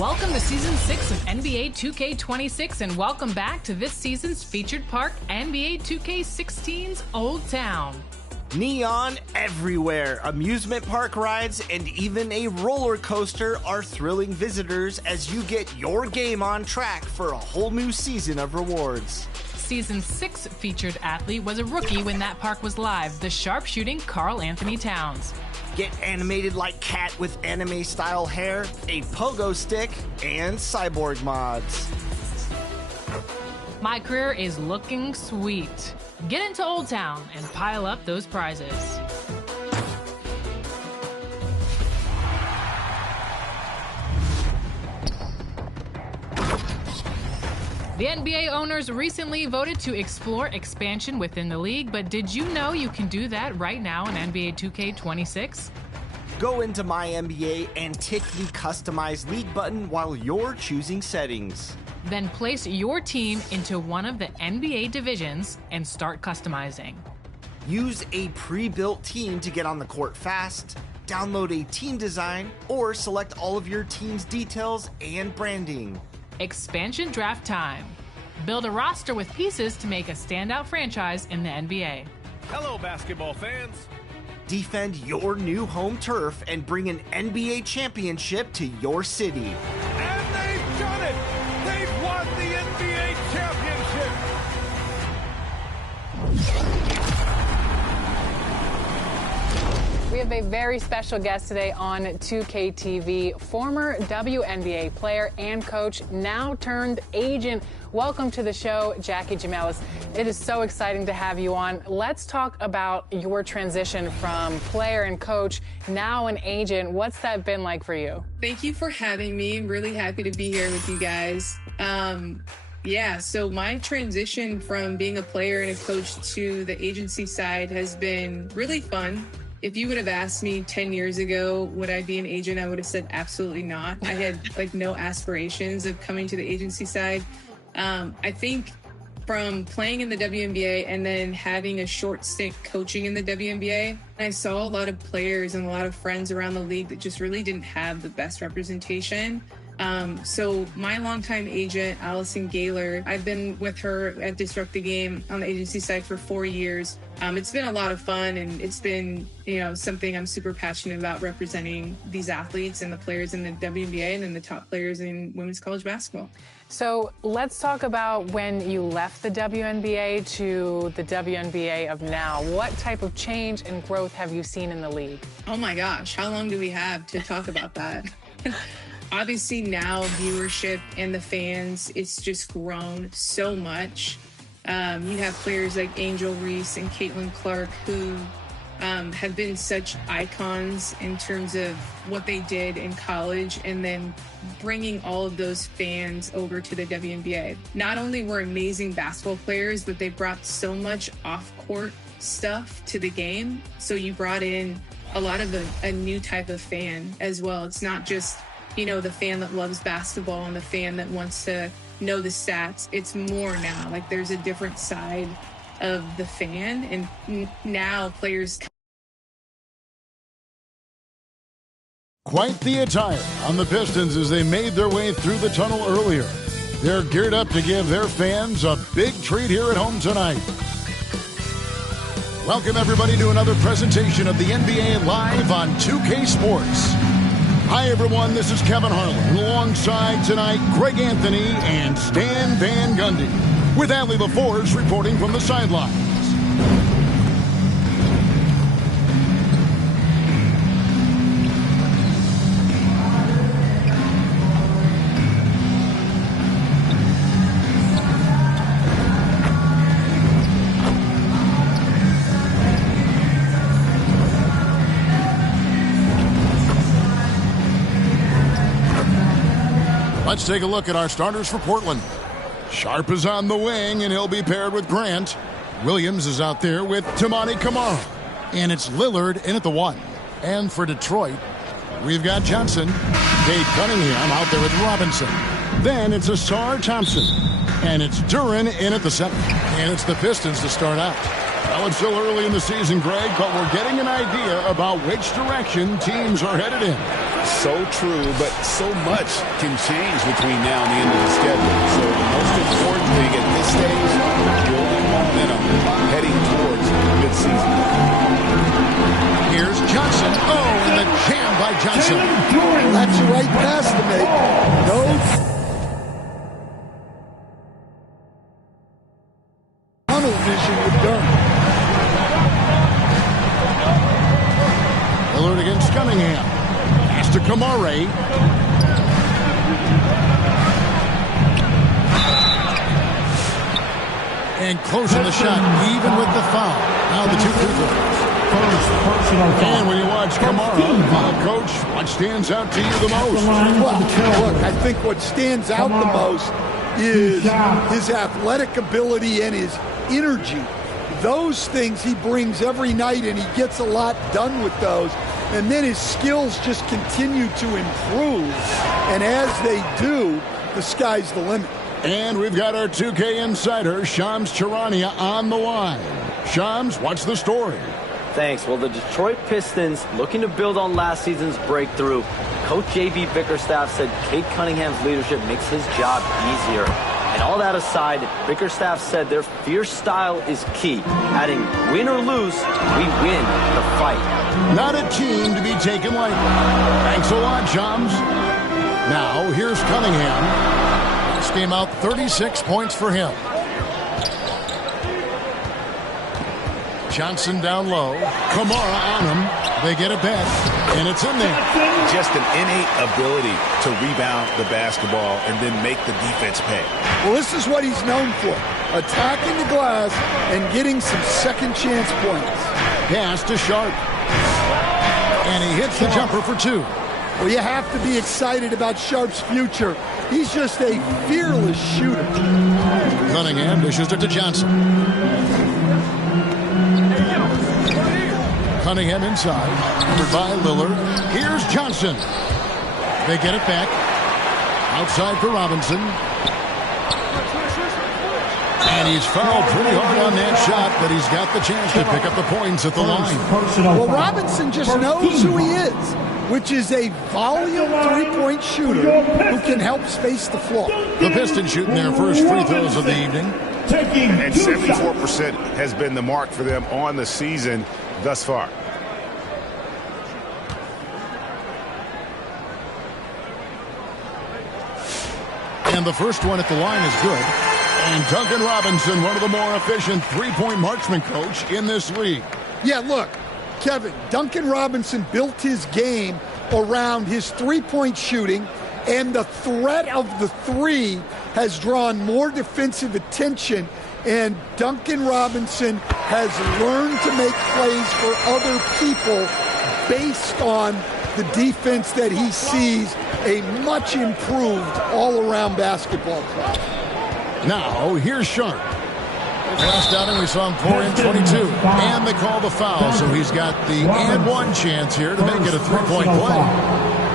Welcome to Season 6 of NBA 2K26, and welcome back to this season's featured park, NBA 2K16's Old Town. Neon everywhere, amusement park rides, and even a roller coaster are thrilling visitors as you get your game on track for a whole new season of rewards. Season 6 featured athlete was a rookie when that park was live, the sharpshooting Karl Anthony Towns. Get animated like Cat with anime-style hair, a pogo stick, and cyborg mods. My career is looking sweet. Get into Old Town and pile up those prizes. The NBA owners recently voted to explore expansion within the league, but did you know you can do that right now in NBA 2K26? Go into My NBA and tick the Customize League button while you're choosing settings. Then place your team into one of the NBA divisions and start customizing. Use a pre-built team to get on the court fast, download a team design, or select all of your team's details and branding. Expansion draft time. Build a roster with pieces to make a standout franchise in the NBA. Hello, basketball fans. Defend your new home turf and bring an NBA championship to your city. And they've done it! They've won the NBA championship! We have a very special guest today on 2K TV, former WNBA player and coach, now turned agent. Welcome to the show, Jackie Jamelis. It is so exciting to have you on. Let's talk about your transition from player and coach, now an agent. What's that been like for you? Thank you for having me. I'm really happy to be here with you guys. So my transition from being a player and a coach to the agency side has been really fun. If you would have asked me 10 years ago, would I be an agent? I would have said absolutely not. I had no aspirations of coming to the agency side. I think from playing in the WNBA and then having a short stint coaching in the WNBA, I saw a lot of players and a lot of friends around the league that just really didn't have the best representation. So my longtime agent, Allison Gaylor, I've been with her at Disrupt the Game on the agency side for 4 years. It's been a lot of fun, and it's been, something I'm super passionate about, representing these athletes and the players in the WNBA and then the top players in women's college basketball. So let's talk about when you left the WNBA to the WNBA of now. What type of change and growth have you seen in the league? Oh my gosh, how long do we have to talk about that? Obviously now viewership and the fans, it's just grown so much. You have players like Angel Reese and Caitlin Clark who have been such icons in terms of what they did in college and then bringing all of those fans over to the WNBA. Not only were amazing basketball players, but they brought so much off-court stuff to the game. So you brought in a lot of a new type of fan as well. It's not just the fan that loves basketball and the fan that wants to know the stats. It's more now. Like, there's a different side of the fan, and now players. Quite the attire on the Pistons as they made their way through the tunnel earlier. They're geared up to give their fans a big treat here at home tonight. Welcome, everybody, to another presentation of the NBA Live on 2K Sports. Hi, everyone. This is Kevin Harlan. Alongside tonight, Greg Anthony and Stan Van Gundy, with Allie LaForce reporting from the sidelines. Let's take a look at our starters for Portland. Sharp is on the wing, and he'll be paired with Grant. Williams is out there with Tamani Kamara. And it's Lillard in at the 1. And for Detroit, we've got Johnson. Kate Cunningham out there with Robinson. Then it's Asar Thompson. And it's Duran in at the 7. And it's the Pistons to start out. Well, it's still early in the season, Greg, but we're getting an idea about which direction teams are headed in. So true, but so much can change between now and the end of the schedule. So the most important thing at this stage, building momentum heading towards midseason. Here's Johnson. Oh, and the jam by Johnson. That's the right pass to make. No. Tunnel vision with Durham. Lillard against Cunningham. Pass to Kamare. And closing the shot, even with the foul. Now the 2 free throws. And when you watch Kamara, Coach, what stands out to you the most? Well, look, I think what stands out the most is his athletic ability and his energy. Those things he brings every night, and he gets a lot done with those. And then his skills just continue to improve. And as they do, the sky's the limit. And we've got our 2K insider, Shams Charania, on the line. Shams, what's the story? Thanks. Well, the Detroit Pistons, looking to build on last season's breakthrough, Coach J.B. Bickerstaff said Cade Cunningham's leadership makes his job easier. And all that aside, Bickerstaff said their fierce style is key, adding, win or lose, we win the fight. Not a team to be taken lightly. Thanks a lot, Shams. Now, here's Cunningham. This game out 36 points for him. Johnson down low. Kamara on him. They get it back, and it's in there. Just an innate ability to rebound the basketball and then make the defense pay. Well, this is what he's known for. Attacking the glass and getting some second chance points. Pass to Sharp. And he hits the jumper for 2. Well, you have to be excited about Sharp's future. He's just a fearless shooter. Cunningham dishes it to Johnson. Cunningham inside, covered by Lillard. Here's Johnson. They get it back. Outside for Robinson. And he's fouled pretty hard on that shot, but he's got the chance to pick up the points at the line. Well, Robinson just knows who he is, which is a volume three-point shooter who can help space the floor. The Pistons shooting their first free throws of the evening. And 74% has been the mark for them on the season thus far. And the first one at the line is good. And Duncan Robinson, one of the more efficient three-point marksman, Coach, in this league. Yeah, look, Kevin, Duncan Robinson built his game around his three-point shooting, and the threat of the three has drawn more defensive attention, and Duncan Robinson has learned to make plays for other people based on the defense that he sees a much improved all-around basketball player. Now, here's Sharp. Last outing, we saw him pour in 22. And they call the foul, so he's got the and one chance here to make it a three-point play.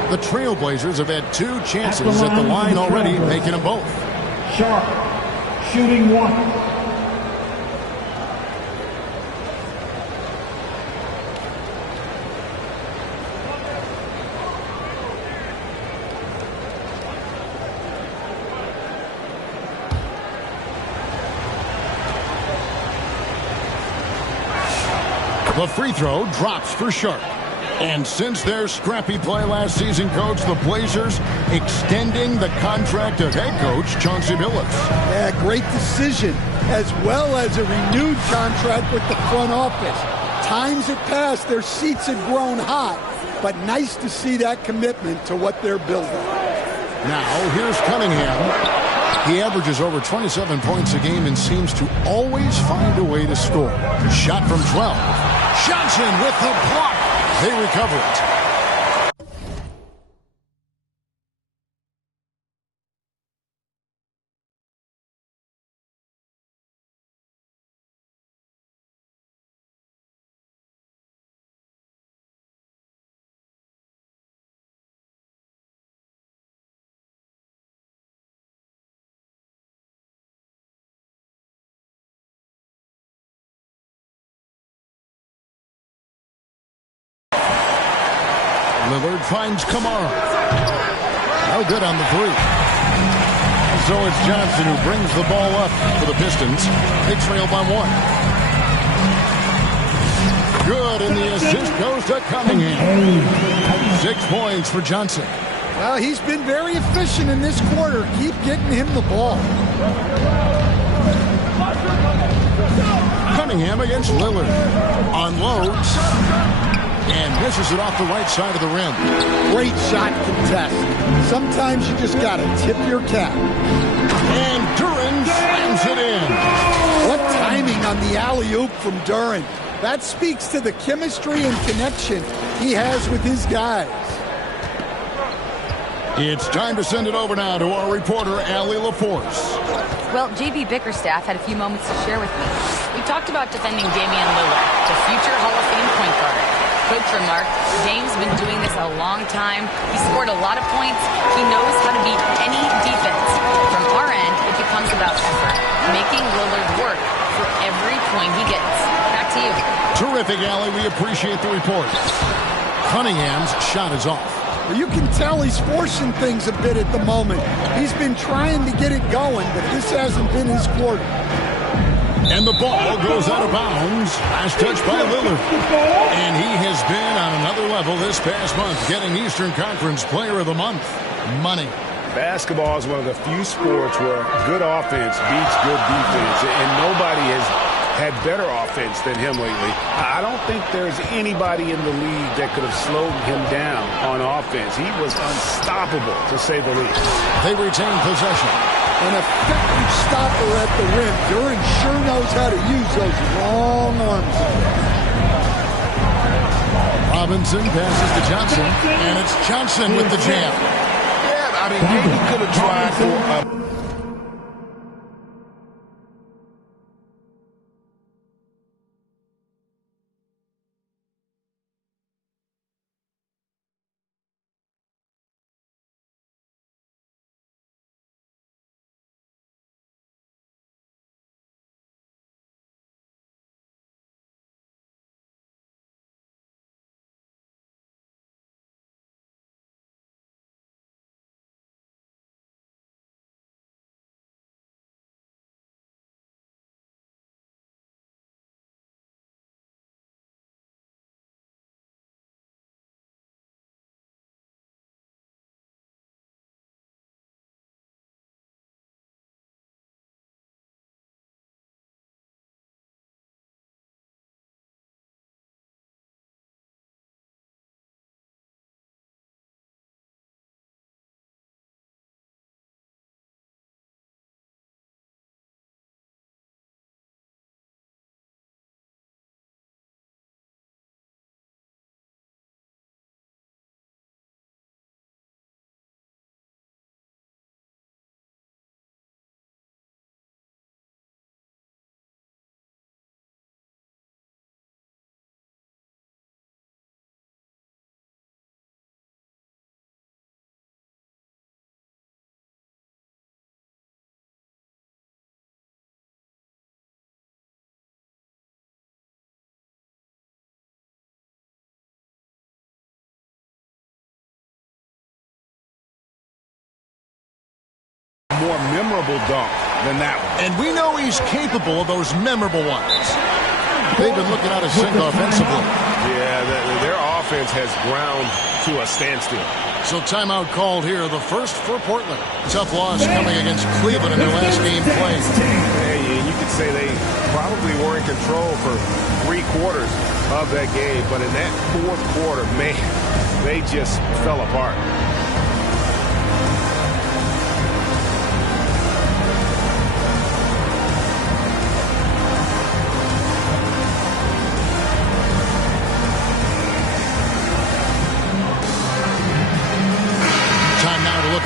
The Trailblazers have had 2 chances at the line already, making them both. Sharp, shooting 1. The free throw drops for Sharp. And since their scrappy play last season, Coach, the Blazers extending the contract of head coach Chauncey Billups. Yeah, great decision, as well as a renewed contract with the front office. Times had passed, their seats had grown hot, but nice to see that commitment to what they're building. Now, here's Cunningham. He averages over 27 points a game and seems to always find a way to score. Shot from 12. Johnson with the block. They recover it. Lillard finds Kamara. No good on the three. So it's Johnson who brings the ball up for the Pistons. They trail by 1. Good, and the assist goes to Cunningham. 6 points for Johnson. Well, he's been very efficient in this quarter. Keep getting him the ball. Cunningham against Lillard. Unloads. And misses it off the right side of the rim. Great shot contest. Sometimes you just got to tip your cap. And Duran slams it in. What timing on the alley-oop from Duran. That speaks to the chemistry and connection he has with his guys. It's time to send it over now to our reporter, Allie LaForce. Well, J.B. Bickerstaff had a few moments to share with me. We talked about defending Damian Lillard, the future Hall of Fame point guard. Coach remarked, Dame's been doing this a long time. He scored a lot of points. He knows how to beat any defense. From our end, it becomes about effort, making Lillard work for every point he gets. Back to you. Terrific, Allie. We appreciate the report. Cunningham's shot is off. You can tell he's forcing things a bit at the moment. He's been trying to get it going, but this hasn't been his quarter. And the ball goes out of bounds. Last touch by Lillard. And he has been on another level this past month, getting Eastern Conference Player of the Month money. Basketball is one of the few sports where good offense beats good defense, and nobody has had better offense than him lately. I don't think there's anybody in the league that could have slowed him down on offense. He was unstoppable, to say the least. They retain possession. An effective stopper at the rim. Duran sure knows how to use those long arms. Robinson passes to Johnson, and it's Johnson with the jam. Yeah, I mean, maybe could have tried for more memorable dunk than that one. And we know he's capable of those memorable ones. They've been looking out of sync offensively. Yeah, their offense has ground to a standstill. So timeout called here, the first for Portland. Tough loss coming against Cleveland in their last game played. Hey, you could say they probably were in control for 3/4 of that game, but in that fourth quarter, man, they just fell apart.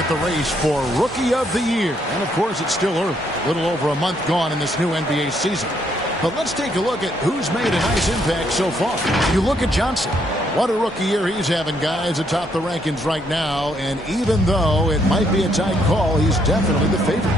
The race for Rookie of the Year. And, of course, it's still early. A little over a month gone in this new NBA season. But let's take a look at who's made a nice impact so far. You look at Johnson. What a rookie year he's having, guys, atop the rankings right now. And even though it might be a tight call, he's definitely the favorite.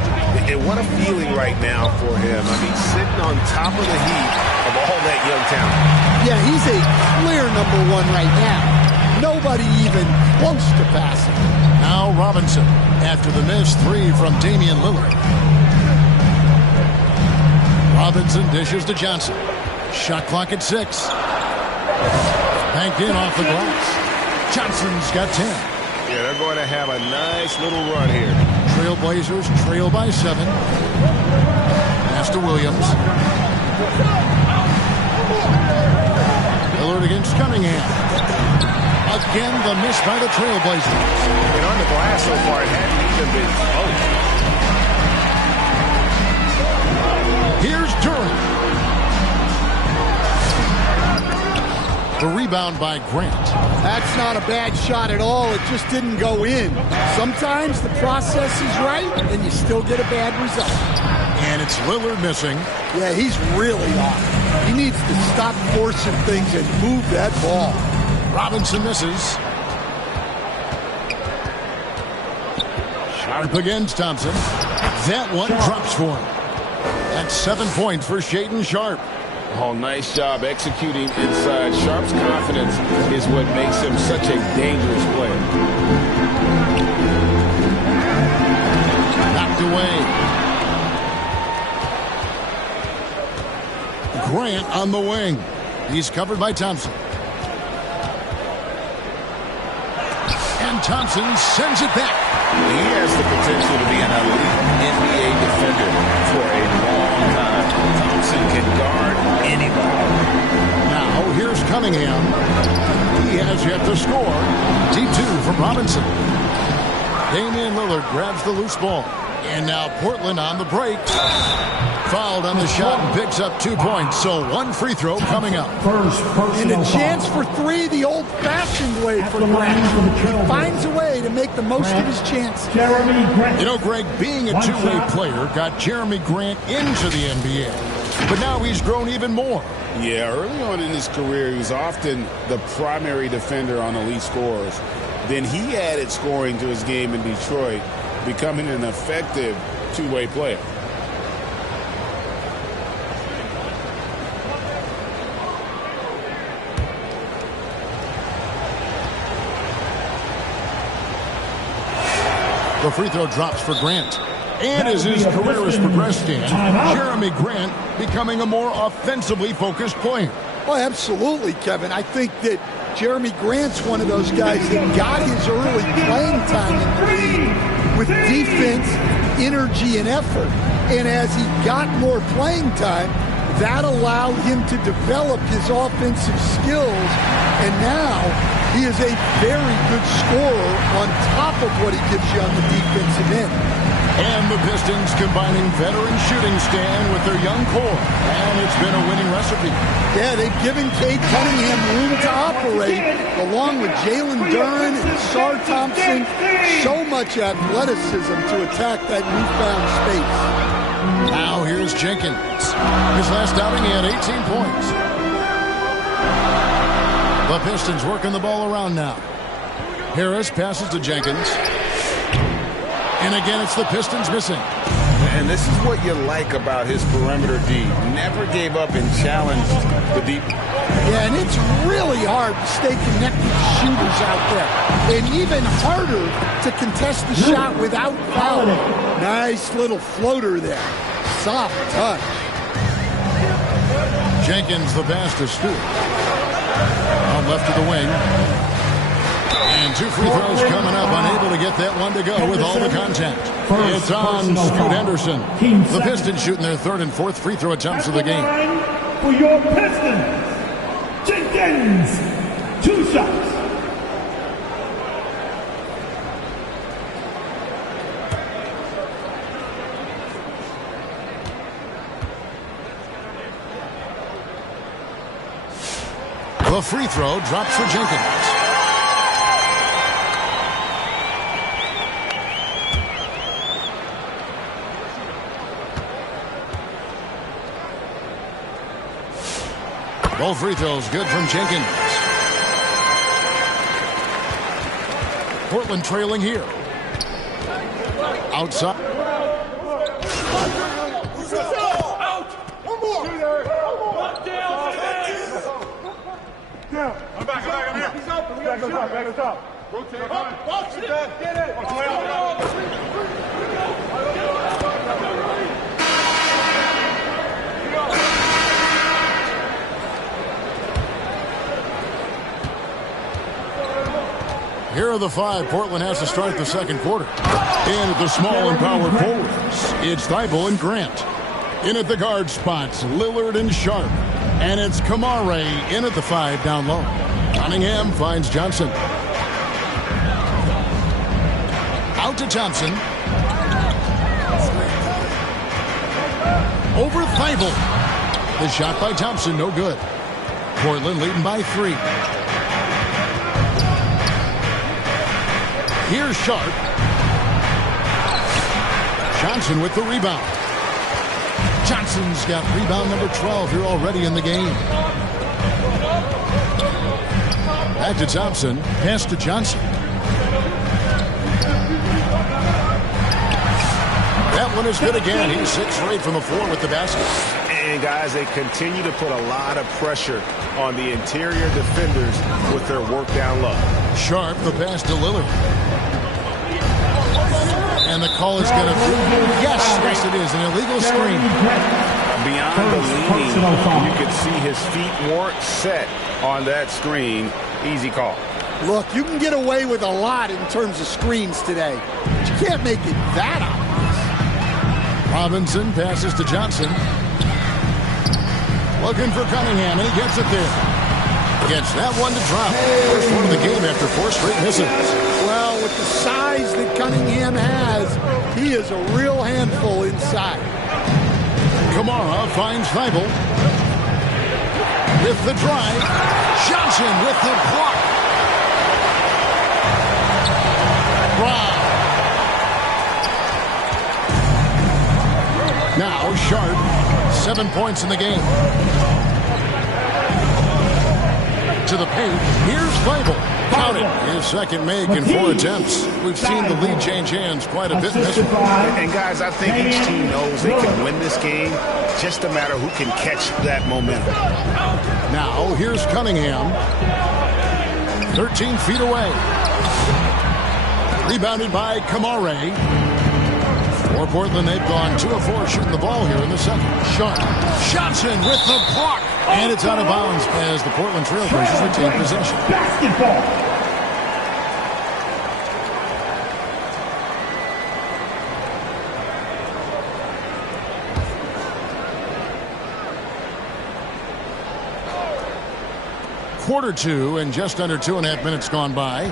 And what a feeling right now for him. I mean, sitting on top of the heap of all that young talent. Yeah, he's a clear #1 right now. Nobody even close to passing. Now Robinson after the missed three from Damian Lillard. Robinson dishes to Johnson. Shot clock at 6. Banked in off the glass. Johnson's got 10. Yeah, they're going to have a nice little run here. Trailblazers trail by 7. Pass to Williams. Lillard against Cunningham. Again, the miss by the Trailblazers. And on the glass so far, it hadn't even been close. Here's Durant. The rebound by Grant. That's not a bad shot at all. It just didn't go in. Sometimes the process is right, and you still get a bad result. And it's Lillard missing. Yeah, he's really off. He needs to stop forcing things and move that ball. Robinson misses. Sharp against Thompson. That one drops for him. That's 7 points for Shaedon Sharp. Oh, nice job executing inside. Sharp's confidence is what makes him such a dangerous player. Knocked away. Grant on the wing. He's covered by Thompson. And Thompson sends it back. He has the potential to be an elite NBA defender for a long time. Thompson can guard anybody. Now here's Cunningham. He has yet to score. Deep 2 from Robinson. Damian Lillard grabs the loose ball. And now Portland on the break. Fouled on the shot and picks up 2 points. So 1 free throw coming up. And a chance for 3 the old-fashioned way for Grant. He finds a way to make the most of his chances. You know, Greg, being a two-way player got Jeremy Grant into the NBA. But now he's grown even more. Yeah, early on in his career, he was often the primary defender on elite scorers. Then he added scoring to his game in Detroit, becoming an effective two-way player. The free throw drops for Grant. And as his career has progressed, Jeremy Grant becoming a more offensively focused player. Oh, absolutely, Kevin. I think that Jeremy Grant's one of those guys that got his early playing time in the league with defense, energy, and effort. And as he got more playing time, that allowed him to develop his offensive skills. And now he is a very good scorer on top of what he gives you on the defensive end. And the Pistons combining veteran shooting stand with their young core. And it's been a winning recipe. Yeah, they've given Cade Cunningham room to operate, along with Jalen Duren and Sar Thompson. So much athleticism to attack that newfound space. Now here's Jenkins. His last outing, he had 18 points. The Pistons working the ball around now. Harris passes to Jenkins. And again, it's the Pistons missing. And this is what you like about his perimeter D. Never gave up and challenged the deep. Yeah, and it's really hard to stay connected to shooters out there. And even harder to contest the shot without fouling. Nice little floater there. Soft touch. Jenkins the pass to Stewart. Out left to the wing. And 2 free throws coming up. Unable to get that one to go with all the contact. It's on Scoot Henderson. The Pistons shooting their 3rd and 4th free throw attempts of the game. For your Pistons, Jenkins, 2 shots. The free throw drops for Jenkins. Both free throws good from Jenkins. Portland trailing here. Outside. I'm back, I'm here. Here are the five Portland has to start the second quarter. In at the small and power forwards, it's Thibault and Grant. In at the guard spots, Lillard and Sharp. And it's Kamare in at the 5 down low. Cunningham finds Johnson. Out to Thompson. Over Thibault. The shot by Thompson, no good. Portland leading by 3. Here's Sharp. Johnson with the rebound. Johnson's got rebound number 12 here already in the game. Back to Thompson. Pass to Johnson. That one is good again. He's 6 for 8 from the floor with the basket. And guys, they continue to put a lot of pressure on the interior defenders with their work down low. Sharp, the pass to Lillard. And the call is going to be, yes, it is, an illegal screen. Beyond the leaning, you can see his feet weren't set on that screen. Easy call. Look, you can get away with a lot in terms of screens today, but you can't make it that obvious. Robinson passes to Johnson. Looking for Cunningham, and he gets it there. Gets that one to drop. First one of the game after 4 straight misses. Well, with the size that Cunningham has, he is a real handful inside. Kamara finds Thibault. With the drive. Johnson with the block. Wow. Now Sharp, 7 points in the game. To the paint. Here's Thibault. Count it. His second make in 4 attempts. We've seen the lead change hands quite a bit in this one. And guys, I think each team knows they can win this game. Just a matter who can catch that momentum. Now here's Cunningham. 13 feet away. Rebounded by Kamare. For Portland, they've gone 2 of 4 shooting the ball here in the second. Sharp. Johnson with the block. And it's out of bounds as the Portland Trailblazers retain possession. Basketball. Quarter 2 and just under 2.5 minutes gone by.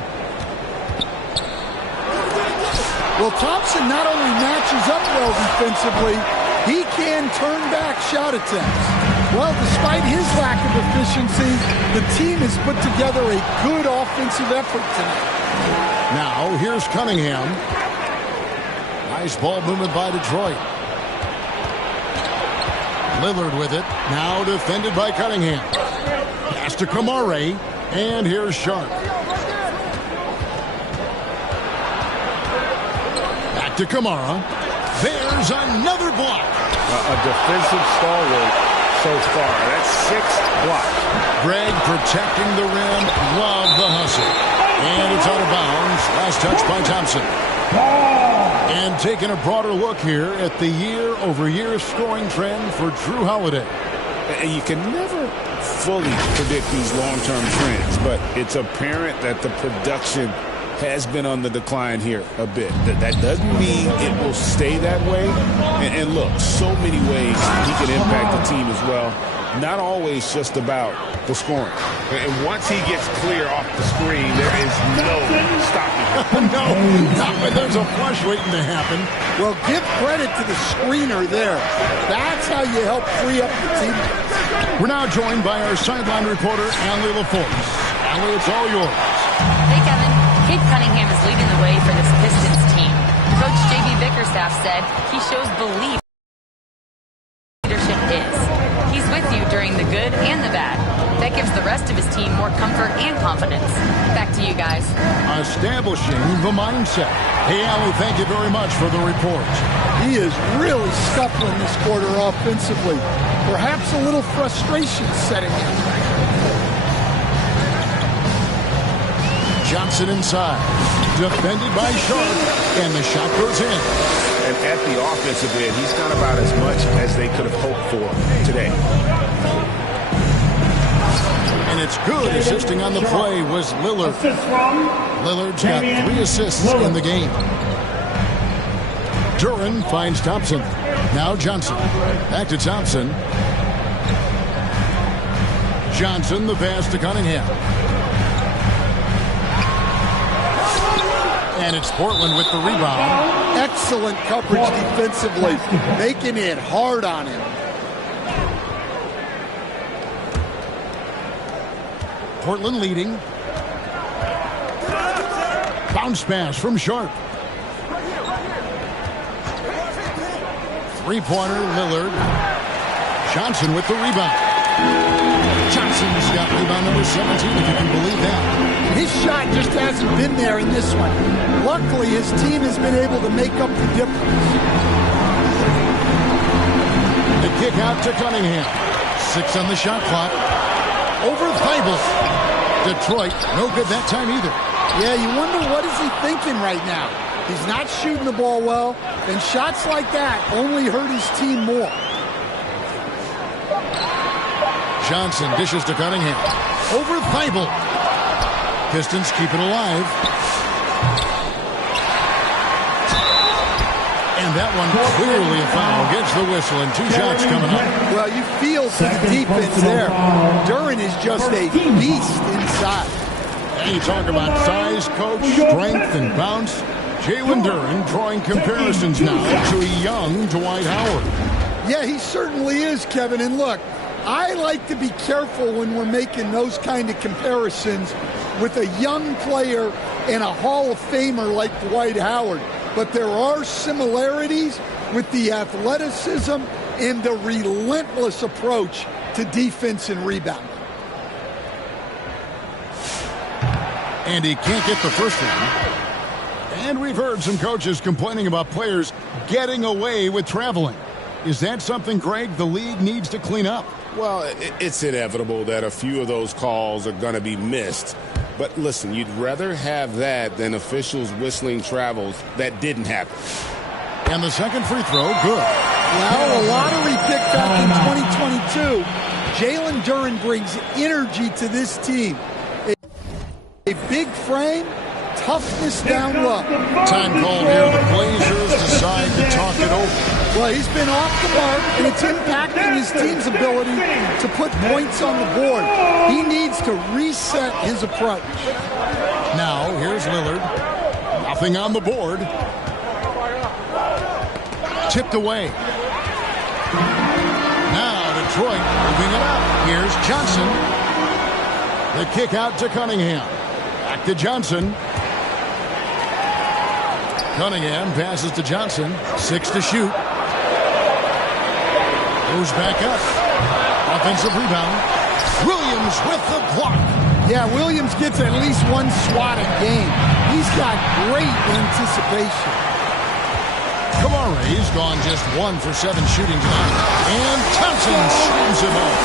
Well, Thompson not only matches up well defensively, he can turn back shot attempts. Well, despite his lack of efficiency, the team has put together a good offensive effort tonight. Now, here's Cunningham. Nice ball movement by Detroit. Lillard with it. Now defended by Cunningham. Pass to Kamare. And here's Sharp. Back to Kamara. There's another block. A defensive stalwart so far. That's 6 blocks. Greg protecting the rim. Love the hustle. And it's out of bounds. Last touch by Thompson. And taking a broader look here at the year-over-year scoring trend for Drew Holiday. And you can never fully predict these long-term trends, but it's apparent that the production has been on the decline here a bit. That doesn't mean it will stay that way. And look, so many ways he can impact the team as well. Not always just about the scoring. And once he gets clear off the screen, there is no stopping him. No, not when there's a flush waiting to happen. Well, give credit to the screener there. That's how you help free up the team. We're now joined by our sideline reporter, Allie LaForce. Allie, it's all yours. Hey, Kevin. Cade Cunningham is leading the way for this Pistons team. Coach J.B. Bickerstaff said he shows belief leadership is. He's with you during the good and the bad. That gives the rest of his team more comfort and confidence. Back to you guys. Establishing the mindset. Hey, Allie, thank you very much for the report. He is really scuffling this quarter offensively. Perhaps a little frustration setting in. Johnson inside. Defended by Sharp. And the shot goes in. And at the offensive end, he's done about as much as they could have hoped for today. And it's good. Assisting on the play was Lillard. Lillard's got 3 assists in the game. Duren finds Thompson. Now Johnson. Back to Thompson. Johnson, the pass to Cunningham. And it's Portland with the rebound. Excellent coverage defensively, making it hard on him. Portland leading. Bounce pass from Sharp. Three-pointer, Lillard. Johnson with the rebound. Johnson's got rebound number 17, if you can believe that. His shot just hasn't been there in this one. Luckily, his team has been able to make up the difference. The kick out to Cunningham. 6 on the shot clock. Over Thibault. Detroit, no good that time either. Yeah, you wonder what is he thinking right now. He's not shooting the ball well, and shots like that only hurt his team more. Johnson dishes to Cunningham. Over Thibault. Pistons keep it alive. And that one clearly a foul. Gets the whistle and 2 shots coming up. Well, you feel for the defense there. Duren is just a beast inside. And you talk about size, coach, strength, and bounce. Jalen Duren drawing comparisons now to a young Dwight Howard. Yeah, he certainly is, Kevin. And look, I like to be careful when we're making those kind of comparisons with a young player and a Hall of Famer like Dwight Howard. But there are similarities with the athleticism and the relentless approach to defense and rebounding. And he can't get the first one. And we've heard some coaches complaining about players getting away with traveling. Is that something, Greg, the league needs to clean up? Well, it's inevitable that a few of those calls are going to be missed. But listen, you'd rather have that than officials whistling travels that didn't happen. And the second free throw, good. Well, a lottery pick back in 2022. Jalen Duren brings energy to this team. A big frame, toughness down low. Time called here. The Blazers decide to talk it over. Well, he's been off the mark, and it's impacting his team's ability to put points on the board. He needs to reset his approach. Now, here's Lillard. Nothing on the board. Tipped away. Now, Detroit moving it up. Here's Johnson. The kick out to Cunningham. Back to Johnson. Cunningham passes to Johnson. 6 to shoot. Goes back up. Offensive rebound. Williams with the block. Yeah, Williams gets at least one swat a game. He's got great anticipation. Kamare's gone just 1 for 7 shooting tonight. And Thompson shoots him off.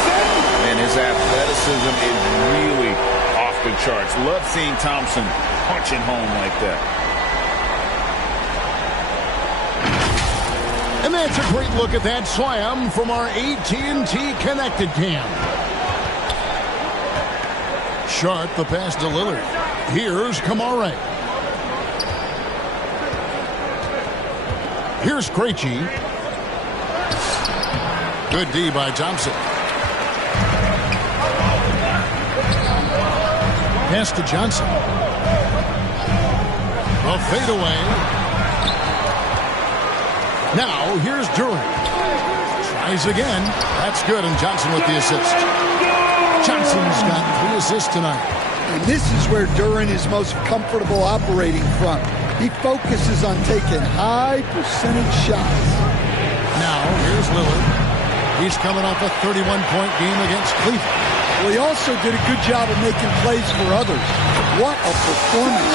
And his athleticism is really off the charts. Love seeing Thompson punching home like that. And that's a great look at that slam from our AT&T Connected Cam. Sharp, the pass to Lillard. Here's Kamare. Here's Krejci. Good D by Thompson. Pass to Johnson. A fadeaway. Now, here's Duren. Tries again. That's good, and Johnson with the assist. Johnson's got 3 assists tonight. And this is where Duren is most comfortable operating from. He focuses on taking high percentage shots. Now, here's Lillard. He's coming off a 31-point game against Cleveland. Well, he also did a good job of making plays for others. What a performance.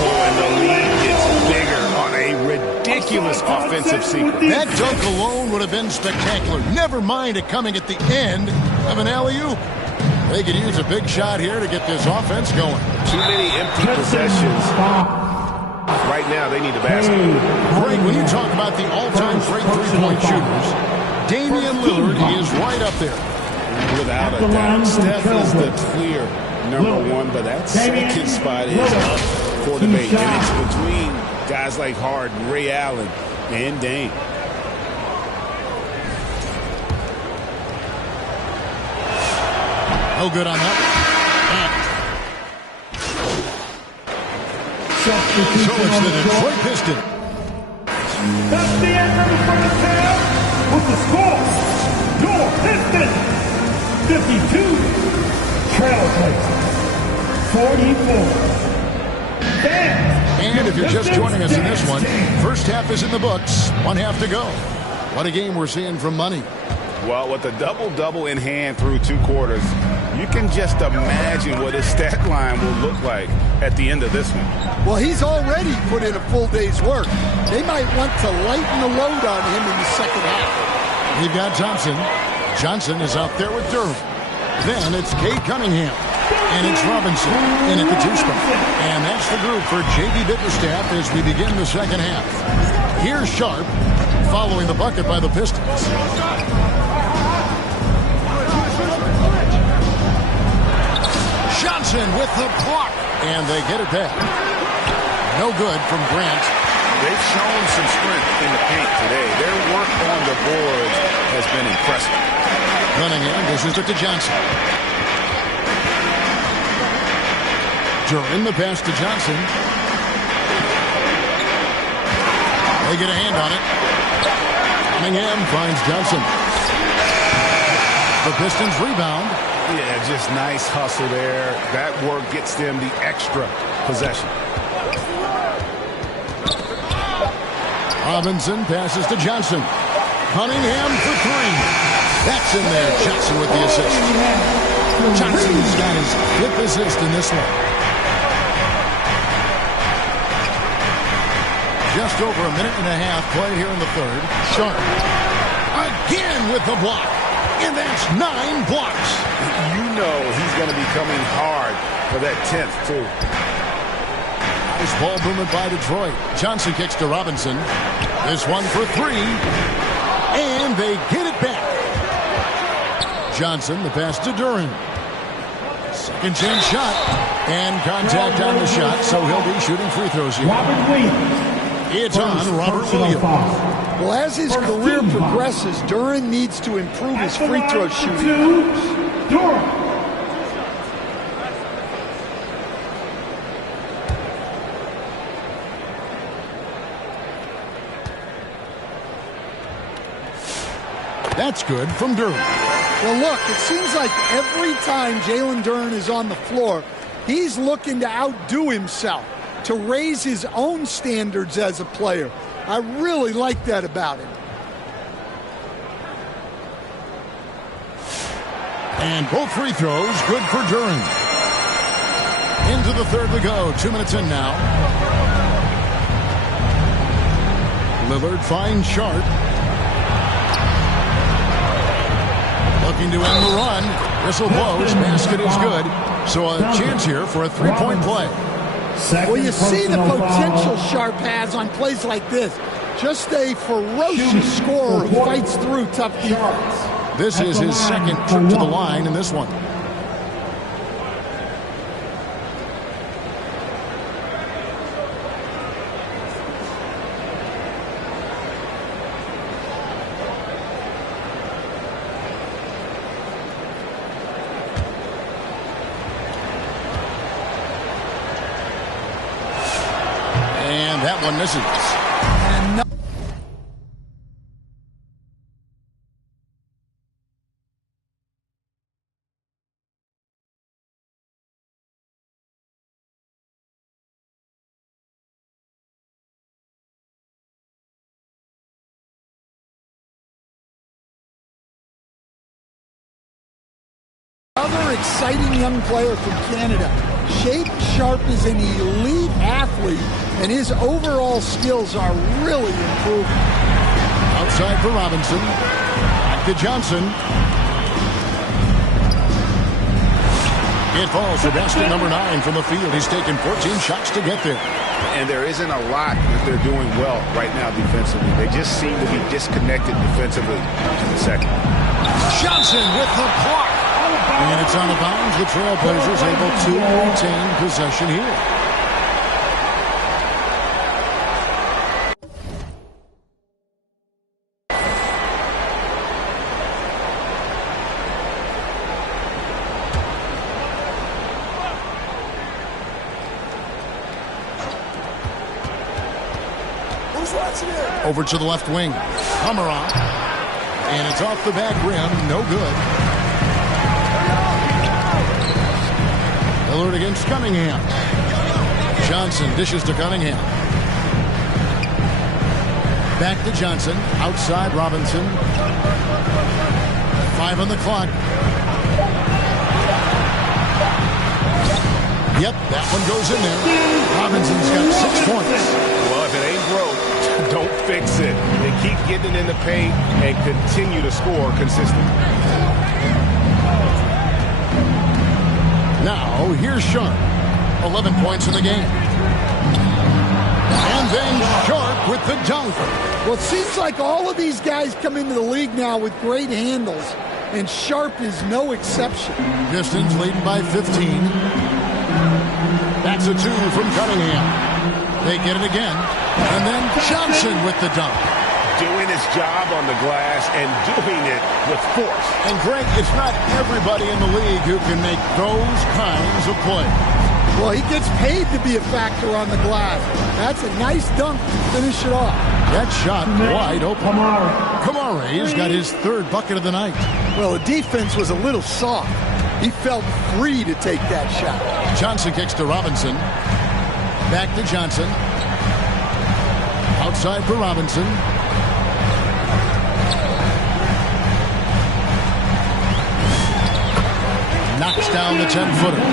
Oh, and the lead gets bigger on a ridiculous offensive sequence. That dunk alone would have been spectacular. Never mind it coming at the end of an alley-oop. They could use a big shot here to get this offense going. Too many empty possessions. Right now, they need a basket. Greg, when you talk about the all-time great three-point shooters, Damian Lillard is right up there. Without a doubt. Steph is the clear number one, but that second spot is up for debate. And it's between guys like Harden, Ray Allen, and Dame. No good on that. So it's the Detroit Pistons. That's the end of the first half with the score. Your Pistons 52, Trailblazers 44. And if you're just joining us in this one, first half is in the books. 1 half to go. What a game we're seeing from Money. Well, with a double-double in hand through 2 quarters, you can just imagine what his stat line will look like at the end of this one. Well, he's already put in a full day's work. They might want to lighten the load on him in the second half. We've got Thompson. Johnson is out there with Durham. Then it's Cade Cunningham. And it's Robinson in at the 2 spot. And that's the group for J.B. Bickerstaff as we begin the second half. Here's Sharp following the bucket by the Pistons. Johnson with the block, and they get it back. No good from Grant. They've shown some strength in the paint today. Their work on the boards has been impressive. Cunningham dishes it to Johnson. During the pass to Johnson. They get a hand on it. Cunningham finds Johnson. The Pistons rebound. Yeah, just nice hustle there. That work gets them the extra possession. Robinson passes to Johnson. Cunningham for 3. That's in there. Johnson with the assist. Johnson's got his 5th assist in this one. Just over a minute and a half played here in the third. Sharp. Again with the block. And that's 9 blocks. You know he's going to be coming hard for that 10th, too. Nice ball movement by Detroit. Johnson kicks to Robinson. This one for 3. And they get it back. Johnson, the pass to Duran. Second chance shot. And contact on the shot, so he'll be shooting free throws here. It's on Robert Williams. Well, as his career progresses, Duran needs to improve his free throw shooting. That's good from Duran. Well, look, it seems like every time Jalen Duran is on the floor, he's looking to outdo himself, to raise his own standards as a player. I really like that about him. And both free throws good for Duran. Into the third we go. 2 minutes in now. Lillard finds Sharp. Looking to end the run. Whistle blows. Basket is good. So a chance here for a 3-point play. Well, you see the potential Sharp has on plays like this. Just a ferocious scorer who fights through tough defense. This is his second trip to the line in this one. And that one misses. Another exciting young player from Canada. Shaden Sharp is an elite athlete, and his overall skills are really improving. Outside for Robinson. Back to Johnson. It falls to basket number 9 from the field. He's taken 14 shots to get there. And there isn't a lot that they're doing well right now defensively. They just seem to be disconnected defensively in the second. Johnson with the block. And it's out of bounds. The Trailblazers able to retain possession here. Over to the left wing. Komarov. And it's off the back rim. No good. Lillard against Cunningham. Johnson dishes to Cunningham. Back to Johnson. Outside Robinson. 5 on the clock. Yep, that one goes in there. Robinson's got 6 points. Well, if it ain't broke, don't fix it. They keep getting in the paint and continue to score consistently. Now, here's Sharp. 11 points in the game. And then Sharp with the dunk. Well, it seems like all of these guys come into the league now with great handles, and Sharp is no exception. Pistons leading by 15. That's a 2 from Cunningham. They get it again. And then Johnson with the dunk. Doing his job on the glass and doing it with force. And Greg, it's not everybody in the league who can make those kinds of plays. Well, he gets paid to be a factor on the glass. That's a nice dunk to finish it off. That shot wide open. Kamare's got his 3rd bucket of the night. Well, the defense was a little soft. He felt free to take that shot. Johnson kicks to Robinson. Back to Johnson. Outside for Robinson. Knocks down the 10-footer.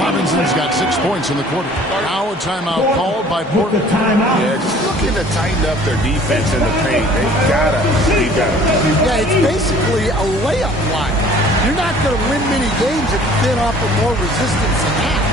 Robinson's got 6 points in the quarter. Now a timeout called by Portland. Yeah, just looking to tighten up their defense in the paint. They've got to be better. Yeah, it's basically a layup line. You're not going to win many games if you can't offer more resistance than that.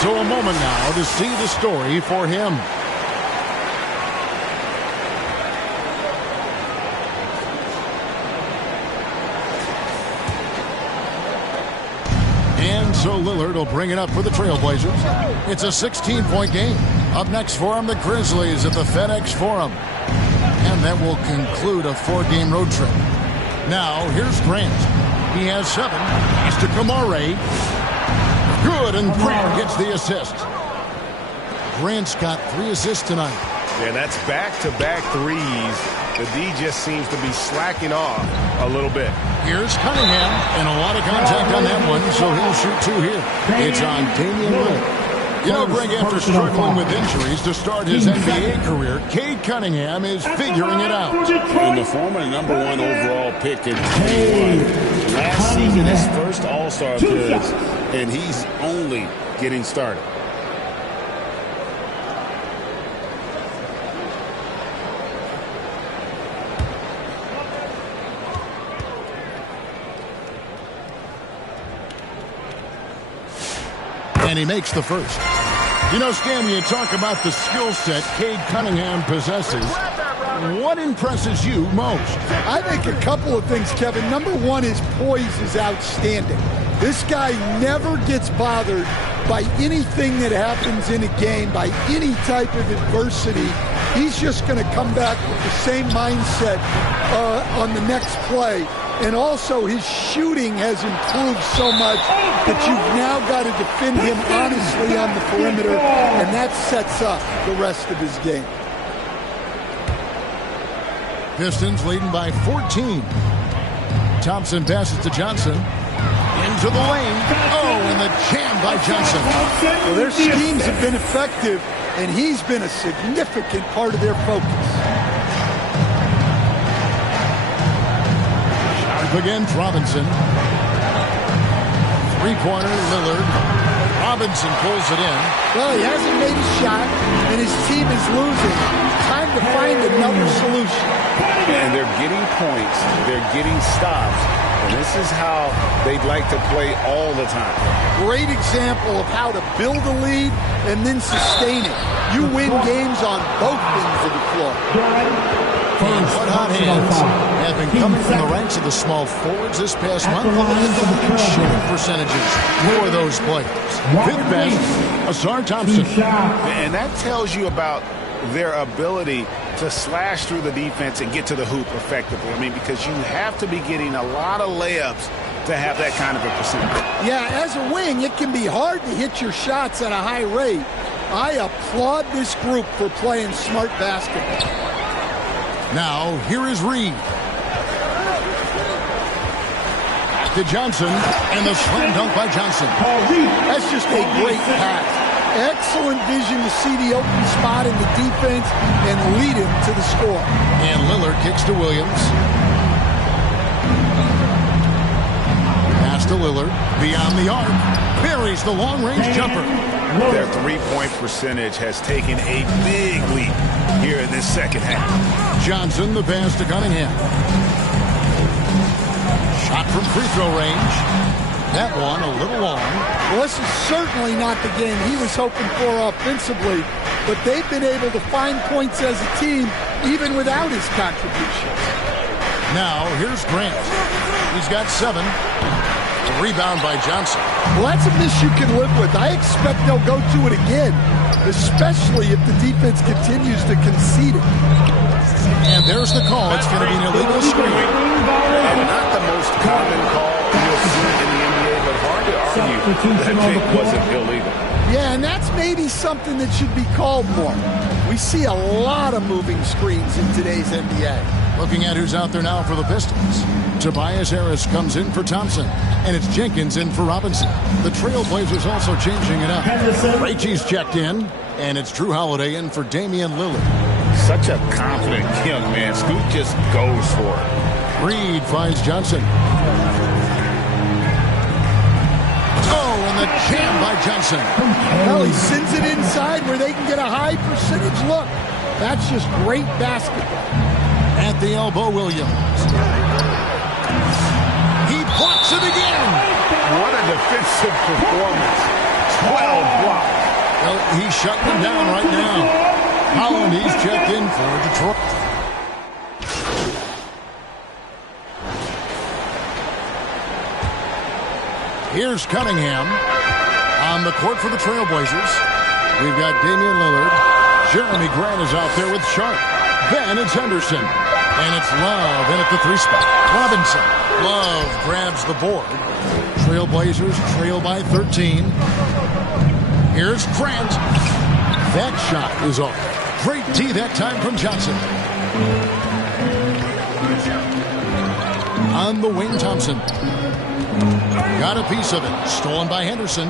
So a moment now to see the story for him. And so Lillard will bring it up for the Trailblazers. It's a 16-point game. Up next for him, the Grizzlies at the FedEx Forum. And that will conclude a 4-game road trip. Now, here's Grant. He has 7. He's to Kamare. Good, and Grant gets the assist. Grant's got 3 assists tonight. Yeah, that's back-to-back threes. The D just seems to be slacking off a little bit. Here's Cunningham, and a lot of contact on that one, so he'll shoot 2 here. It's on Damian Lillard. You know, Greg, after struggling with injuries to start his NBA career, Cade Cunningham is figuring it out. And the former #1 overall pick in 21. Last season, his first All-Star appearance, and he's only getting started. And he makes the first. You know, Stan, when you talk about the skill set Cade Cunningham possesses, what impresses you most? I think a couple of things, Kevin. Number 1, his poise is outstanding. This guy never gets bothered by anything that happens in a game, by any type of adversity. He's just going to come back with the same mindset on the next play. And also, his shooting has improved so much that you've now got to defend him honestly on the perimeter, and that sets up the rest of his game. Pistons leading by 14. Thompson passes to Johnson. Into the lane. Oh, and the jam by Johnson. Well, their schemes have been effective, and he's been a significant part of their focus. up against Robinson. Three-pointer, Lillard. Robinson pulls it in. Well, he hasn't made a shot, and his team is losing. Time to find another solution. And they're getting points. They're getting stops. And this is how they'd like to play all the time. Great example of how to build a lead and then sustain it. You win games on both ends of the floor. And what hot hands have been coming from the ranks of the small forwards this past month. And shooting percentages for those players. Fifth best, Asar Thompson. And that tells you about their ability to slash through the defense and get to the hoop effectively. I mean, because you have to be getting a lot of layups to have that kind of a percentage. Yeah, as a wing, it can be hard to hit your shots at a high rate. I applaud this group for playing smart basketball. Now, here is Reed. To Johnson, and the slam dunk by Johnson. That's just a great pass. Excellent vision to see the open spot in the defense and lead him to the score. And Lillard kicks to Williams. Pass to Lillard. Beyond the arc. Buries the long-range jumper. Their three-point percentage has taken a big leap here in this second half. Johnson, the pass to Cunningham. Shot from free throw range. That one a little long. Well, this is certainly not the game he was hoping for offensively, but they've been able to find points as a team even without his contributions. Now, here's Grant. He's got 7. Rebound by Johnson. Well, that's a miss you can live with. I expect they'll go to it again, especially if the defense continues to concede it. And there's the call. It's going to be an illegal screen. And not the most common call you'll see in the NBA, but hard to argue that pick wasn't illegal. Yeah, and that's maybe something that should be called more. We see a lot of moving screens in today's NBA. Looking at who's out there now for the Pistons. Tobias Harris comes in for Thompson, and it's Jenkins in for Robinson. The Trailblazers also changing it up. Krejci's checked in, and it's Drew Holiday in for Damian Lillard. Such a confident young man. Scoot just goes for it. Reed finds Johnson. Oh, and the jam by Johnson. Well, he sends it inside where they can get a high percentage look. That's just great basketball. At the elbow, Williams. He blocks it again. What a defensive performance. 12 blocks. Well, he's shutting them down right now. Holland, he's checked in for Detroit. Here's Cunningham on the court for the Trailblazers. We've got Damian Lillard. Jeremy Grant is out there with Sharp. Then it's Henderson. And it's Love in at the 3 spot. Robinson. Love grabs the board. Trailblazers trail by 13. Here's Grant. That shot is off. Great D that time from Johnson. On the wing, Thompson. Got a piece of it. Stolen by Henderson.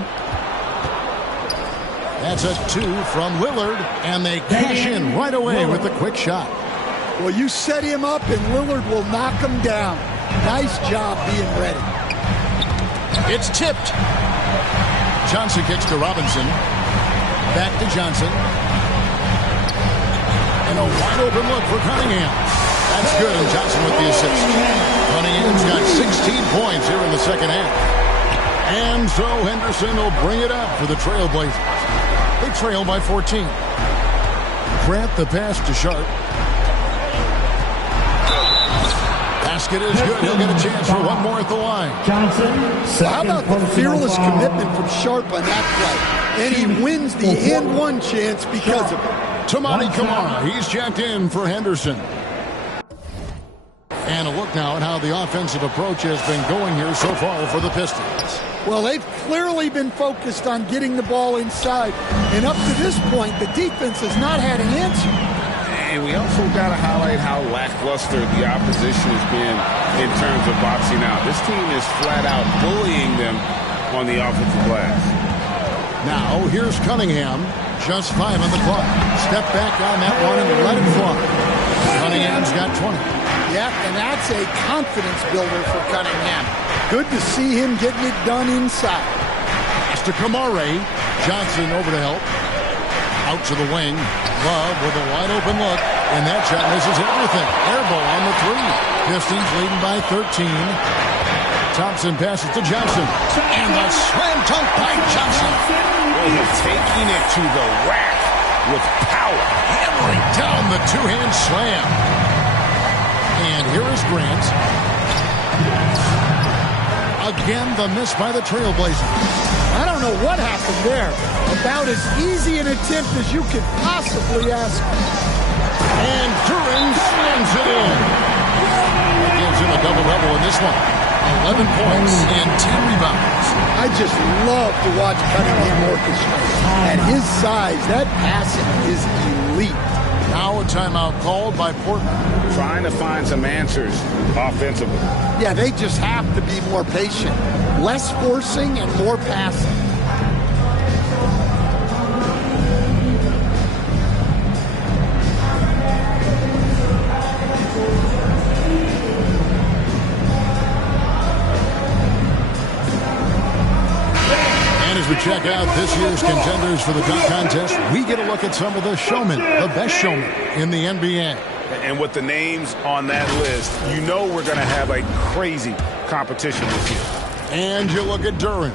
That's a 2 from Lillard. And they cash in right away with the quick shot. Well, you set him up, and Lillard will knock him down. Nice job being ready. It's tipped. Johnson kicks to Robinson. Back to Johnson. And a wide-open look for Cunningham. That's good, and Johnson with the assist. Cunningham's got 16 points here in the second half. And so Henderson will bring it up for the Trailblazers. They trail by 14. Grant the pass to Sharp. Basket is good. He'll get a chance for one more at the line. Johnson. How about the fearless commitment from Sharp on that play? And he wins the and one chance because of it. Tamani Kamara, he's checked in for Henderson. And a look now at how the offensive approach has been going here so far for the Pistons. Well, they've clearly been focused on getting the ball inside. And up to this point, the defense has not had an answer. And we also got to highlight how lackluster the opposition has been in terms of boxing out. This team is flat out bullying them on the offensive glass. Now, here's Cunningham. Just 5 on the clock. Step back on that one and let it fly. Cunningham's got 20. Yeah, and that's a confidence builder for Cunningham. Good to see him getting it done inside. Pass to Kamare. Johnson over to help. Out to the wing. Love with a wide open look. And that shot misses everything. Air ball on the three. Pistons leading by 13. Thompson passes to Johnson. And the slam dunk by Johnson. He's taking it to the rack with power. Hammering down the two-hand slam. And here is Grant. Again, the miss by the Trailblazers. I don't know what happened there. About as easy an attempt as you could possibly ask. And Duran slams it in. Gives him a double-double in this one. 11 points and 10 rebounds. I just love to watch Cunningham orchestrate. At his size, that passing is elite. Now a timeout called by Portland. Trying to find some answers offensively. Yeah, they just have to be more patient. Less forcing and more passing. And as we check out this year's contenders for the dunk contest, we get a look at some of the showmen, the best showmen in the NBA. And with the names on that list, you know we're going to have a crazy competition this year. And you look at Duran,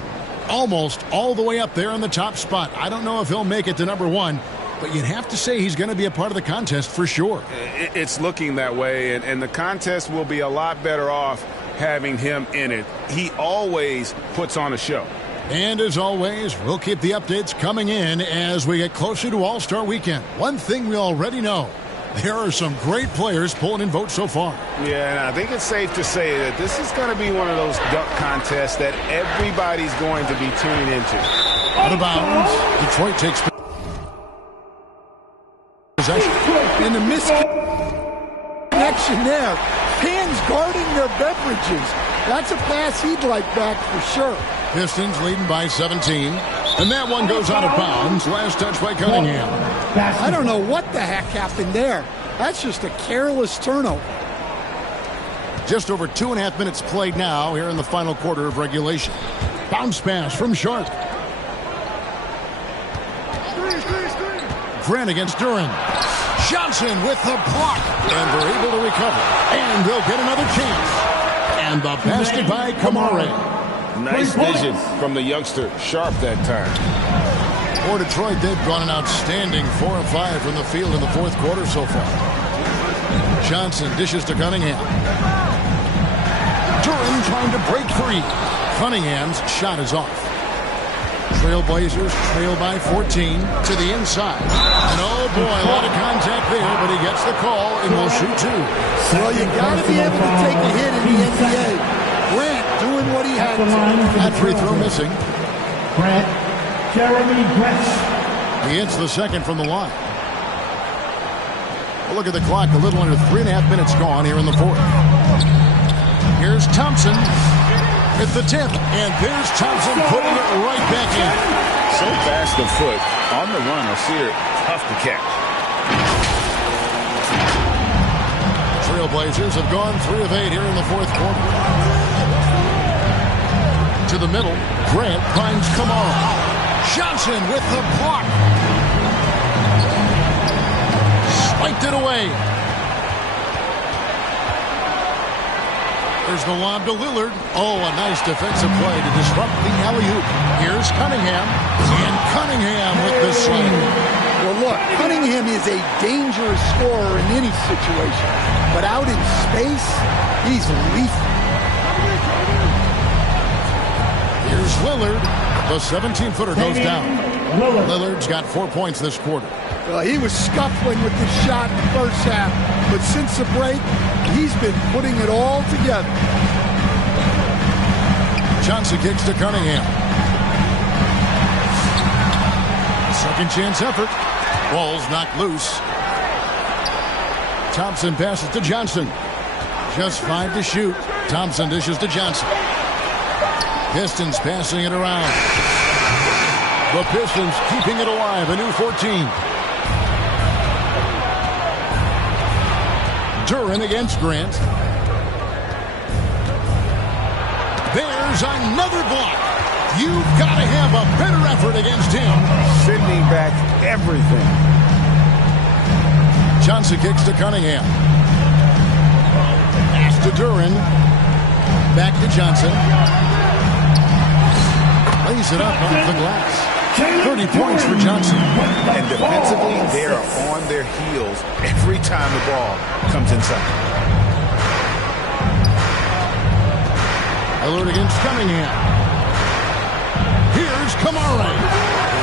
almost all the way up there in the top spot. I don't know if he'll make it to number one, but you'd have to say he's going to be a part of the contest for sure. It's looking that way, and the contest will be a lot better off having him in it. He always puts on a show. And as always, we'll keep the updates coming in as we get closer to All-Star Weekend. One thing we already know, there are some great players pulling in votes so far. Yeah, and I think it's safe to say that this is going to be one of those dunk contests that everybody's going to be tuning into. Out of bounds, Detroit takes possession. And the misconnection there. Fans guarding their beverages. That's a pass he'd like back for sure. Pistons leading by 17. And that one goes out of bounds. Last touch by Cunningham. I don't know what the heck happened there. That's just a careless turnover. Just over 2.5 minutes played now here in the final quarter of regulation. Bounce pass from Sharp. Grant against Duran. Johnson with the block. And they're able to recover. And they'll get another chance. And the basket by Kamare. Nice vision from the youngster, Sharp, that time. For Detroit, they've gone an outstanding 4 of 5 from the field in the fourth quarter so far. Johnson dishes to Cunningham. Duran trying to break free. Cunningham's shot is off. Trailblazers trail by 14 to the inside. And oh boy, a lot of contact there, but he gets the call and will shoot two. Well, you got to be able to take a hit in the NBA. Grant doing what he had to. That free throw missing. Grant, Jeremy Grant. He hits the second from the line. Well, look at the clock. A little under 3.5 minutes gone here in the fourth. Here's Thompson with the tip. And there's Thompson putting it right back in. So fast of foot. On the run, I see her tough to catch. Trailblazers have gone 3 of 8 here in the fourth quarter. To the middle, Grant finds Kamara. Johnson with the block. Swiped it away. There's the lob to Lillard. Oh, a nice defensive play to disrupt the alley-oop. Here's Cunningham. And Cunningham with the slam. Well, look, Cunningham is a dangerous scorer in any situation. But out in space, he's lethal. Here's Lillard. The 17-footer goes down. Lillard's got 4 points this quarter. Well, he was scuffling with the shot in the first half. But since the break, he's been putting it all together. Johnson kicks to Cunningham. Second chance effort. Ball's knocked loose. Thompson passes to Johnson. Just 5 to shoot. Thompson dishes to Johnson. Pistons passing it around. The Pistons keeping it alive. A new 14. Duran against Grant. There's another block. You've got to have a better effort against him. Sending back everything. Johnson kicks to Cunningham. Pass to Duran. Back to Johnson. Lays it up off the glass. 30 points for Johnson. And defensively, they are on their heels every time the ball comes inside. Alert against Cunningham. Here's Kamara.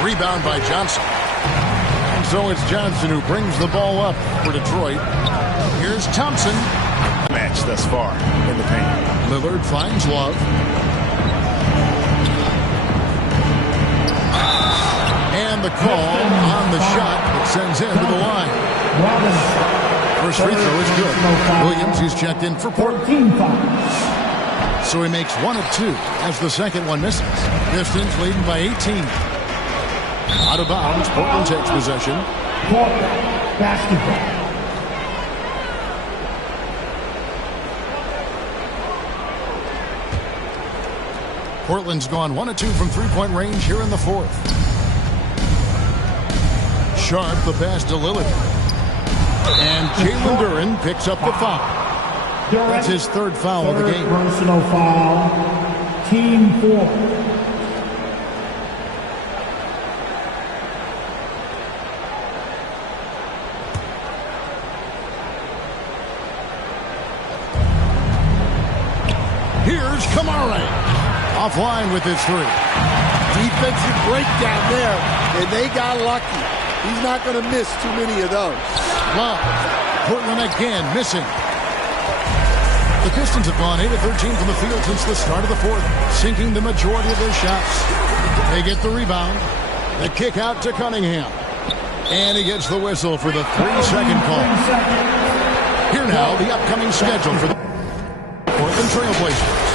Rebound by Johnson. And so it's Johnson who brings the ball up for Detroit. Here's Thompson. Match thus far in the paint. Lillard finds Love. And the call on the shot that sends him to the line. First free throw is good. Williams, he's checked in for Portland. So he makes 1 of 2 as the second one misses. Pistons leading by 18. Out of bounds, Portland takes possession. Basketball. Portland's gone 1 of 2 from three-point range here in the fourth. Sharp the pass to Lillard. And Jalen Duran picks up the foul. That's his third foul of the game. Personal foul. Team 4. Here's Kamara. Offline with his 3. Defensive breakdown there, and they got lucky. He's not going to miss too many of those. Love. Portland again missing. The Pistons have gone 8 of 13 from the field since the start of the fourth, sinking the majority of their shots. They get the rebound. The kick out to Cunningham. And he gets the whistle for the 3-second call. Here now, the upcoming schedule for the Portland Trailblazers.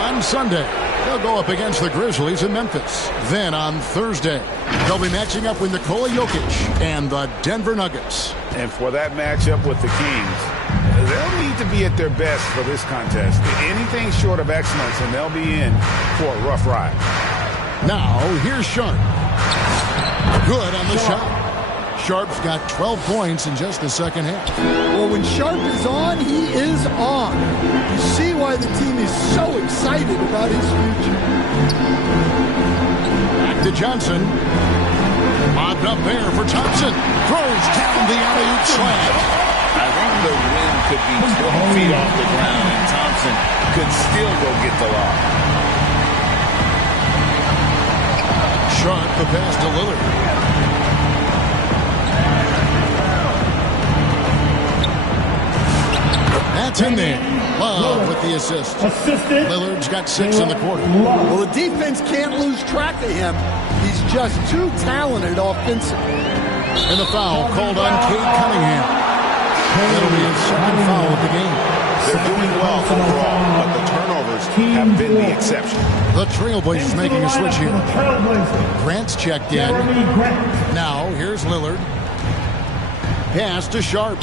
On Sunday, they'll go up against the Grizzlies in Memphis. Then on Thursday, they'll be matching up with Nikola Jokic and the Denver Nuggets. And for that matchup with the Kings, they'll need to be at their best for this contest. Anything short of excellence, and they'll be in for a rough ride. Now, here's Sharp. Good on the shot. Sharp's got 12 points in just the second half. Well, when Sharp is on, he is on. You see why the team is so excited about his future. Back to Johnson. Mobbed up there for Thompson. Throws down the alley-oop slam. I think the rim could be 12 feet off the ground, and Thompson could still go get the lob. Sharp the pass to Lillard. That's in there. Love with the assist. Lillard's got 6 in the quarter. Well, the defense can't lose track of him. He's just too talented offensively. And the foul called on Cade Cunningham. That'll be his second foul of the game. They're doing well overall, but the turnovers have been the exception. The Trailblazers making a switch here. Grant's checked in. Now, here's Lillard. Pass to Sharp.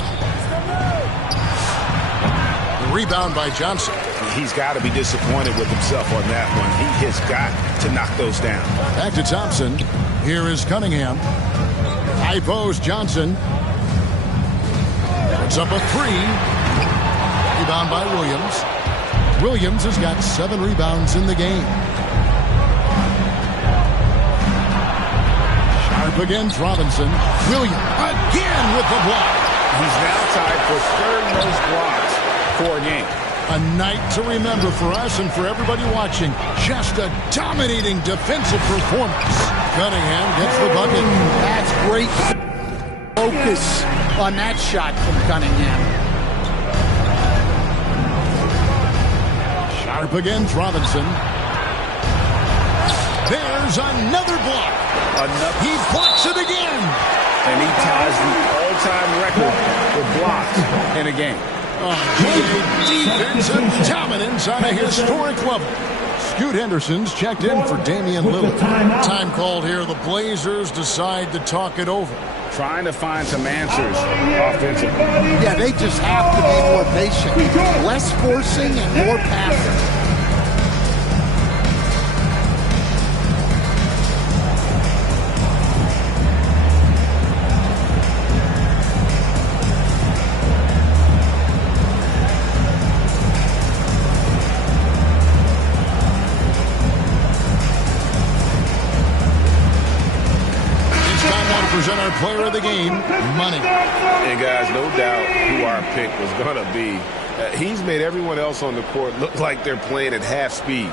Rebound by Johnson. He's got to be disappointed with himself on that one. He has got to knock those down. Back to Thompson. Here is Cunningham. High post Johnson. Puts up a 3. Rebound by Williams. Williams has got 7 rebounds in the game. Sharp against Robinson. Williams again with the block. He's now tied for third most blocks for a game. A night to remember for us and for everybody watching. Just a dominating defensive performance. Cunningham gets the bucket. That's great focus on that shot from Cunningham. Sharp against Robinson. There's another block. He blocks it again. And he ties the all-time record for blocks in a game. Defensive dominance on a historic level. Scoot Henderson's checked in for Damian Lillard. Time called here. The Blazers decide to talk it over. Trying to find some answers offensively. Yeah, they just have to be more patient. Less forcing and more passing. Present our player of the game, money. And guys, no doubt who our pick was going to be. He's made everyone else on the court look like they're playing at half speed.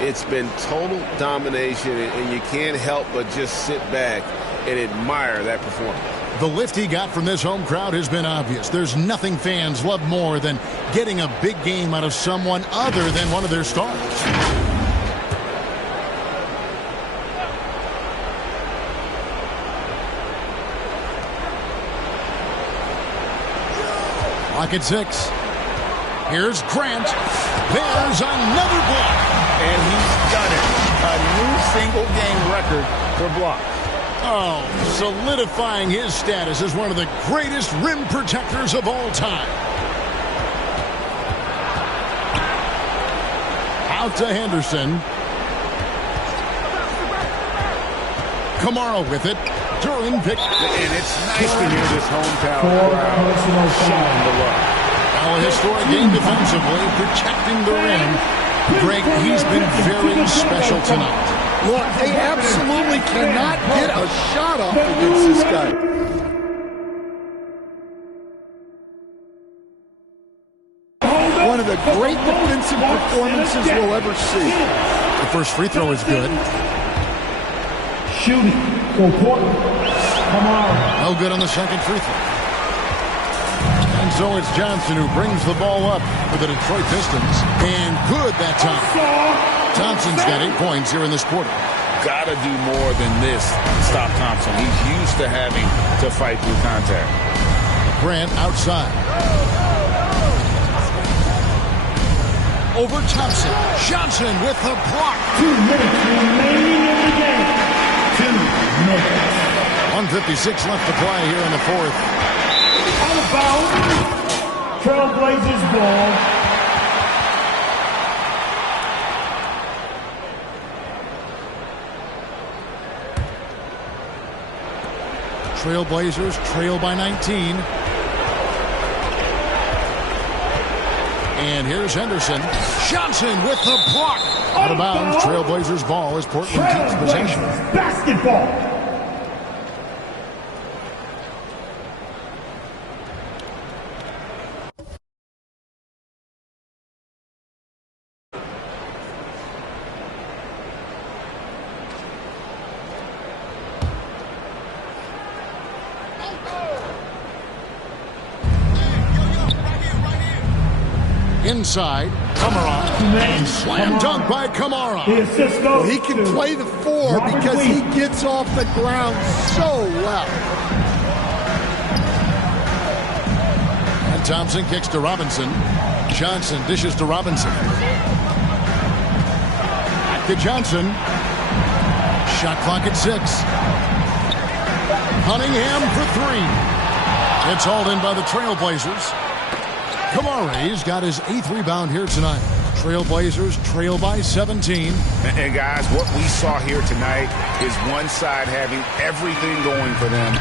It's been total domination, and you can't help but just sit back and admire that performance. The lift he got from this home crowd has been obvious. There's nothing fans love more than getting a big game out of someone other than one of their stars. Block at 6. Here's Grant. There's another block. And he's done it. A new single-game record for blocks. Oh, solidifying his status as one of the greatest rim protectors of all time. Out to Henderson. Kamara with it. During Vic. And it's nice to hear this hometown crowd showing the love. Now a historic game defensively, protecting the rim. Greg, he's been very special tonight. Look, they absolutely cannot get a shot off against this guy. One of the great defensive performances we'll ever see. The first free throw is good. Shooting for Portland. Come on. No good on the second free throw. And so it's Johnson who brings the ball up for the Detroit Pistons. And good that time. Thompson's got 8 points here in this quarter. Got to do more than this to stop Thompson. He's used to having to fight through contact. Grant outside. Over Thompson. Johnson with the block. 2 minutes remaining in the game. 2 minutes. 1:56 left to play here in the fourth. Out of bounds. Trailblazers ball. Trailblazers trail by 19. And here's Henderson. Johnson with the block. Out of bounds. Trailblazers ball as Portland keeps possession. Basketball. Inside, Kamara. Slam dunk by Kamara. Well, he can play the 4 because he gets off the ground so well. And Thompson kicks to Robinson. Johnson dishes to Robinson. Back to Johnson. Shot clock at 6. Cunningham for 3. It's hauled in by the Trailblazers. Kamara's got his 8th rebound here tonight. Trailblazers trail by 17. And guys, what we saw here tonight is one side having everything going for them.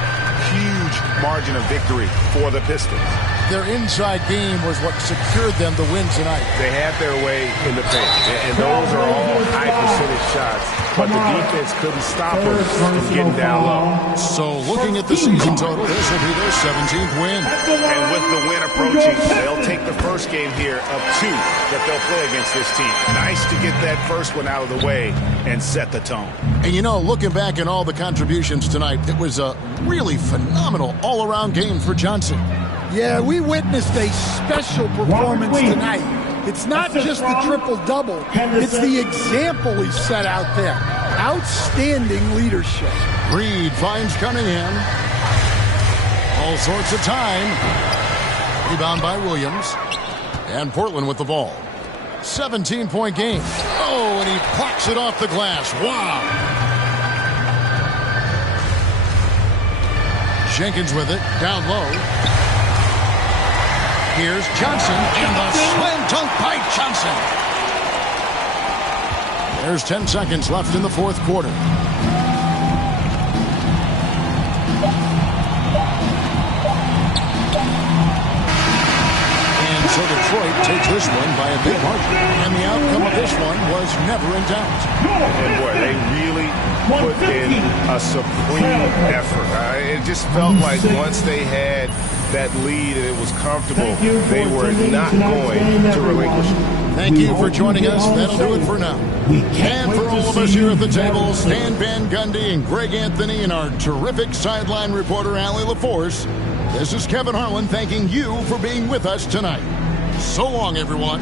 Huge margin of victory for the Pistons. Their inside game was what secured them to win tonight. They had their way in the paint, and those are all high percentage shots. But the defense couldn't stop them from getting down low. So looking at the season total, this will be their 17th win. And with the win approaching, they'll take the first game here of 2 that they'll play against this team. Nice to get that first one out of the way and set the tone. And you know, looking back at all the contributions tonight, it was a really phenomenal all-around game for Johnson. Yeah, we witnessed a special performance tonight. It's not just the triple-double. It's the example he set out there. Outstanding leadership. Reed finds Cunningham. All sorts of time. Rebound by Williams. And Portland with the ball. 17-point game. Oh, and he plucks it off the glass. Wow. Jenkins with it, down low. Here's Johnson, and the slam dunk by Johnson. There's 10 seconds left in the fourth quarter. And so Detroit takes this one by a big margin. And the outcome of this one was never in doubt. And boy, they really put in a supreme effort. It just felt like once they had that lead and it was comfortable, they were not going to relinquish it. Thank you for joining us. That'll do it for now. And for all of us here at the table, Stan Van Gundy and Greg Anthony and our terrific sideline reporter, Allie LaForce, this is Kevin Harlan thanking you for being with us tonight. So long, everyone.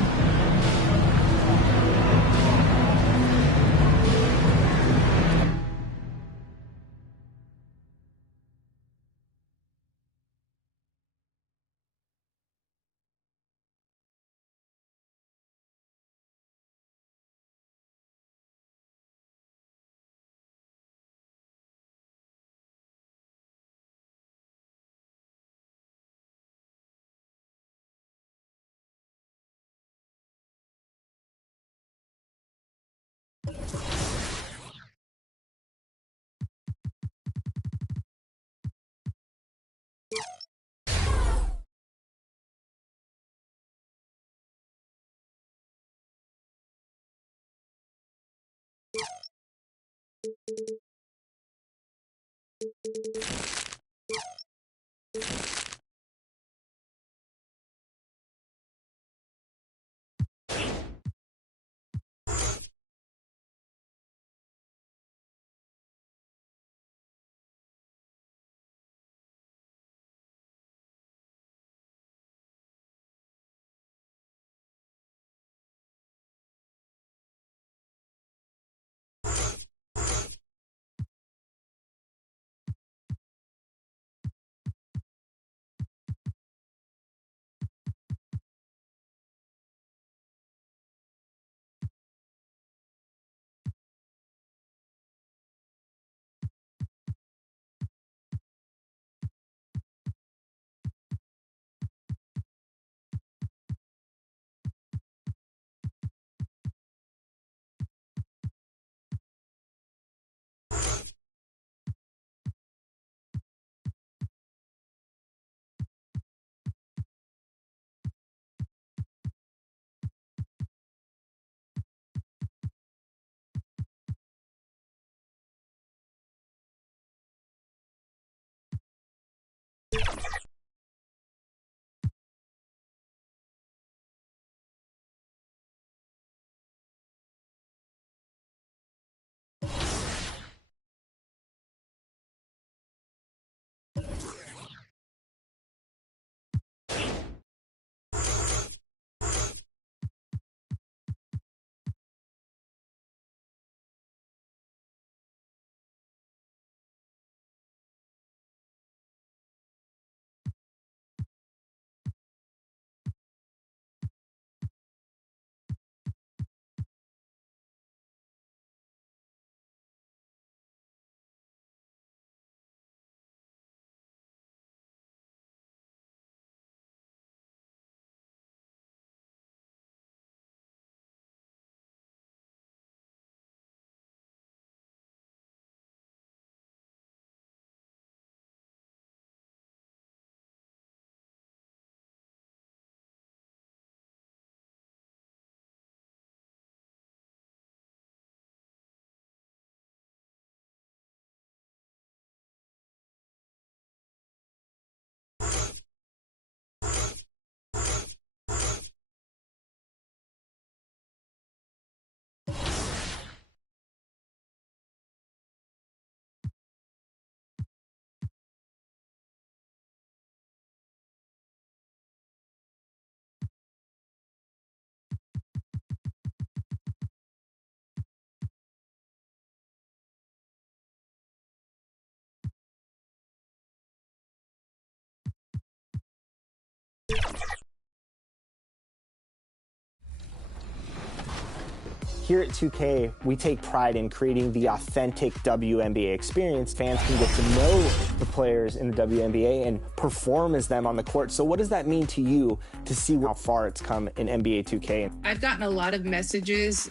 Here at 2K, we take pride in creating the authentic WNBA experience. Fans can get to know the players in the WNBA and perform as them on the court. So what does that mean to you to see how far it's come in NBA 2K? I've gotten a lot of messages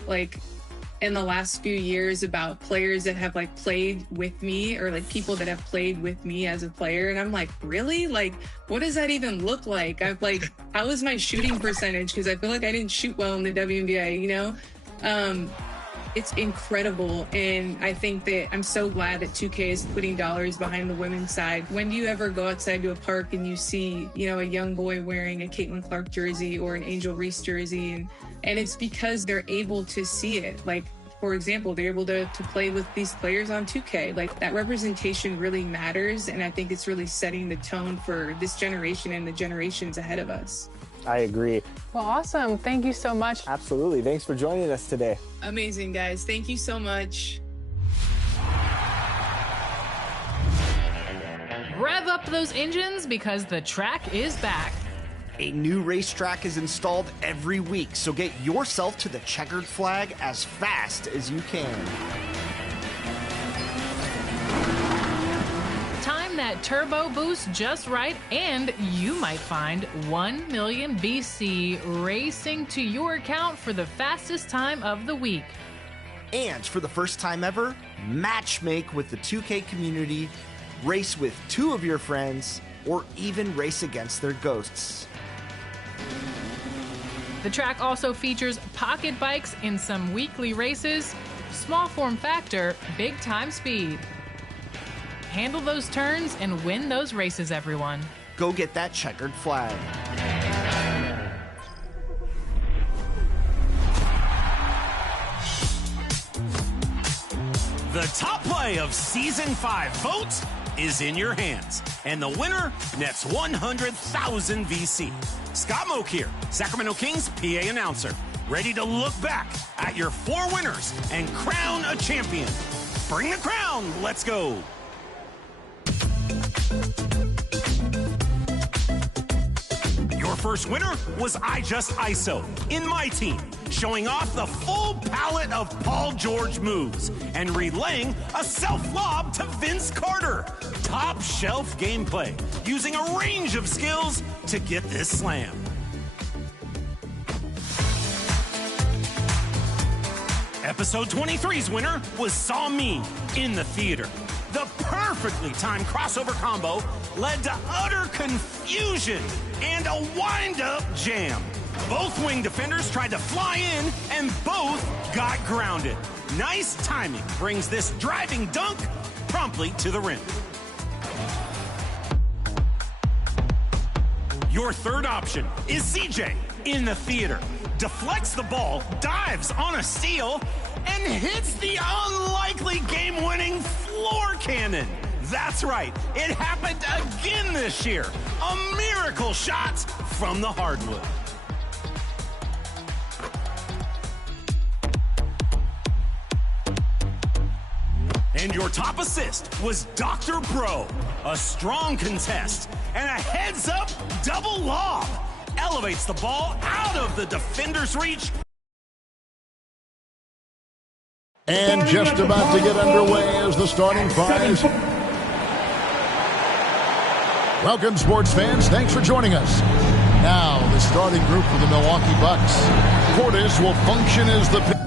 in the last few years about players that have played with me, or people that have played with me as a player. And I'm like, really? What does that even look like? I'm like, how is my shooting percentage? Because I feel like I didn't shoot well in the WNBA, you know? It's incredible. And I think that I'm so glad that 2K is putting dollars behind the women's side. When do you ever go outside to a park and you see, a young boy wearing a Caitlin Clark jersey or an Angel Reese jersey? And it's because they're able to see it. For example, they're able to play with these players on 2K. That representation really matters. And I think it's really setting the tone for this generation and the generations ahead of us. I agree. Well, awesome. Thank you so much. Absolutely. Thanks for joining us today. Amazing, guys. Thank you so much. Rev up those engines because the track is back. A new racetrack is installed every week, so get yourself to the checkered flag as fast as you can. Time that turbo boost just right, and you might find 1 million BC racing to your account for the fastest time of the week. And for the first time ever, matchmake with the 2K community, race with 2 of your friends, or even race against their ghosts. The track also features pocket bikes in some weekly races, small form factor, big time speed. Handle those turns and win those races, everyone. Go get that checkered flag. The top play of Season 5 vote is in your hands, and the winner nets 100,000 VC. Scott Moak here, Sacramento Kings PA announcer, ready to look back at your 4 winners and crown a champion. Bring the crown, let's go. Your first winner was I Just ISO in my team, showing off the full palette of Paul George moves and relaying a self-lob to Vince Carter. Top shelf gameplay, using a range of skills to get this slam. Episode 23's winner was Saw Me in the theater. The perfectly timed crossover combo led to utter confusion and a wind-up jam. Both wing defenders tried to fly in, and both got grounded. Nice timing brings this driving dunk promptly to the rim. Your third option is CJ in the theater. Deflects the ball, dives on a steal, and hits the unlikely game-winning floor cannon. That's right, it happened again this year. A miracle shot from the hardwood. And your top assist was Dr. Bro. A strong contest and a heads-up double lob. Elevates the ball out of the defender's reach. And just about to get underway as the starting 5. Welcome, sports fans. Thanks for joining us. Now, the starting group for the Milwaukee Bucks. Portis will function as the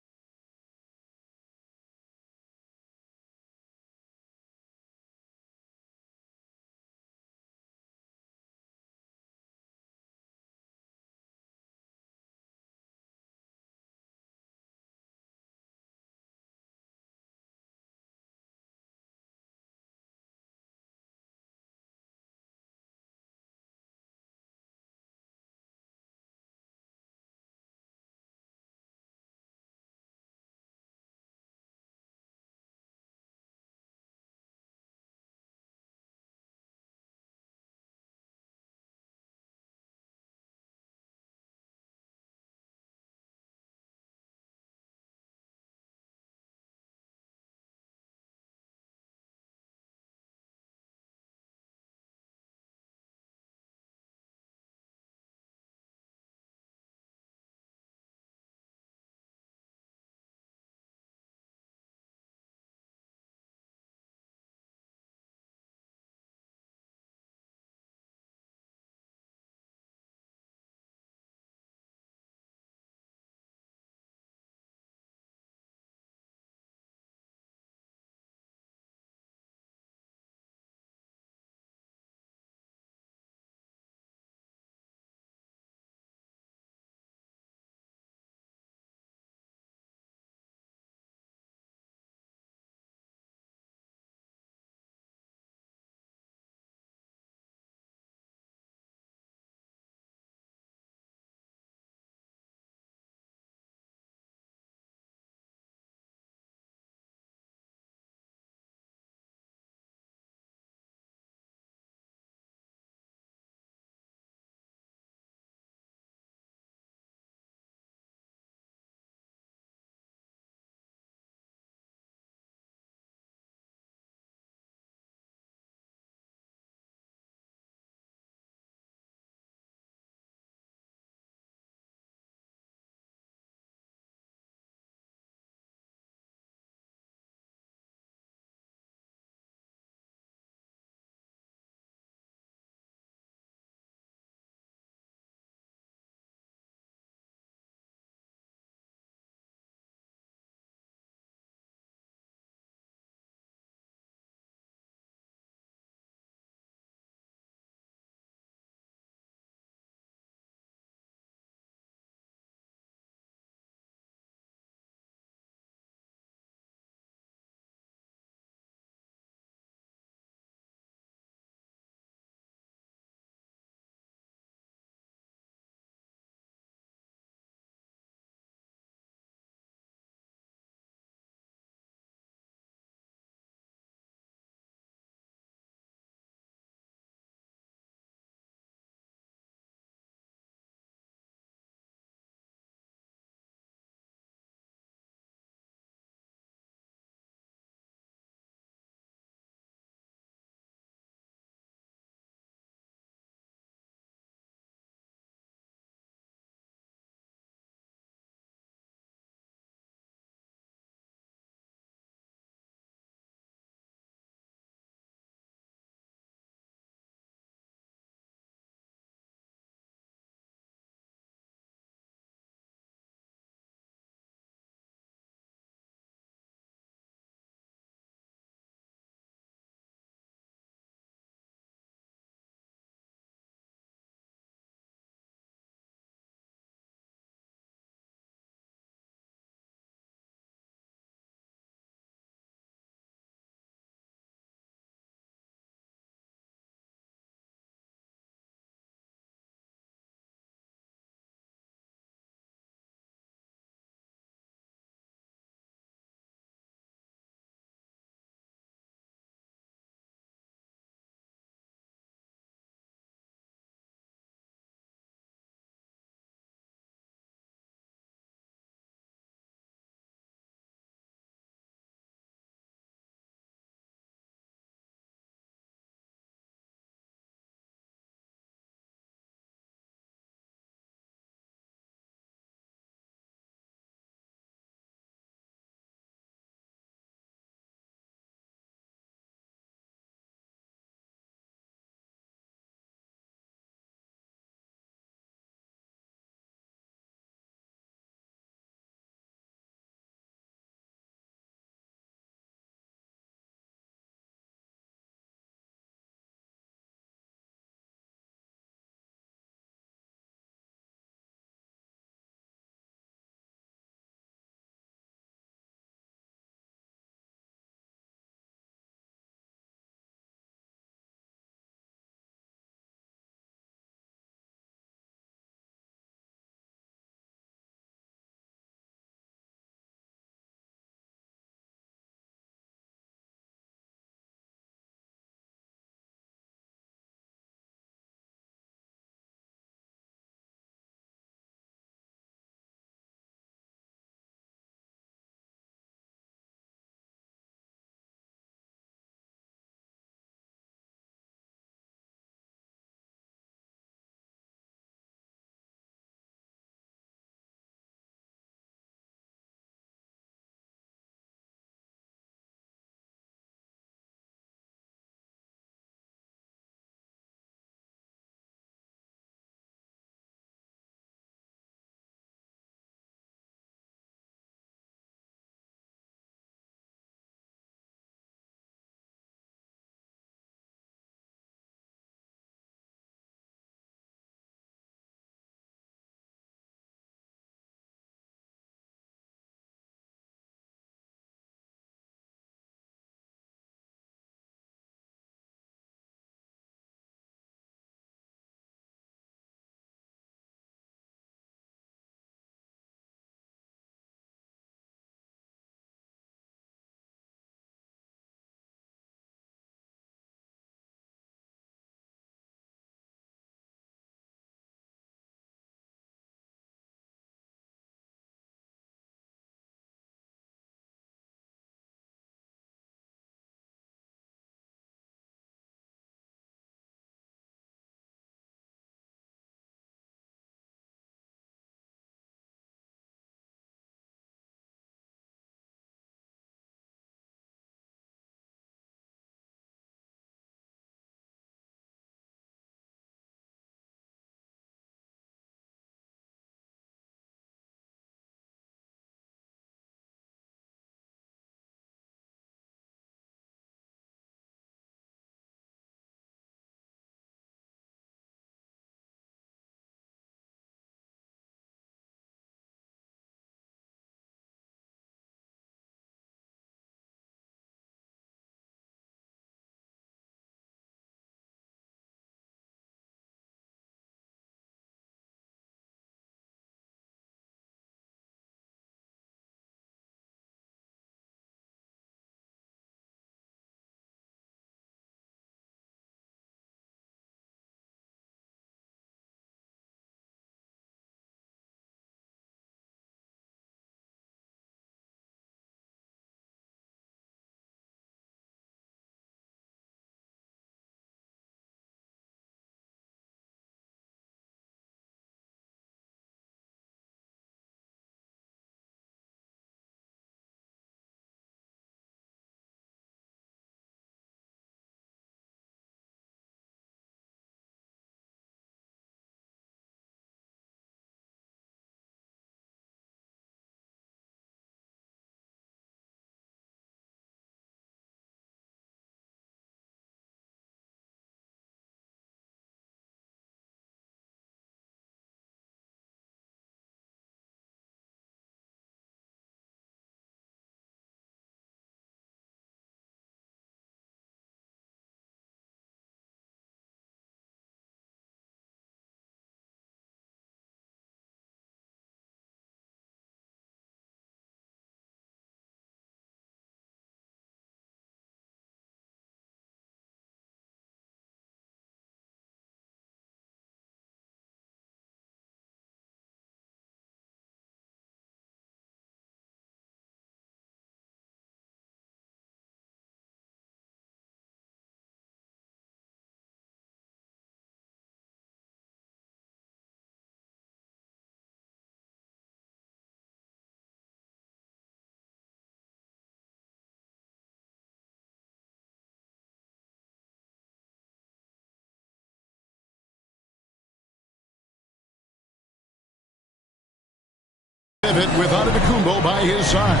pivot with Antetokounmpo by his side.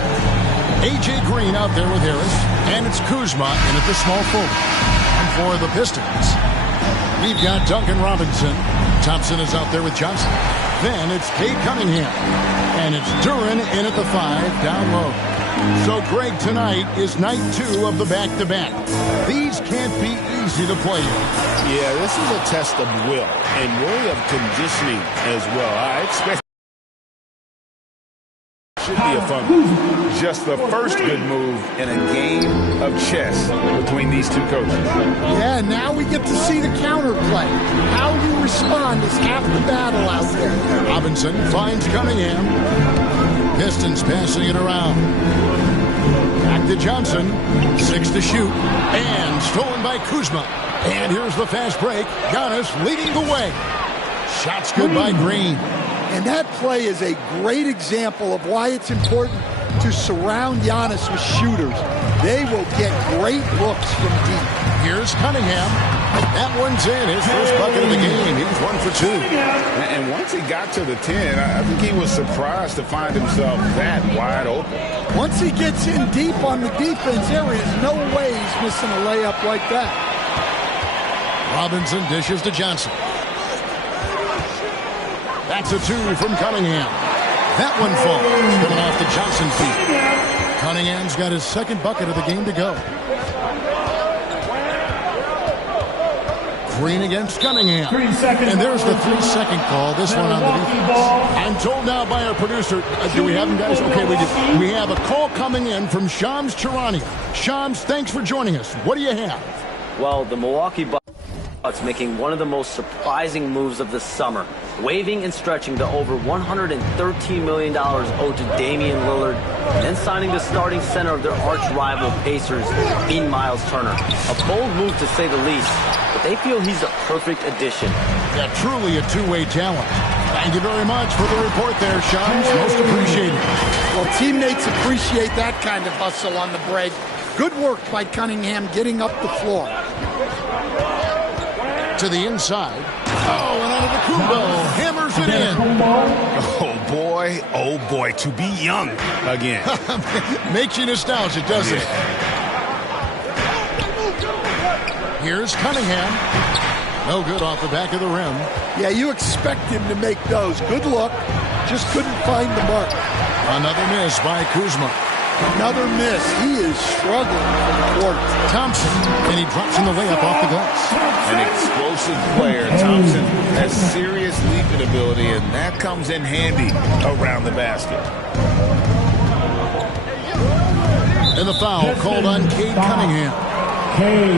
A.J. Green out there with Harris, and it's Kuzma in at the small forward. And for the Pistons, we've got Duncan Robinson. Thompson is out there with Johnson. Then it's Cade Cunningham, and it's Duren in at the 5 down low. So, Greg, tonight is night 2 of the back-to-back. These can't be easy to play in. Yeah, this is a test of will and really of conditioning as well. I expect it should be a fun one. Just the first good move in a game of chess between these two coaches. Yeah, now we get to see the counterplay. How you respond is half the battle out there. Robinson finds Cunningham. Pistons passing it around. Back to Johnson. 6 to shoot. And stolen by Kuzma. And here's the fast break. Giannis leading the way. Shots good by Green. And that play is a great example of why it's important to surround Giannis with shooters. They will get great looks from deep. Here's Cunningham. That one's in. His first bucket of the game. He was 1 for 2. And once he got to the 10, I think he was surprised to find himself that wide open. Once he gets in deep on the defense, there is no way he's missing a layup like that. Robinson dishes to Johnson. That's a 2 from Cunningham. That one falls, coming off the Johnson feet. Cunningham's got his second bucket of the game to go. Green against Cunningham. And there's the 3-second call. This one on the defense. I'm told now by our producer, do we have him, guys? Okay, we do. We have a call coming in from Shams Charania. Shams, thanks for joining us. What do you have? Well, the Milwaukee Bucks making one of the most surprising moves of the summer, waiving and stretching the over $113 million owed to Damian Lillard, and then signing the starting center of their arch-rival Pacers in Miles Turner. A bold move to say the least, but they feel he's the perfect addition. Yeah, truly a two-way talent. Thank you very much for the report there, Shams. Most appreciated. Well, teammates appreciate that kind of hustle on the break. Good work by Cunningham getting up the floor. To the inside. Oh, and Antetokounmpo hammers it in. Oh boy, to be young again. Makes you nostalgic, doesn't it? Here's Cunningham. No good off the back of the rim. Yeah, you expect him to make those. Good luck. Just couldn't find the mark. Another miss by Kuzma. Another miss. He is struggling for the quarter. Thompson, and he drops in the layup off the glass. An explosive player. Thompson has serious leaping ability, and that comes in handy around the basket. And the foul called on Cade Cunningham.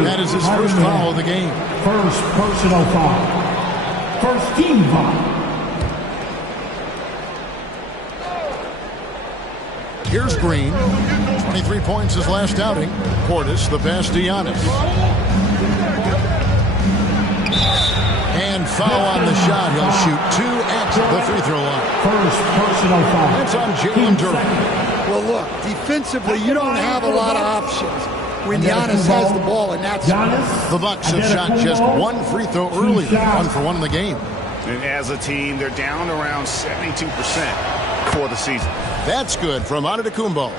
That is his first foul of the game. First personal foul. First team foul. Here's Green. 23 points his last outing. Portis, the pass to Giannis. And foul on the shot. He'll shoot 2 at the free throw line. First personal foul. That's on Jalen Duren. Well, look, defensively, you don't have a lot of options when Giannis has the ball, and that's the Bucks have shot just 1 free throw early, 1 for 1 in the game. And as a team, they're down around 72% for the season. That's good from Antetokounmpo.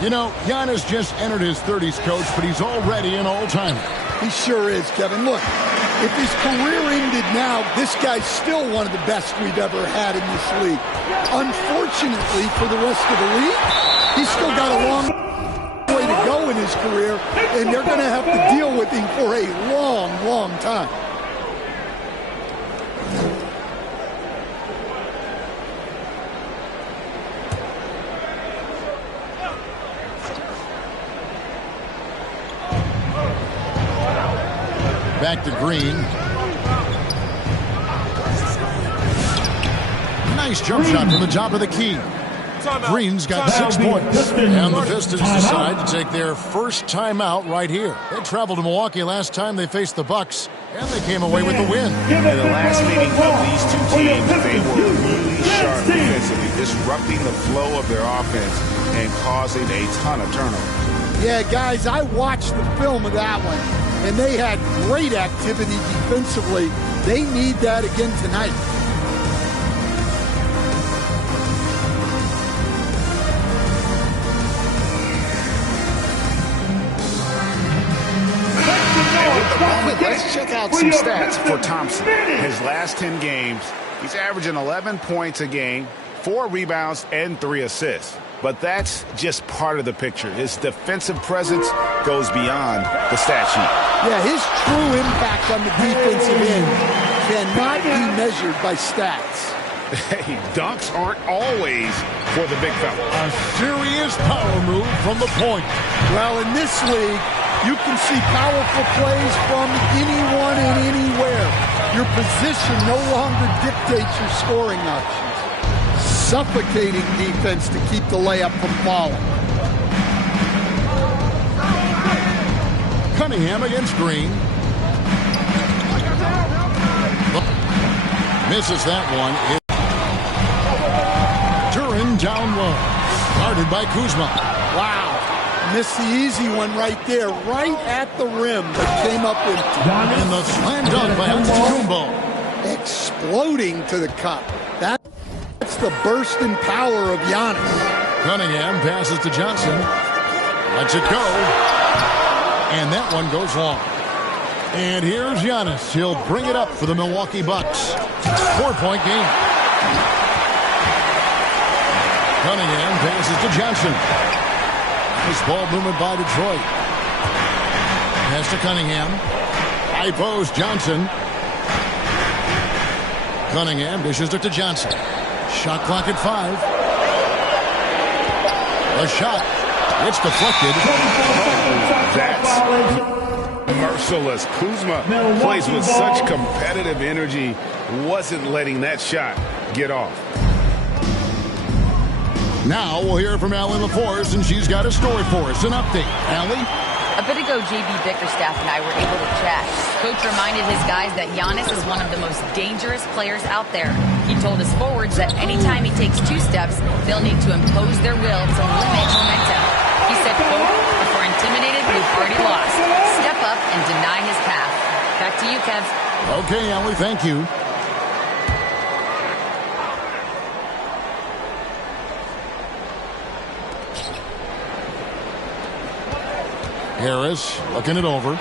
You know, Giannis just entered his 30s, coach, but he's already an all-timer. He sure is, Kevin. Look, if his career ended now, this guy's still one of the best we've ever had in this league. Unfortunately for the rest of the league, he's still got a long way to go in his career, and they're going to have to deal with him for a long, long time. Back to Green. Nice jump shot from the top of the key. Green's got 6 points. And the Pistons decide to take their first timeout right here. They traveled to Milwaukee last time they faced the Bucks, and they came away with the win. In the last meeting of these two teams, they were really sharp defensively, disrupting the flow of their offense and causing a ton of turnovers. Yeah, guys, I watched the film of that one, and they had great activity defensively. They need that again tonight. check out some stats for Thompson. His last 10 games, he's averaging 11 points a game, 4 rebounds, and 3 assists. But that's just part of the picture. His defensive presence goes beyond the stat sheet. Yeah, his true impact on the defensive end cannot be measured by stats. Hey, dunks aren't always for the big fella. A serious power move from the point. Well, in this league, you can see powerful plays from anyone and anywhere. Your position no longer dictates your scoring options. Suffocating defense to keep the layup from falling. Cunningham against Green. Misses that one. Duran down low. Guarded by Kuzma. Wow. Missed the easy one right there. Right at the rim. But came up with... And the slam dunk by Antetokounmpo. Exploding to the cup. That's the bursting power of Giannis. Cunningham passes to Johnson. Lets it go. And that one goes long. And here's Giannis. He'll bring it up for the Milwaukee Bucks. 4-point game. Cunningham passes to Johnson. Nice ball movement by Detroit. Pass to Cunningham. High post, Johnson. Cunningham dishes it to Johnson. Shot clock at 5. A shot. It's deflected. That's merciless. Kuzma plays with such competitive energy. Wasn't letting that shot get off. Now we'll hear from Allie LaForce, and she's got a story for us. An update. Allie? A bit ago, JB Bickerstaff and I were able to chat. Coach reminded his guys that Giannis is one of the most dangerous players out there. He told his forwards that anytime he takes 2 steps, they'll need to impose their will to limit momentum. He said, quote, if we're intimidated, we've already lost. Step up and deny his path. Back to you, Kev. Okay, Allie, thank you. Harris looking it over.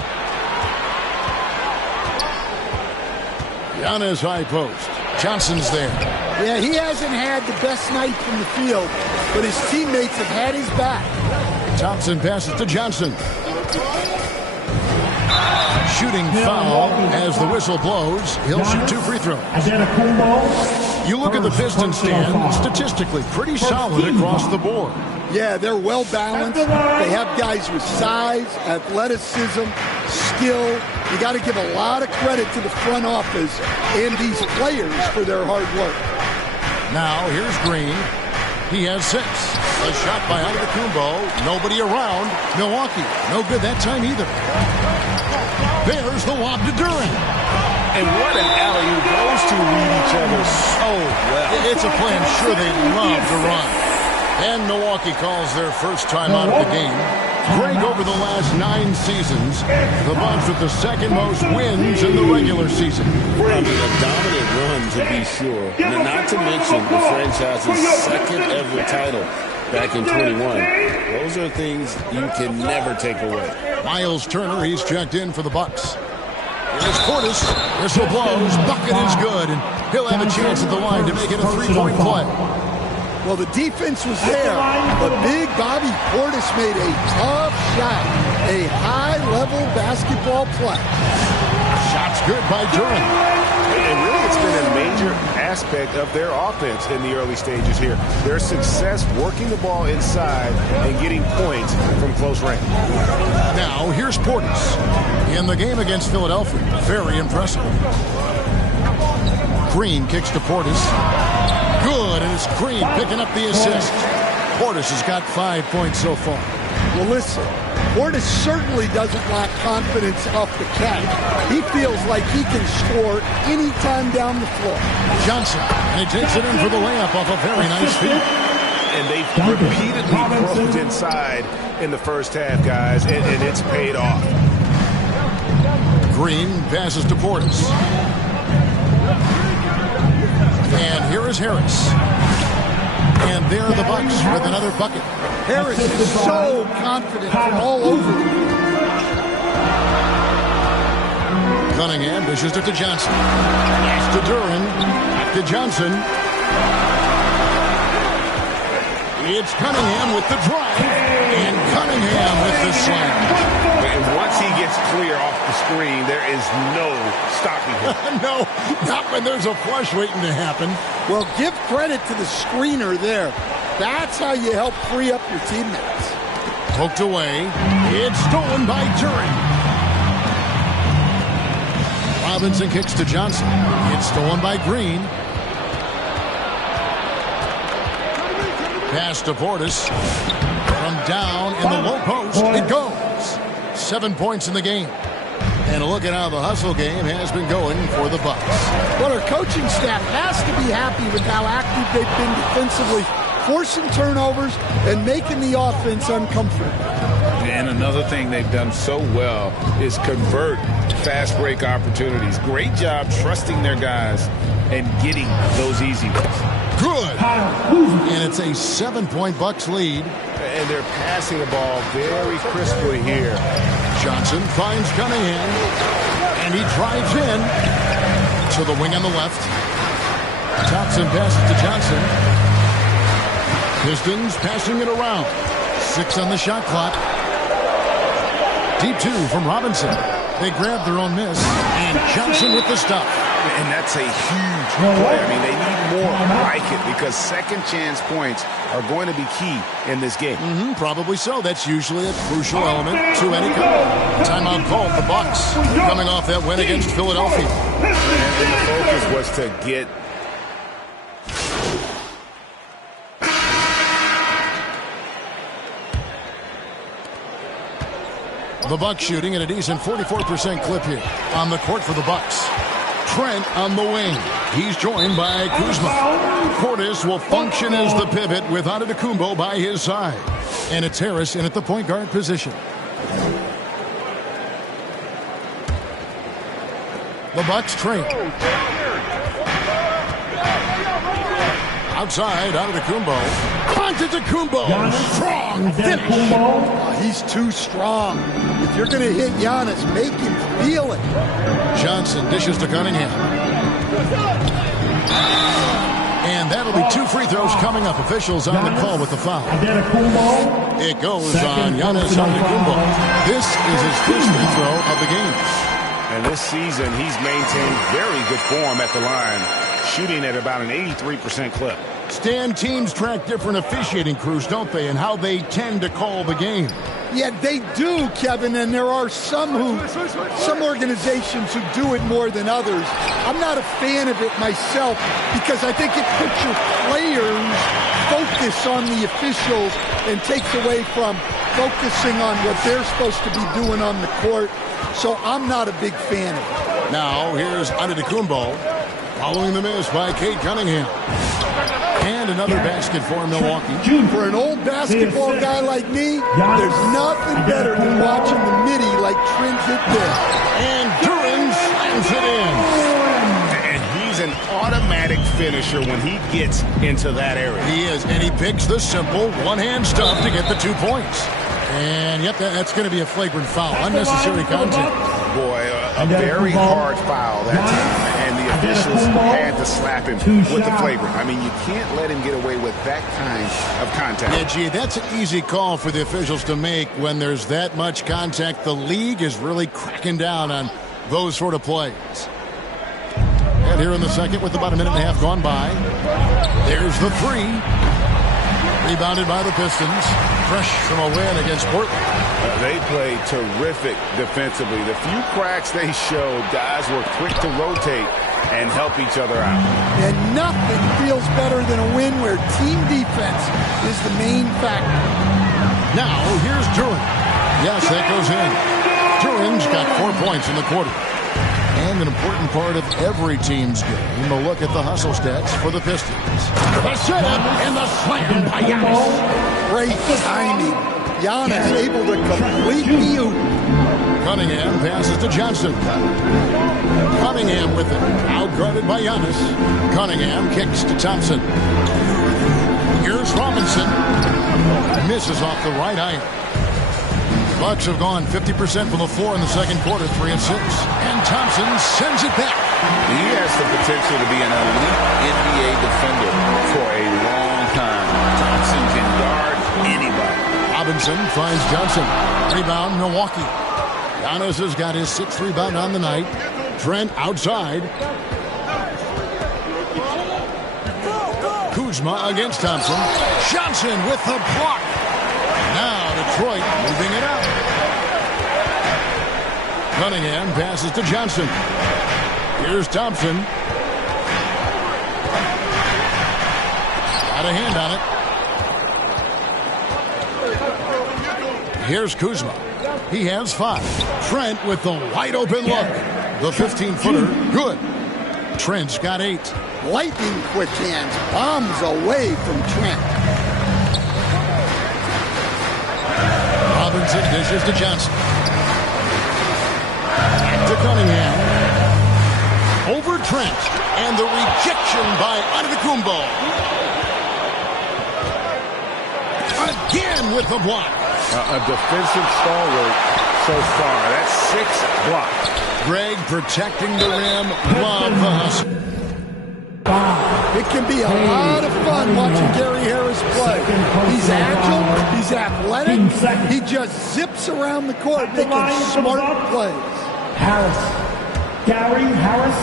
Giannis high post. Johnson's there. Yeah, he hasn't had the best night from the field, but his teammates have had his back. Thompson passes to Johnson. Shooting foul as the whistle blows. He'll shoot 2 free throws. You look at the Pistons stand, statistically pretty solid across the board. Yeah, they're well balanced. They have guys with size, athleticism, skill. You got to give a lot of credit to the front office and these players for their hard work. Now here's Green. He has 6. A shot by Antetokounmpo. Nobody around. Milwaukee. No good that time either. There's the lob to Duran. And what an alley-oop. Those two read each other so well. It's a play I'm sure they love to run. And Milwaukee calls their first time out of the game. Greg, over the last 9 seasons, the Bucks with the 2nd most wins in the regular season. I mean, a dominant run, to be sure. And not to mention the franchise's 2nd ever title back in 21. Those are things you can never take away. Miles Turner, he's checked in for the Bucks. Here's Portis. Whistle blows. Bucket is good. And he'll have a chance at the line to make it a 3-point play. Well, the defense was there, but big Bobby Portis made a tough shot. A high-level basketball play. Shot's good by Duran. And really, it's been a major aspect of their offense in the early stages here. Their success working the ball inside and getting points from close range. Now, here's Portis. In the game against Philadelphia, very impressive. Green kicks to Portis. Good, and it's Green picking up the assist. Portis has got 5 points so far. Well, listen, Portis certainly doesn't lack confidence off the catch. He feels like he can score anytime down the floor. Johnson, and he takes it in for the layup off a very nice feed. And they've repeatedly closed inside in the first half, guys, and it's paid off. Green passes to Portis. And here is Harris. And there are the Bucks with another bucket. Harris is so confident from all over. Cunningham dishes it to Johnson. Pass to Duran. Back to Johnson. It's Cunningham with the drive. And Cunningham with the slam. And once he gets clear off the screen, there is no stopping him. No, not when there's a flush waiting to happen. Well, give credit to the screener there. That's how you help free up your teammates. Poked away. It's stolen by Duran. Robinson kicks to Johnson. It's stolen by Green. Pass to Portis. From down in the low post, it goes. 7 points in the game. And a look at how the hustle game has been going for the Bucks. Well, our coaching staff has to be happy with how active they've been defensively, forcing turnovers and making the offense uncomfortable. And another thing they've done so well is convert fast break opportunities. Great job trusting their guys and getting those easy ones. Good. And it's a 7-point Bucks lead. And they're passing the ball very crisply here. Johnson finds Cunningham. And he drives in to the wing on the left. Thompson passes to Johnson. Pistons passing it around. 6 on the shot clock. Deep 2 from Robinson. They grab their own miss. And Johnson with the stop. And that's a huge play. I mean, they need more like it because second chance points are going to be key in this game. Probably so. That's usually a crucial element to any comeback. Timeout called the Bucks coming off that win against Philadelphia. And the focus was to get the Bucks shooting at a decent 44% clip here on the court for the Bucks. Trent on the wing. He's joined by Kuzma. Portis will function as the pivot with Antetokounmpo by his side. And it's Harris in at the point guard position. The Bucks trail. Outside, Antetokounmpo. Antetokounmpo, strong finish. He's too strong. If you're going to hit Giannis, make him feel it. Johnson dishes to Cunningham. And that'll be 2 free throws coming up. Officials on the call with the foul. It goes on Giannis Antetokounmpo. This is his first free throw of the game. And this season, he's maintained very good form at the line, shooting at about an 83% clip. Stan, teams track different officiating crews, don't they, and how they tend to call the game. Yeah, they do, Kevin, and there are some organizations who do it more than others. I'm not a fan of it myself because I think it puts your players' focus on the officials and takes away from focusing on what they're supposed to be doing on the court. So I'm not a big fan of it. Now, here's Antetokounmpo following the miss by Cade Cunningham. And another basket for Milwaukee. For an old basketball guy like me, there's nothing better than watching the midi like Trent hit this. And Duran slams it in. And he's an automatic finisher when he gets into that area. He is, and he picks the simple one-hand stuff to get the 2 points. And, yep, that's going to be a flagrant foul. Unnecessary contact. Boy, a very hard foul that time. And the officials had to slap him with the flagrant. I mean, you can't let him get away with that kind of contact. Yeah, gee, that's an easy call for the officials to make when there's that much contact. The league is really cracking down on those sort of plays. And here in the second with about a minute and a half gone by. There's the 3. Rebounded by the Pistons. Fresh from a win against Portland. They played terrific defensively. The few cracks they showed, guys were quick to rotate and help each other out. And nothing feels better than a win where team defense is the main factor. Now, here's Duran. Yes, that goes in. Duran's got 4 points in the quarter. And an important part of every team's game, a look at the hustle stats for the Pistons. The setup and the slam by Giannis. Great timing. Giannis able to complete the oop. Cunningham passes to Johnson. Cunningham with it. Outguarded by Giannis. Cunningham kicks to Thompson. Here's Robinson. Misses off the right iron. Bucks have gone 50% from the floor in the second quarter, 3 of 6. And Thompson sends it back. He has the potential to be an elite NBA defender for a long time. Thompson can guard anybody. Robinson finds Johnson. Rebound, Milwaukee. Giannis has got his 6th rebound on the night. Trent outside. Kuzma against Thompson. Johnson with the block. Now Detroit moving it up. Cunningham passes to Johnson. Here's Thompson. Got a hand on it. Here's Kuzma. He has 5. Trent with the wide open look. The 15-footer, good. Trent's got 8. Lightning quick hands. Bombs away from Trent. Robinson dishes to Johnson. Back to Cunningham. Over Trent. And the rejection by Antetokounmpo. Again with the block. A defensive stalwart so far. That's 6 blocks. Greg protecting the rim. Love the hustle. It can be a lot of fun watching Gary Harris play. He's agile, he's athletic, he just zips around the court making smart plays. Gary Harris,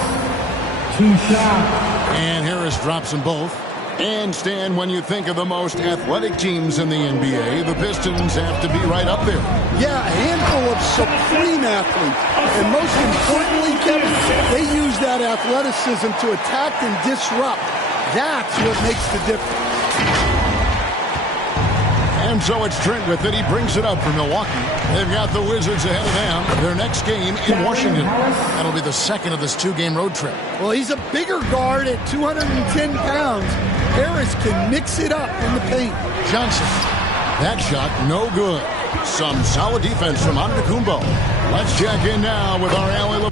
2 shots. And Harris drops them both. And Stan, when you think of the most athletic teams in the NBA, the Pistons have to be right up there. Yeah, a handful of supreme athletes. And most importantly, Kevin, they use that athleticism to attack and disrupt. That's what makes the difference. And so it's Trent with it. He brings it up for Milwaukee. They've got the Wizards ahead of them. Their next game in Washington. That'll be the second of this 2-game road trip. Well, he's a bigger guard at 210 pounds. Harris can mix it up in the paint. Johnson. That shot, no good. Some solid defense from Antetokounmpo. Let's check in now with our alley.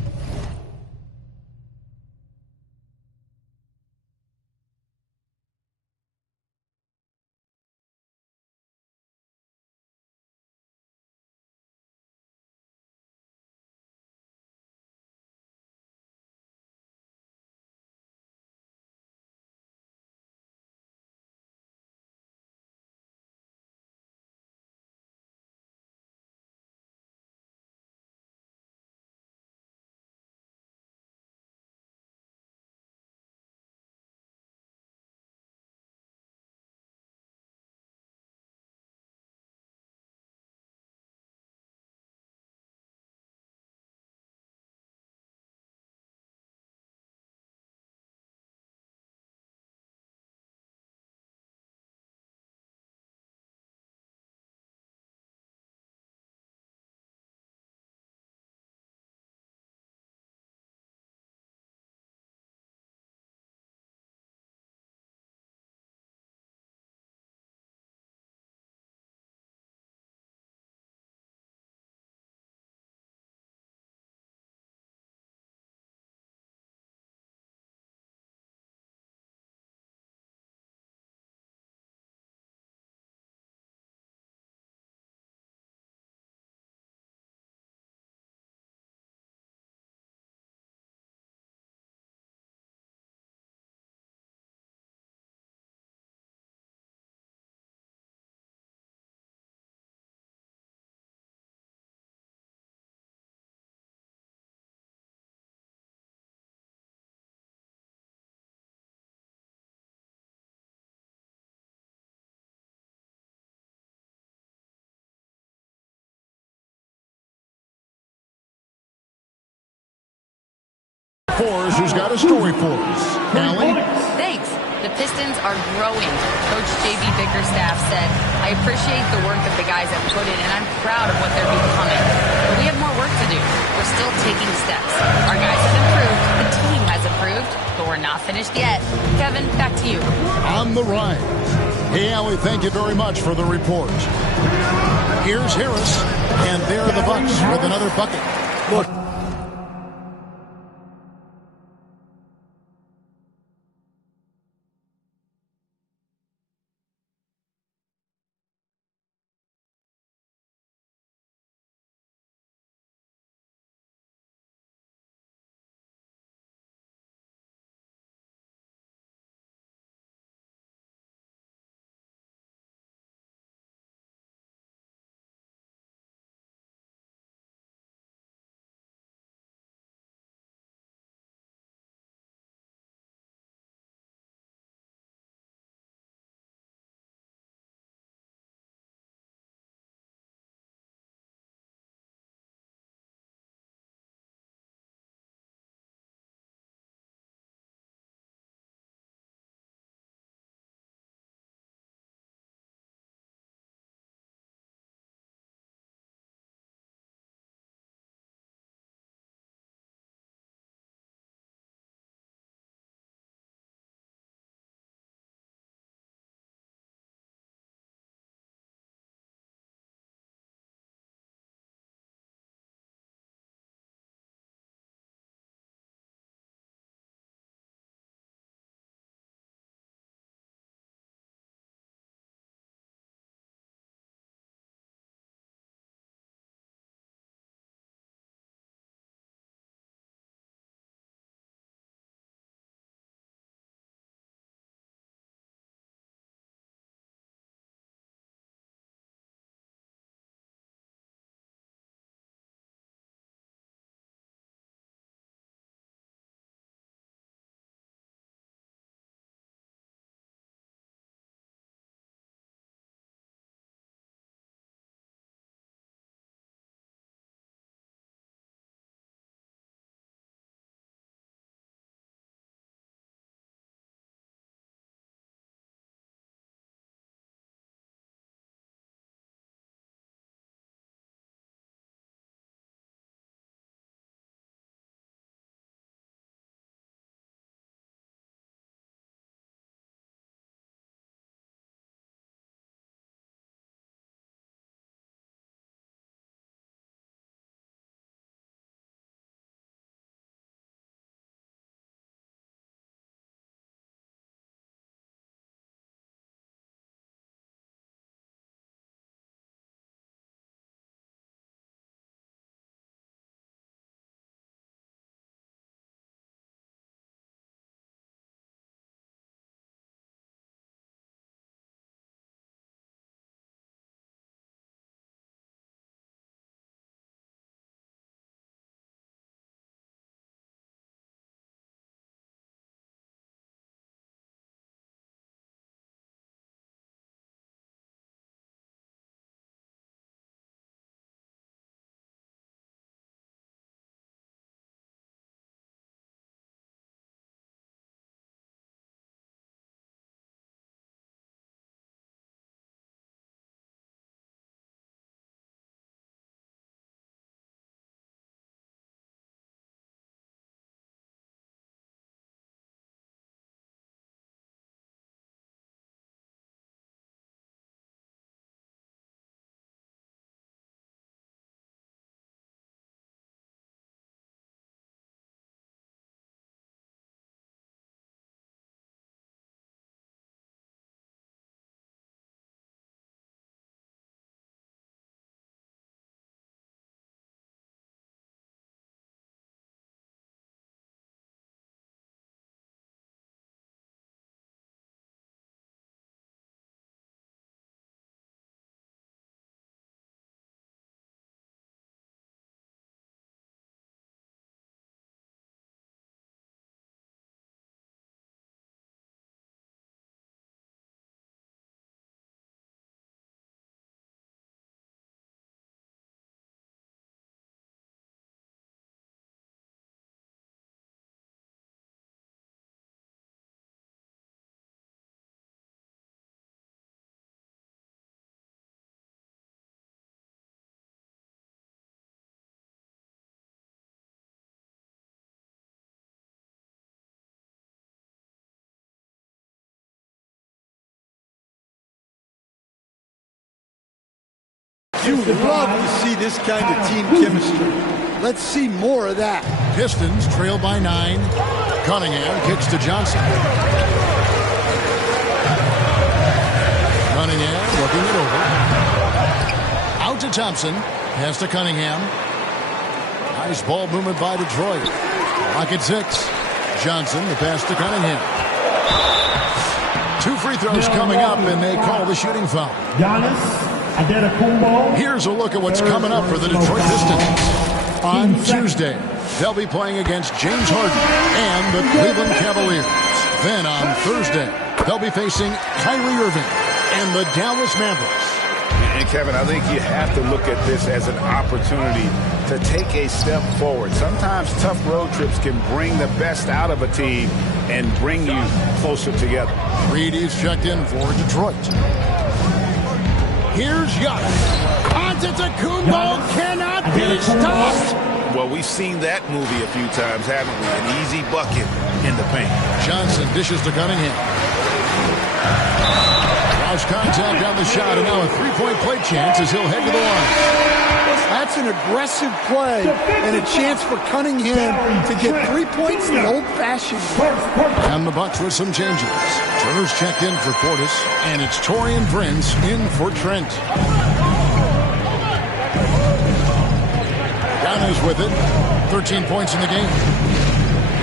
Fours, who's got a story for us. Allie? Thanks. The Pistons are growing. Coach J.B. Bickerstaff said, I appreciate the work that the guys have put in, and I'm proud of what they're becoming. But we have more work to do. We're still taking steps. Our guys have improved. The team has improved. But we're not finished yet. Kevin, back to you. On the rise. Hey, Allie, thank you very much for the report. Here's Harris, and there are the Bucks with another bucket. Look, You love to see this kind of team chemistry. Let's see more of that. Pistons trail by 9. Cunningham kicks to Johnson. Cunningham looking it over. Out to Thompson. Pass to Cunningham. Nice ball movement by Detroit. Clock at 6. Johnson, the pass to Cunningham. 2 free throws coming up, and they call the shooting foul. Here's a look at what's coming up for the Detroit Pistons. On Tuesday, they'll be playing against James Harden and the Cleveland Cavaliers. Then on Thursday, they'll be facing Kyrie Irving and the Dallas Mavericks. And Kevin, I think you have to look at this as an opportunity to take a step forward. Sometimes tough road trips can bring the best out of a team and bring you closer together. Reed checked in for Detroit. Here's Giannis. Antetokounmpo cannot be stopped. Well, we've seen that movie a few times, haven't we? An easy bucket in the paint. Johnson dishes to Cunningham. Draws contact on the shot, and now a three-point play chance as he'll head to the line. That's an aggressive play and a chance for Cunningham to get 3 points the old-fashioned way. And the Bucks with some changes. Turner's checked in for Portis, and it's Taurean Prince in for Trent. Giannis with it. 13 points in the game.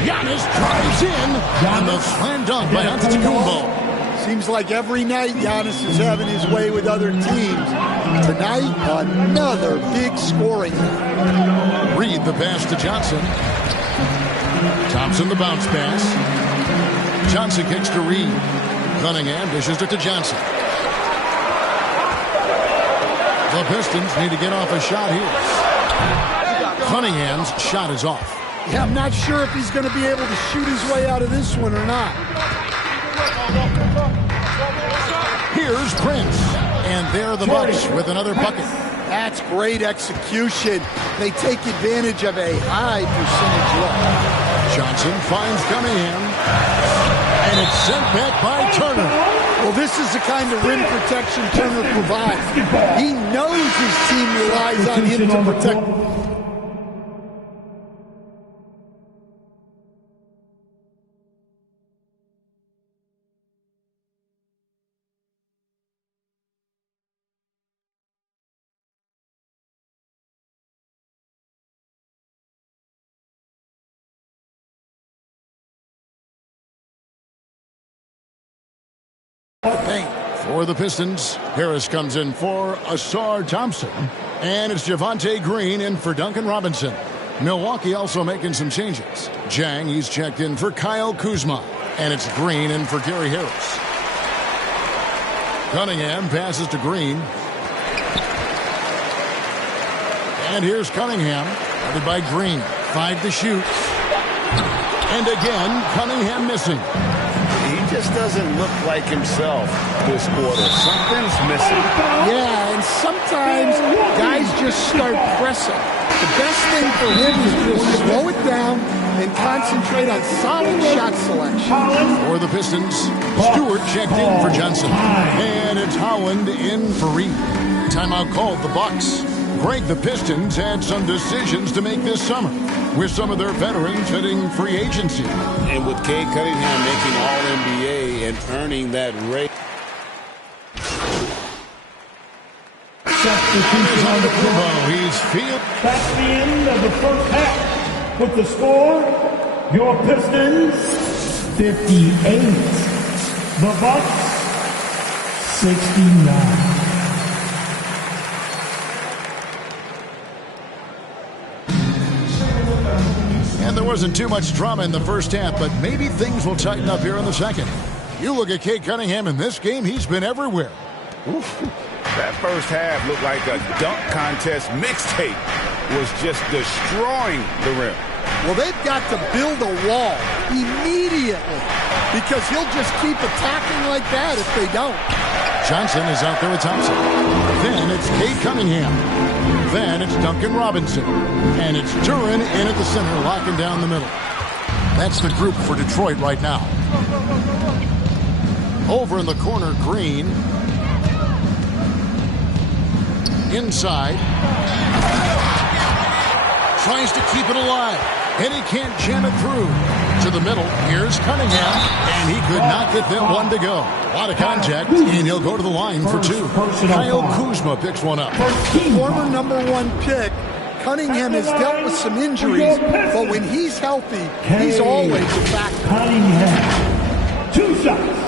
Giannis drives in, and the slam dunk by Antetokounmpo. Seems like every night Giannis is having his way with other teams. Tonight, another big scoring. Reed the pass to Johnson. Thompson the bounce pass. Johnson kicks to Reed. Cunningham dishes it to Johnson. The Pistons need to get off a shot here. Cunningham's shot is off. Yeah, I'm not sure if he's going to be able to shoot his way out of this one or not. Here's Prince. And there the Bucks with another bucket. That's great execution. They take advantage of a high percentage look. Johnson finds Cunningham. And it's sent back by Turner. Well, this is the kind of rim protection Turner provides. He knows his team relies on him to protect. For the Pistons, Harris comes in for Asar Thompson. And it's Javonte Green in for Duncan Robinson. Milwaukee also making some changes. Jang, he's checked in for Kyle Kuzma. And it's Green in for Gary Harris. Cunningham passes to Green. And here's Cunningham, guarded by Green. 5 to shoot. And again, Cunningham missing. He just doesn't look like himself this quarter. Something's missing. Yeah, and sometimes guys just start pressing. The best thing for him is just slow it down and concentrate on solid shot selection. For the Pistons, Stewart checked in for Johnson. And it's Howland in for Reed. Timeout called the Bucks. Greg, the Pistons had some decisions to make this summer, with some of their veterans hitting free agency. And with Cade Cunningham making All-NBA and earning that rate. He's field. That's the end of the first half. With the score, your Pistons 58. The Bucks 69. And there wasn't too much drama in the first half, but maybe things will tighten up here in the second. You look at Cade Cunningham in this game, he's been everywhere. Oof. That first half looked like a dunk contest mixtape was just destroying the rim. Well, they've got to build a wall immediately because he'll just keep attacking like that if they don't. Johnson is out there with Thompson. Then it's Cade Cunningham. Then it's Duncan Robinson. And it's Duran in at the center, locking down the middle. That's the group for Detroit right now. Over in the corner, Green. Inside. Tries to keep it alive. And he can't jam it through. To the middle. Here's Cunningham. And he could not get that one to go. A lot of contact. And he'll go to the line for two. Kyle Kuzma picks one up. Former #1 pick. Cunningham has dealt with some injuries, but when he's healthy, he's always a factor. Cunningham. 2 shots.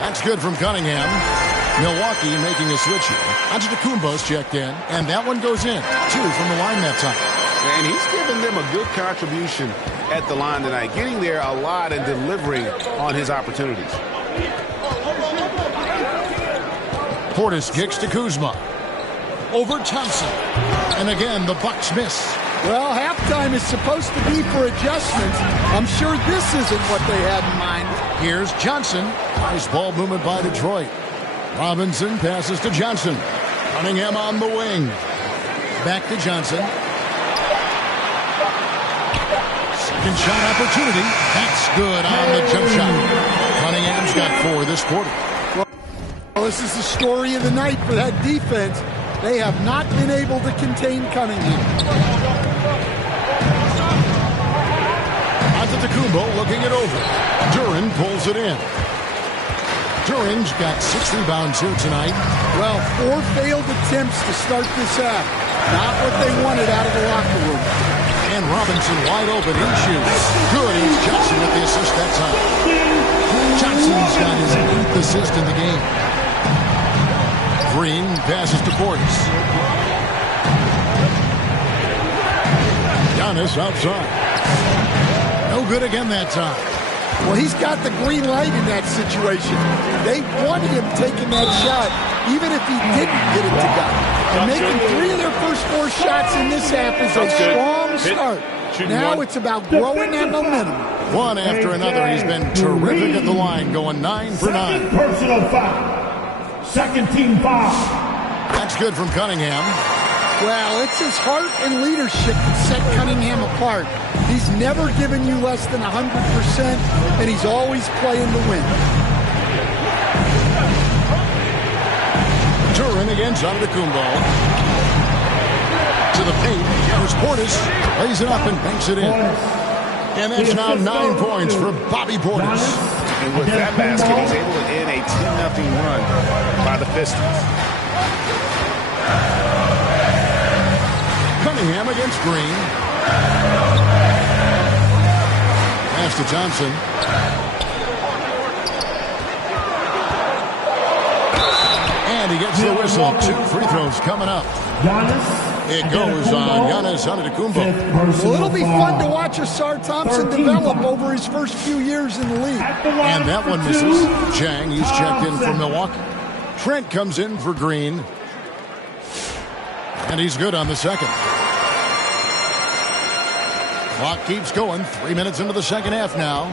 That's good from Cunningham. Milwaukee making a switch here. Antetokounmpo's checked in, and that one goes in. 2 from the line that time. And he's given them a good contribution at the line tonight, getting there a lot and delivering on his opportunities. Portis kicks to Kuzma. Over Thompson. And again, the Bucks miss. Well, halftime is supposed to be for adjustments. I'm sure this isn't what they had in mind. Here's Johnson. Nice ball movement by Detroit. Robinson passes to Johnson. Cunningham on the wing. Back to Johnson. Second shot opportunity. That's good on the jump shot. Cunningham's got 4 this quarter. Well, this is the story of the night for that defense. They have not been able to contain Cunningham. Antetokounmpo looking it over. Duran pulls it in. Duran's got 6 rebounds here tonight. Well, 4 failed attempts to start this half. Not what they wanted out of the locker room. And Robinson wide open. He shoots. Good. It's Johnson with the assist that time. Johnson's got his 8th assist in the game. Green passes to Portis. Giannis outside. No good again that time. Well, he's got the green light in that situation. They wanted him taking that shot, even if he didn't get it to go. And making 3 of their first 4 shots in this half is a strong start. Now it's about growing that momentum. One after another. He's been terrific at the line, going 9 for 9. Personal foul. Second team foul. That's good from Cunningham. Well, it's his heart and leadership that set Cunningham apart. He's never given you less than 100%, and he's always playing to win. Duran against Antetokounmpo. To the paint. Here's Portis. Lays it up and banks it in. And that's now 9 points for Bobby Portis. And with that basket, he's able to end a 10-0 run by the Pistons. Cunningham against Green. Pass to Johnson. And he gets the whistle. 2 free throws coming up. It goes on Giannis Antetokounmpo. Well, it'll be fun to watch Asar Thompson develop over his first few years in the league. And that one misses. Chang, he's checked in for Milwaukee. Trent comes in for Green. And he's good on the second. Clock keeps going. 3 minutes into the second half now.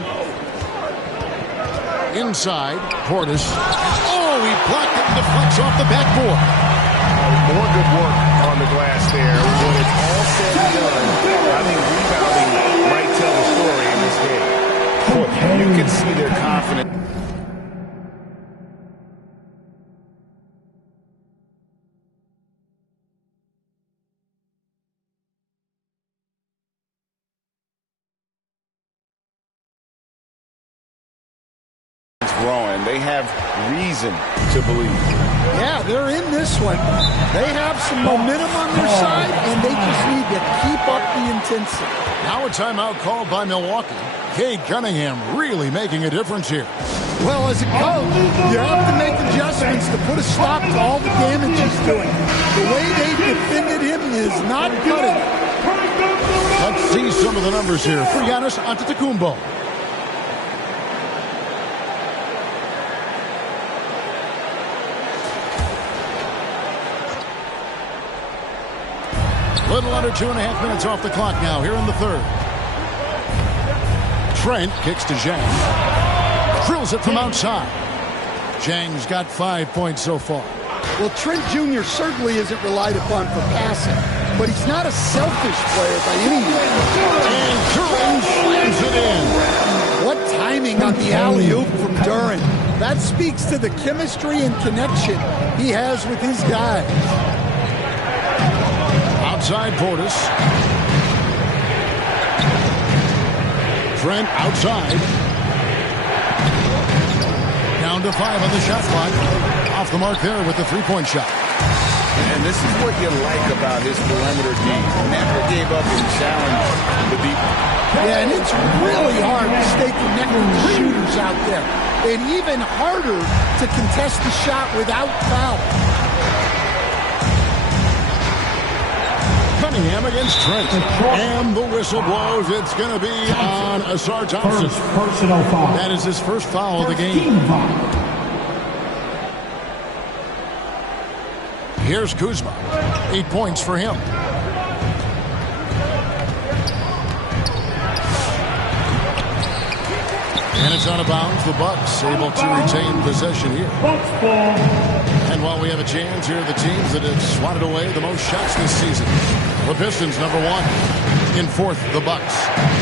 Inside, Portis. Oh, he blocked it and deflects off the backboard. More good work on the glass there. When it's all said and done, I think rebounding might tell the story in this game. You can see their confidence. Growing. They have reason to believe. Yeah, they're in this one. They have some momentum on their side, and they just need to keep up the intensity. Now a timeout called by Milwaukee. Cade Cunningham really making a difference here. Well, as a coach, you have to make adjustments to put a stop to all the damage he's doing. The way they defended him is not cutting. Let's see some of the numbers here for Giannis Antetokounmpo. Little under 2.5 minutes off the clock now here in the third. Trent kicks to Zhang. Drills it from outside. Zhang's got 5 points so far. Well, Trent Jr. certainly isn't relied upon for passing. but he's not a selfish player by any means. And Duran slams it in. What timing on the alley-oop from Duran. That speaks to the chemistry and connection he has with his guys. Outside Portis. Trent outside. Down to 5 on the shot clock. Off the mark there with the three-point shot. And this is what you like about his perimeter D. Never gave up and challenged the deep. Yeah, and it's really hard to stay connected to shooters out there. And even harder to contest the shot without foul. Cunningham against Trent. And the whistle blows. It's going to be on Asar Thompson. Personal foul. That is his first foul of the game. Here's Kuzma. 8 points for him. And it's out of bounds. The Bucks able to retain possession here. And while we have a chance, here are the teams that have swatted away the most shots this season. The Pistons, number 1. In 4th, the Bucks.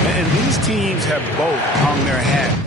And these teams have both hung their hat.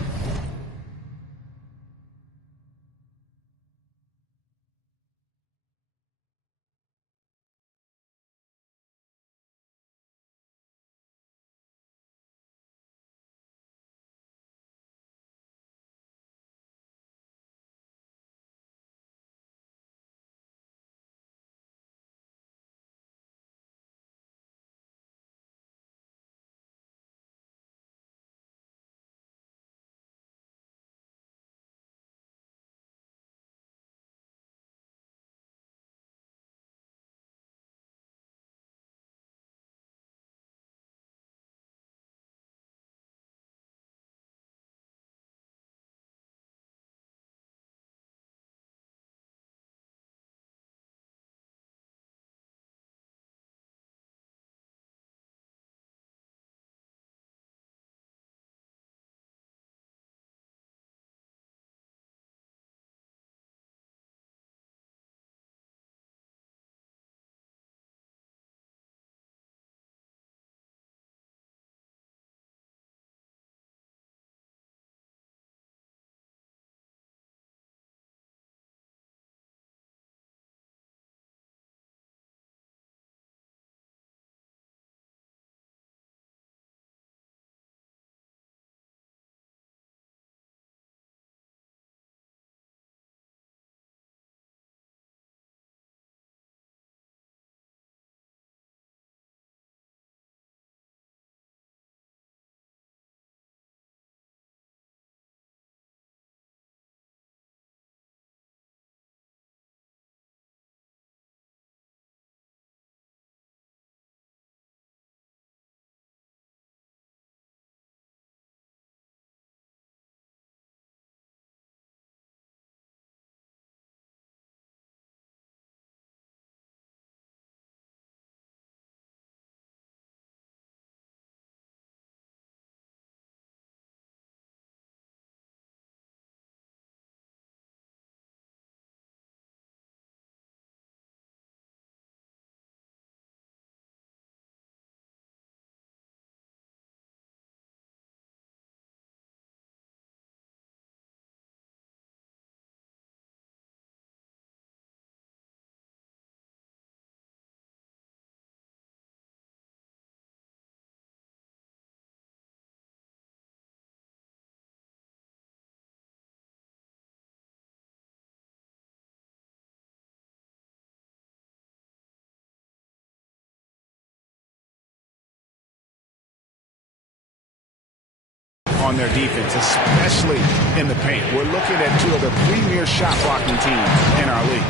On their defense, especially in the paint. We're looking at two of the premier shot blocking teams in our league.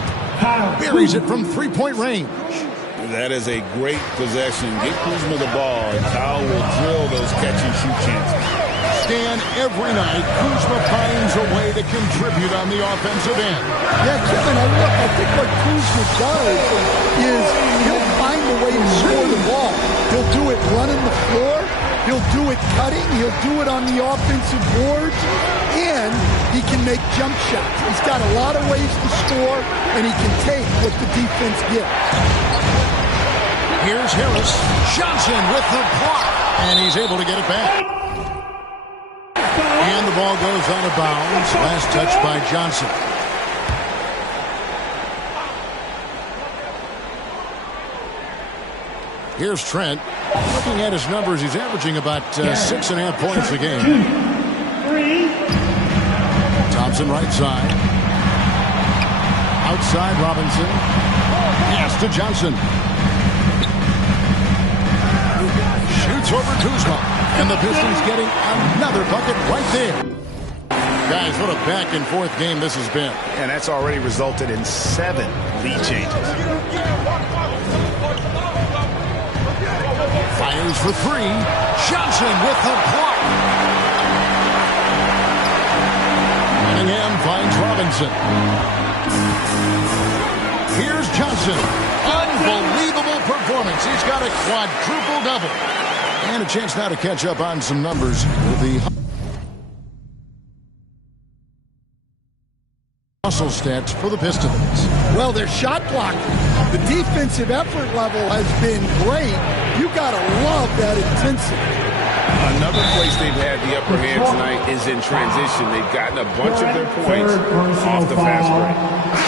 Buries it from three-point range. That is a great possession. Get Kuzma the ball, and Kyle will drill those catch-and-shoot chances. Stan, every night, Kuzma finds a way to contribute on the offensive end. Yeah, Kevin, I think what Kuzma does is he'll find a way to score the ball. He'll do it running the floor. He'll do it cutting. He'll do it on the offensive boards. And he can make jump shots. He's got a lot of ways to score, and he can take what the defense gives. Here's Harris. Johnson with the block. And he's able to get it back. And the ball goes out of bounds. Last touch by Johnson. Here's Trent. Looking at his numbers, he's averaging about 6.5 points a game. 2, 3. Thompson right side. Outside Robinson. Pass to Johnson. Shoots over Kuzma. And the Pistons getting another bucket right there. Guys, what a back-and-forth game this has been. And that's already resulted in 7 lead changes. Fires for 3. Johnson with the block. Cunningham finds Robinson. Here's Johnson. Unbelievable performance. He's got a quadruple double. And a chance now to catch up on some numbers with the hustle stats for the Pistons. Well, their shot blocking. The defensive effort level has been great. You got to love that intensity. Another place they've had the upper hand tonight is in transition. They've gotten a bunch of their points off the fast break.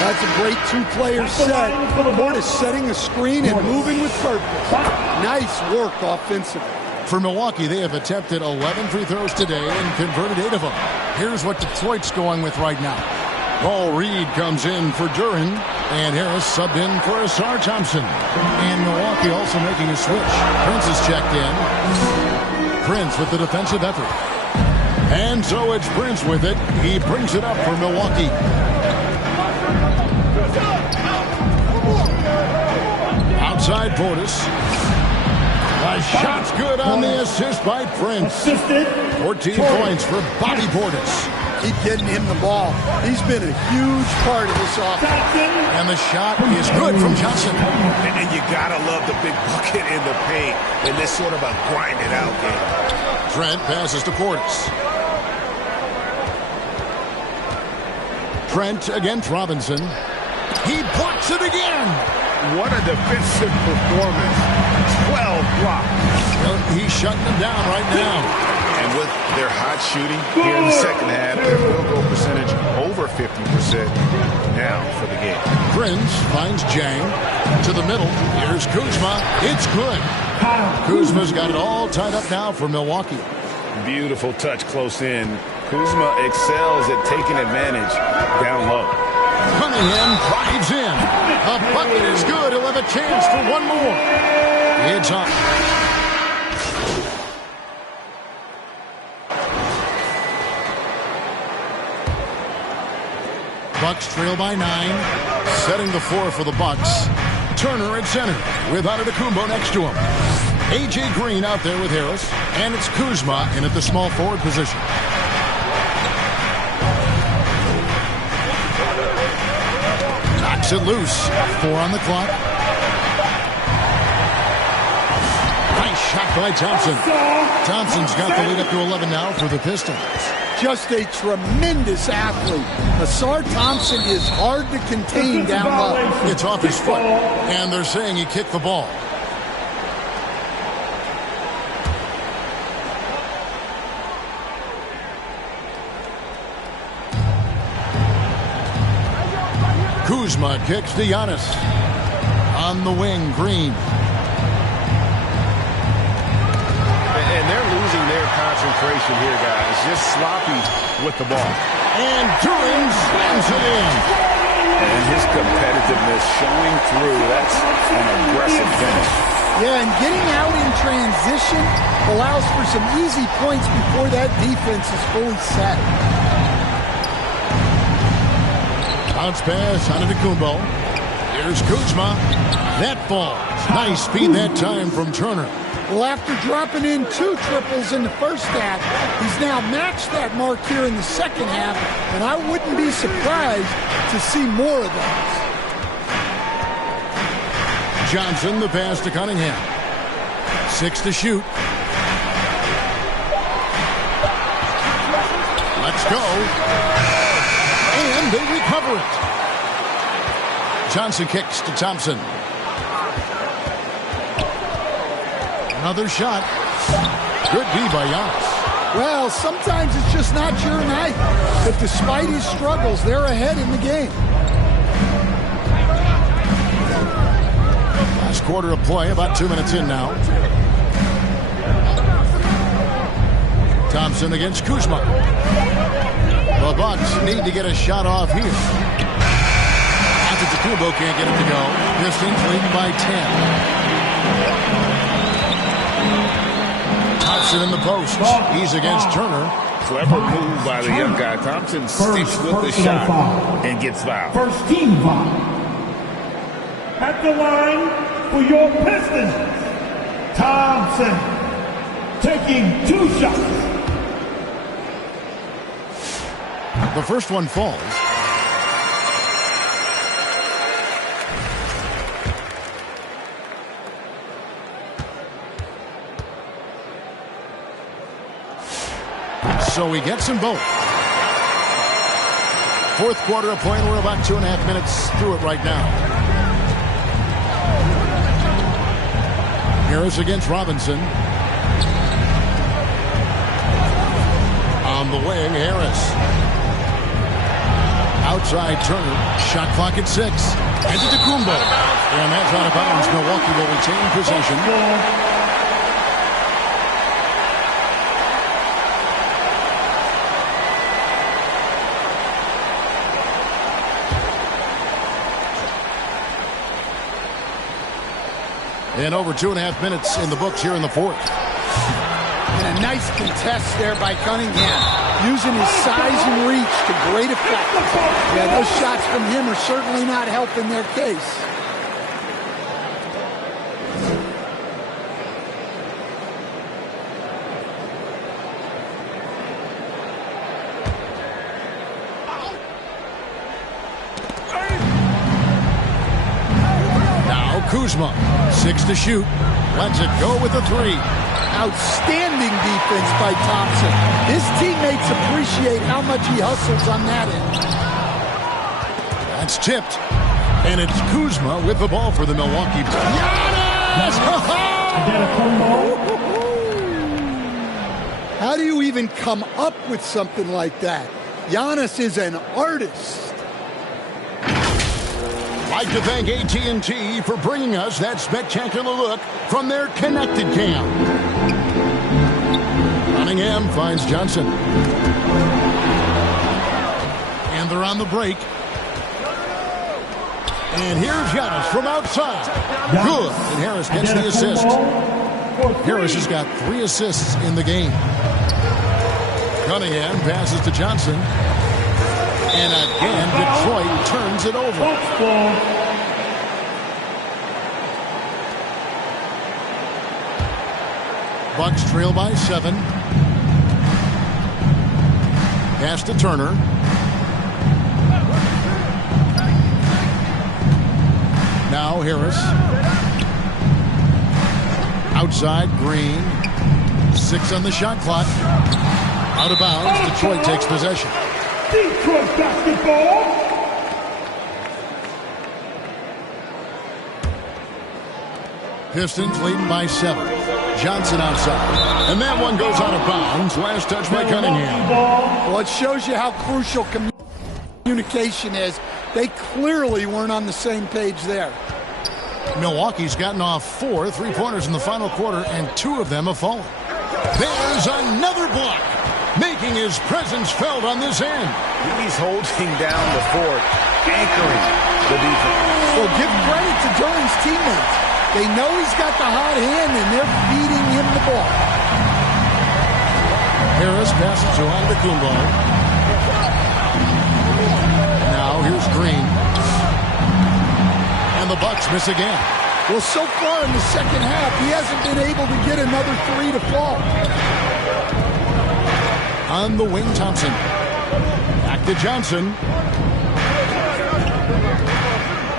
That's a great two-player set. Portis setting the screen and moving with purpose. Nice work offensively. For Milwaukee, they have attempted 11 free throws today and converted 8 of them. Here's what Detroit's going with right now. Paul Reed comes in for Duren, and Harris subbed in for Asar Thompson. And Milwaukee also making a switch. Prince is checked in. Prince with the defensive effort. And so it's Prince with it. He brings it up for Milwaukee. Outside Portis. A shot's good on the assist by Prince. 14 points for Bobby Portis. Keep getting him the ball. He's been a huge part of this offense. And the shot is good from Johnson. And you gotta love the big bucket in the paint in this sort of a grind-it-out game. Trent passes to Portis. Trent against Robinson. He blocks it again. What a defensive performance. 12 blocks. Well, he's shutting them down right now. And with their hot shooting here in the second half, their field goal percentage over 50% now for the game. Prince finds Jang to the middle. Here's Kuzma. It's good. Kuzma's got it all tied up now for Milwaukee. Beautiful touch close in. Kuzma excels at taking advantage down low. Cunningham drives in. A bucket is good. He'll have a chance for one more. It's up. Bucks trail by 9. Setting the floor for the Bucks. Turner at center with Antetokounmpo next to him. A.J. Green out there with Harris. And it's Kuzma in at the small forward position. Knocks it loose. 4 on the clock. Nice shot by Thompson. Thompson's got the lead up to 11 now for the Pistons. Just a tremendous athlete. Asar Thompson is hard to contain down low. It's off his foot, and they're saying he kicked the ball. Kuzma kicks to Giannis. On the wing, Green. And they're losing their concentration here, guys. Just sloppy with the ball. And Duren slams it in. And his competitiveness showing through. That's an aggressive finish. Yeah, and getting out in transition allows for some easy points before that defense is fully set. Bounce pass, Antetokounmpo. Here's Kuzma. That falls. Nice speed that time from Turner. Well, after dropping in 2 triples in the first half, he's now matched that mark here in the second half, and I wouldn't be surprised to see more of those. Johnson, the pass to Cunningham. 6 to shoot. Let's go. And they recover it. Another shot. Good D by Giannis. Well, sometimes it's just not your night. But despite his struggles, they're ahead in the game. Last quarter of play, about 2 minutes in now. Thompson against Kuzma. The Bucks need to get a shot off here. Antetokounmpo can't get it to go. Pistons leading by 10. Thompson in the post. He's against Turner. Clever move by the young guy. Thompson sticks with the shot and gets fouled. First team foul. At the line for your Pistons, Thompson taking 2 shots. The first one falls. So he gets them both. Fourth quarter of play, and we're about 2.5 minutes through it right now. Harris against Robinson. On the wing, Harris. Outside Turner. Shot clock at 6. Antetokounmpo. And that's out of bounds. Milwaukee will retain possession. And over 2.5 minutes in the books here in the fourth. And a nice contest there by Cunningham, using his size and reach to great effect. Yeah, those shots from him are certainly not helping their case. Now Kuzma, 6 to shoot. Lets it go with a 3. Outstanding defense by Thompson. His teammates appreciate how much he hustles on that end. That's tipped. And it's Kuzma with the ball for the Milwaukee Bucks. How do you even come up with something like that? Giannis is an artist. I'd like to thank AT&T for bringing us that spectacular look from their connected cam. Cunningham finds Johnson. And they're on the break. And here's Giannis from outside. Good. And Harris gets the assist. Harris has got 3 assists in the game. Cunningham passes to Johnson. And again, Detroit turns it over. Bucks trail by 7. Pass to Turner. Now Harris. Outside, Green. 6 on the shot clock. Out of bounds, Detroit takes possession. Detroit basketball. Pistons leading by 7. Johnson outside. And that one goes out of bounds. Last touch by Cunningham. Well, it shows you how crucial communication is. They clearly weren't on the same page there. Milwaukee's gotten off 4 3-pointers in the final quarter, and 2 of them have fallen. There's another block, making his presence felt on this end. He's holding down the fort, anchoring the defense. Well, give credit to Durant's teammates. They know he's got the hot hand, and they're feeding him the ball. Harris passes to Antetokounmpo. Now here's Green. And the Bucks miss again. Well, so far in the second half, he hasn't been able to get another 3 to fall. On the wing, Thompson. Back to Johnson.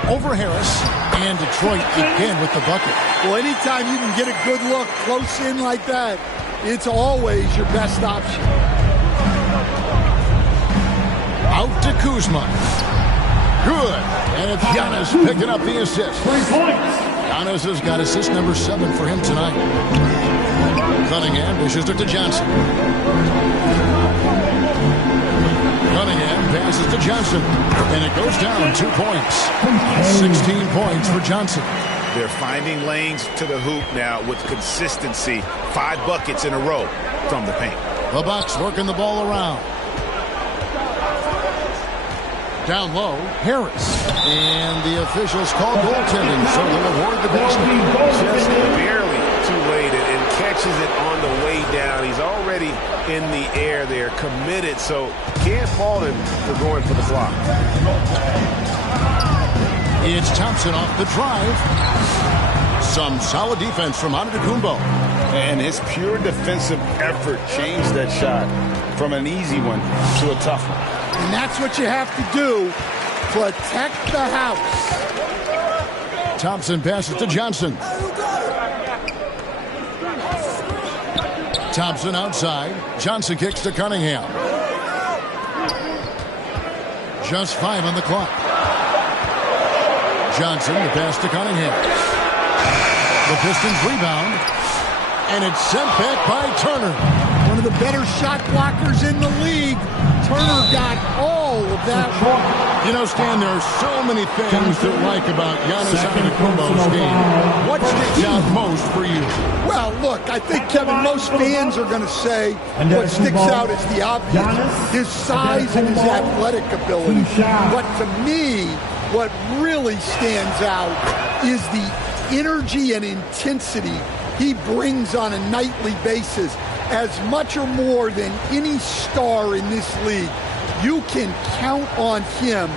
Over Harris. And Detroit again with the bucket. Well, anytime you can get a good look close in like that, it's always your best option. Out to Kuzma. Good. And it's Giannis picking up the assist. 3 points. Giannis has got assist number 7 for him tonight. Cunningham dishes it to Johnson. Cunningham passes to Johnson, and it goes down 2 points. 16 points for Johnson. They're finding lanes to the hoop now with consistency. 5 buckets in a row from the paint. The Bucks working the ball around. Down low, Harris. And the officials call goaltending, so they'll award the basket. Just barely too late and catches it on the way down. He's already in the air there, committed, so can't fault him for going for the block. It's Thompson off the drive. Some solid defense from Antetokounmpo. And his pure defensive effort changed that shot from an easy one to a tough one. And that's what you have to do. Protect the house. Thompson passes to Johnson. Thompson outside. Johnson kicks to Cunningham. Just 5 on the clock. Johnson, the pass to Cunningham. The Pistons rebound. And it's sent back by Turner. One of the better shot blockers in the league. Turner got all of that wrong. You know, Stan, there are so many things to like about Giannis Antetokounmpo's game. What sticks out most for you? Well, look, I think, Kevin, most fans are going to say what sticks out is the obvious. His size and his athletic ability. But to me, what really stands out is the energy and intensity he brings on a nightly basis, as much or more than any star in this league. You can count on him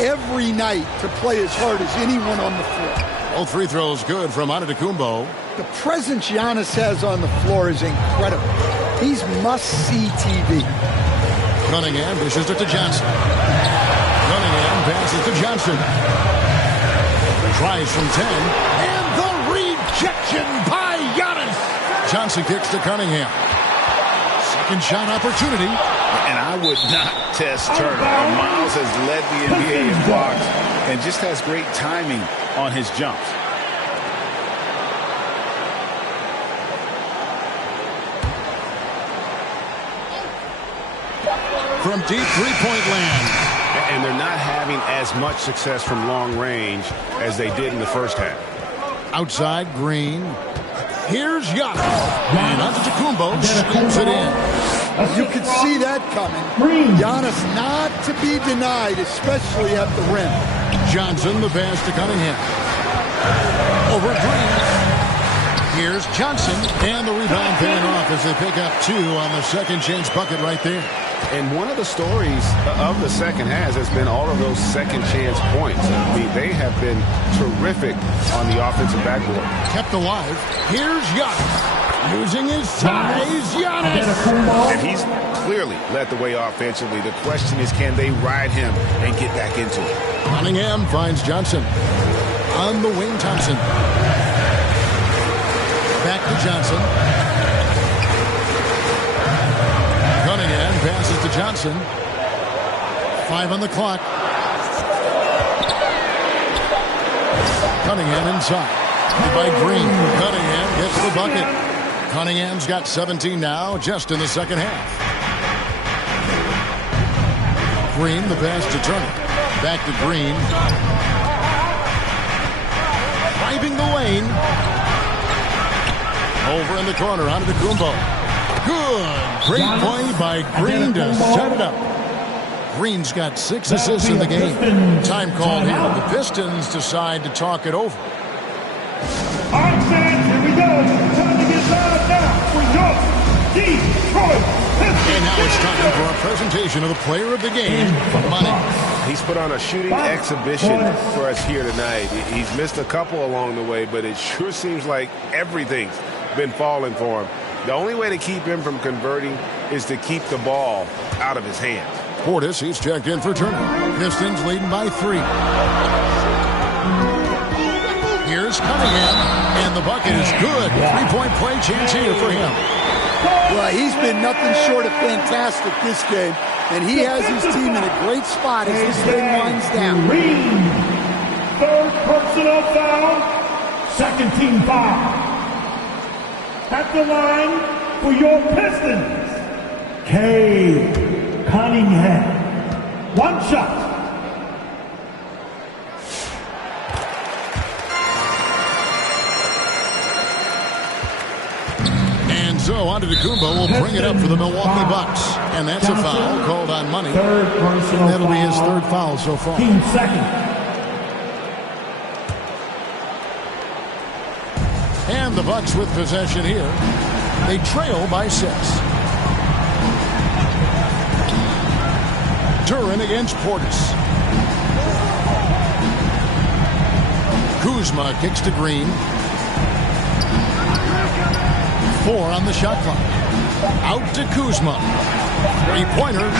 every night to play as hard as anyone on the floor. All free throws good from Antetokounmpo. The presence Giannis has on the floor is incredible. He's must-see TV. Cunningham dishes it to Johnson. Cunningham passes to Johnson. Tries from 10. And the rejection by Giannis. Johnson kicks to Cunningham. Second shot opportunity. And I would not test Turner. Miles has led the NBA in blocks and just has great timing on his jumps. From deep three-point land. And they're not having as much success from long range as they did in the first half. Outside, Green. Here's Giannis. And Antetokounmpo scoops it in. You could see that coming. Giannis not to be denied, especially at the rim. Johnson, the pass to Cunningham. Over Green. Here's Johnson. And the rebound paying off as they pick up 2 on the second chance bucket right there. And one of the stories of the second half has been all of those second chance points. I mean, they have been terrific on the offensive backboard. Kept alive. Here's Giannis. Using his size, Giannis. And he's clearly led the way offensively. The question is, can they ride him and get back into it? Cunningham finds Johnson. On the wing, Thompson. Back to Johnson. Cunningham passes to Johnson. 5 on the clock. Cunningham inside. By Green. Cunningham gets the bucket. Cunningham's got 17 now, just in the second half. Green, the pass to Turner. Back to Green. Driving the lane. Over in the corner, Antetokounmpo. Good. Great play by Green to set it up. Green's got 6 assists in the game. Time called here. The Pistons decide to talk it over. All right, fans, here we go. Time to get loud now for your Detroit Pistons. And now it's time for a presentation of the player of the game, Money. He's put on a shooting exhibition for us here tonight. He's missed a couple along the way, but it sure seems like everything's been falling for him. The only way to keep him from converting is to keep the ball out of his hands. Portis, he's checked in for Turner. Pistons leading by 3. Here's Cunningham, and the bucket is good. 3-point play chance here for him. Well, he's been nothing short of fantastic this game, and he has his team in a great spot as this thing winds down. Third personal foul. Second team foul. At the line for your Pistons, Cade Cunningham. One shot. And so Antetokounmpo will bring it up for the Milwaukee Bucks. And that's a foul called on Money. That'll be his third foul so far. Team second. And the Bucks with possession here. They trail by 6. Duran against Portis. Kuzma kicks to Green. 4 on the shot clock. Out to Kuzma. 3-pointer.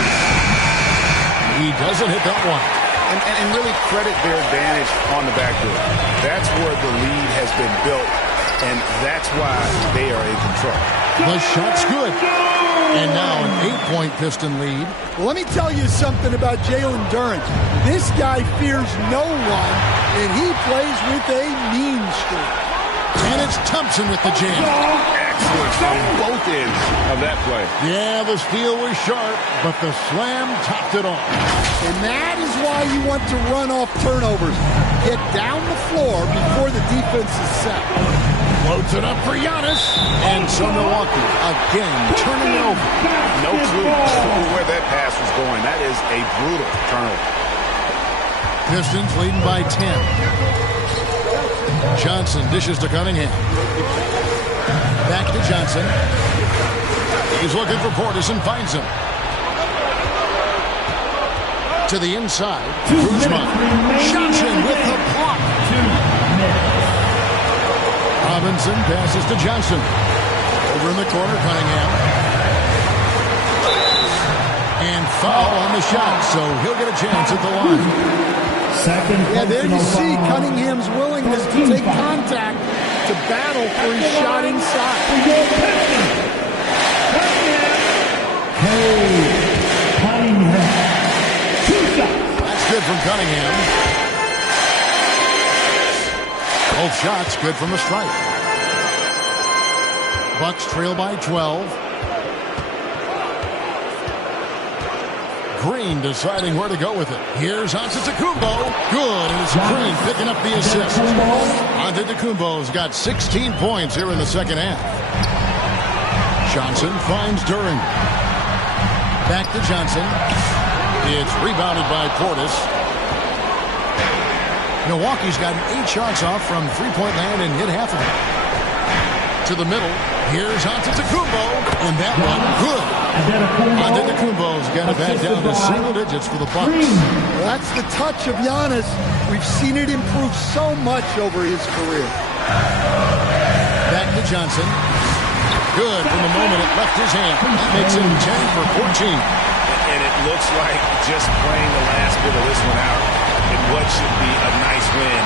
He doesn't hit that one. And really credit their advantage on the backdoor. That's where the lead has been built, and that's why they are in control. The shot's good. And now an 8-point Piston lead. Well, let me tell you something about Jalen Duran. This guy fears no one, and he plays with a mean streak. And it's Thompson with the jam. Excellent from both ends of that play. Yeah, the steal was sharp, but the slam topped it off. And that is why you want to run off turnovers. Get down the floor before the defense is set. Loads it up for Giannis. And so Milwaukee again turning it over. No clue where that pass was going. That is a brutal turnover. Pistons leading by 10. Johnson dishes to Cunningham. Back to Johnson. He's looking for Portis and finds him. To the inside. Kuzma. Johnson with the block. Robinson passes to Johnson. Over in the corner, Cunningham. And foul on the shot, so he'll get a chance at the line. Yeah, there you see Cunningham's willingness to take contact to battle for his shot inside. Cunningham. 2 shots. That's good from Cunningham. Both shots good from the strike. Bucks trail by 12. Green deciding where to go with it. Here's Antetokounmpo. Good, and it's Green picking up the assist. Antetokounmpo's got 16 points here in the second half. Johnson finds Duran. Back to Johnson. It's rebounded by Portis. Milwaukee's gotten 8 shots off from three-point land and hit half of it. To the middle. Here's Antetokounmpo. And that one, good. Antetokounmpo's got it back down to single digits for the Bucks. Well, that's the touch of Giannis. We've seen it improve so much over his career. Back to Johnson. Good from the moment it left his hand. That makes him 10 for 14. And it looks like just playing the last bit of this one out in what should be a nice win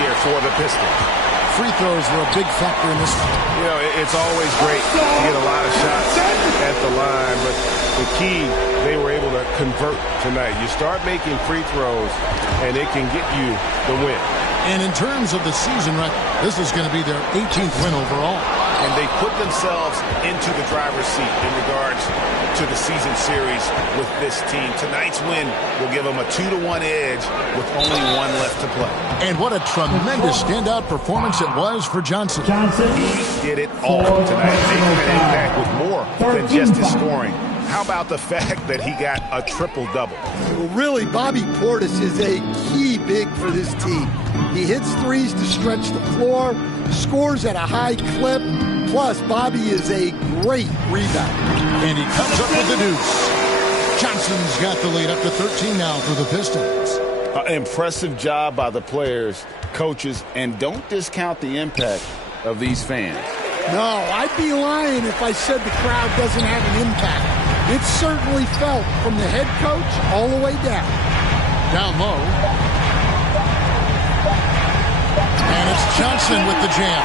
here for the Pistons. Free throws were a big factor in this one. You know, it's always great to get a lot of shots at the line, but the key, they were able to convert tonight. You start making free throws, and it can get you the win. And in terms of the season record, this is going to be their 18th win overall. And they put themselves into the driver's seat in regards to the season series with this team. Tonight's win will give them a 2-1 edge with only 1 left to play. And what a tremendous standout performance it was for Johnson. He did it all tonight. They had an impact with more than just his scoring. How about the fact that he got a triple-double? Well, really, Bobby Portis is a key big for this team. He hits threes to stretch the floor, scores at a high clip, plus Bobby is a great rebounder. And he comes up with the deuce. Johnson's got the lead up to 13 now for the Pistons. Impressive job by the players, coaches, and don't discount the impact of these fans. No, I'd be lying if I said the crowd doesn't have an impact. It's certainly felt from the head coach all the way down. Down low. And it's Johnson with the jam.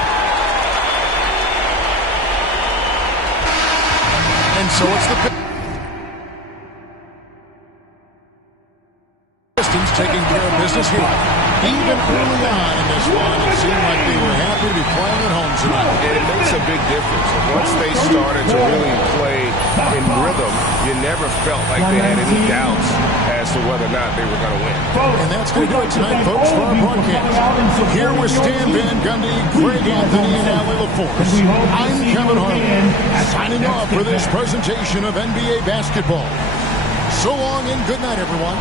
And so it's the Pistons taking care of business here. Even early on in this one, it seemed like they were happy to be playing at home tonight. And it makes a big difference. Once they started to really play in rhythm, you never felt like they had any doubts as to whether or not they were going to win. And that's going to do it tonight, folks, for our broadcast. Here with Stan Van Gundy, Craig Anthony, and Allie LaForce, I'm Kevin Harlan, signing off for this presentation of NBA basketball. So long and good night, everyone.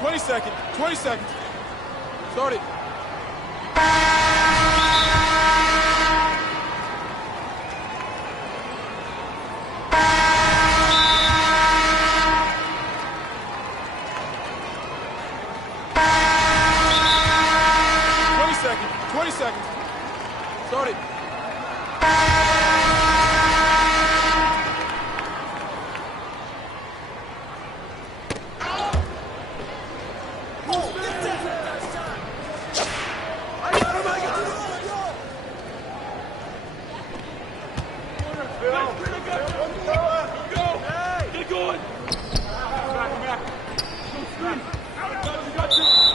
20 seconds. 20 seconds. Start it. Start it. Get going. Back. Got you.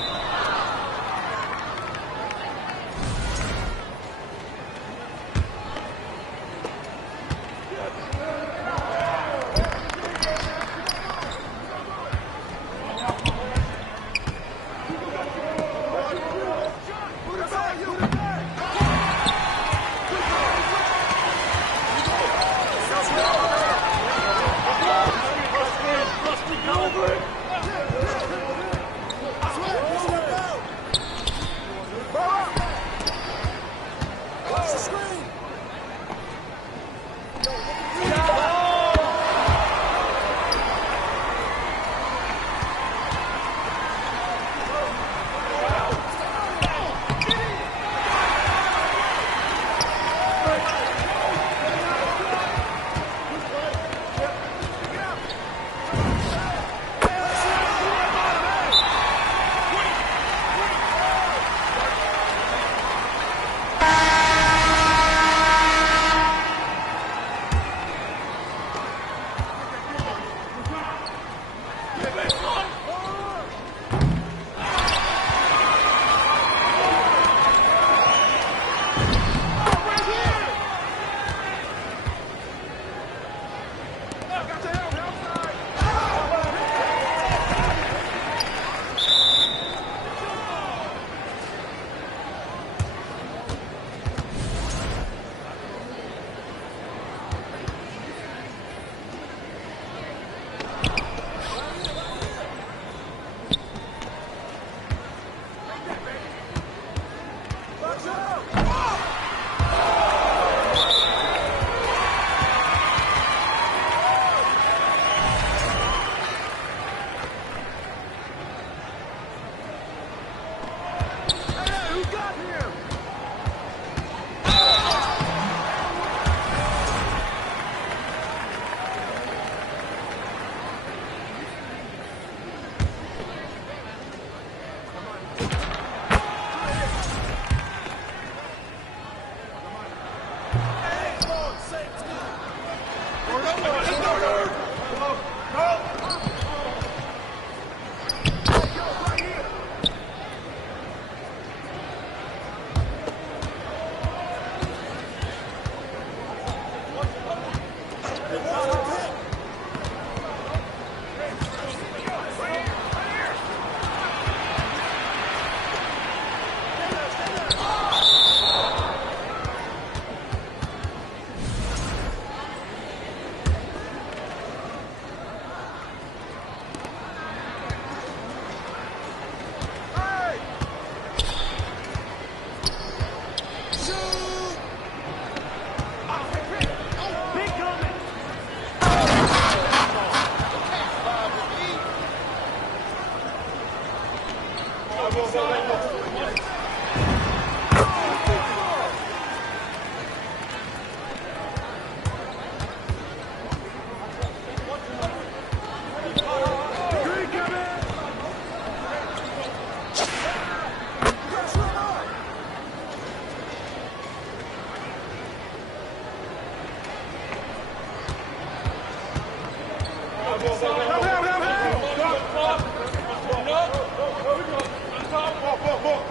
Stop.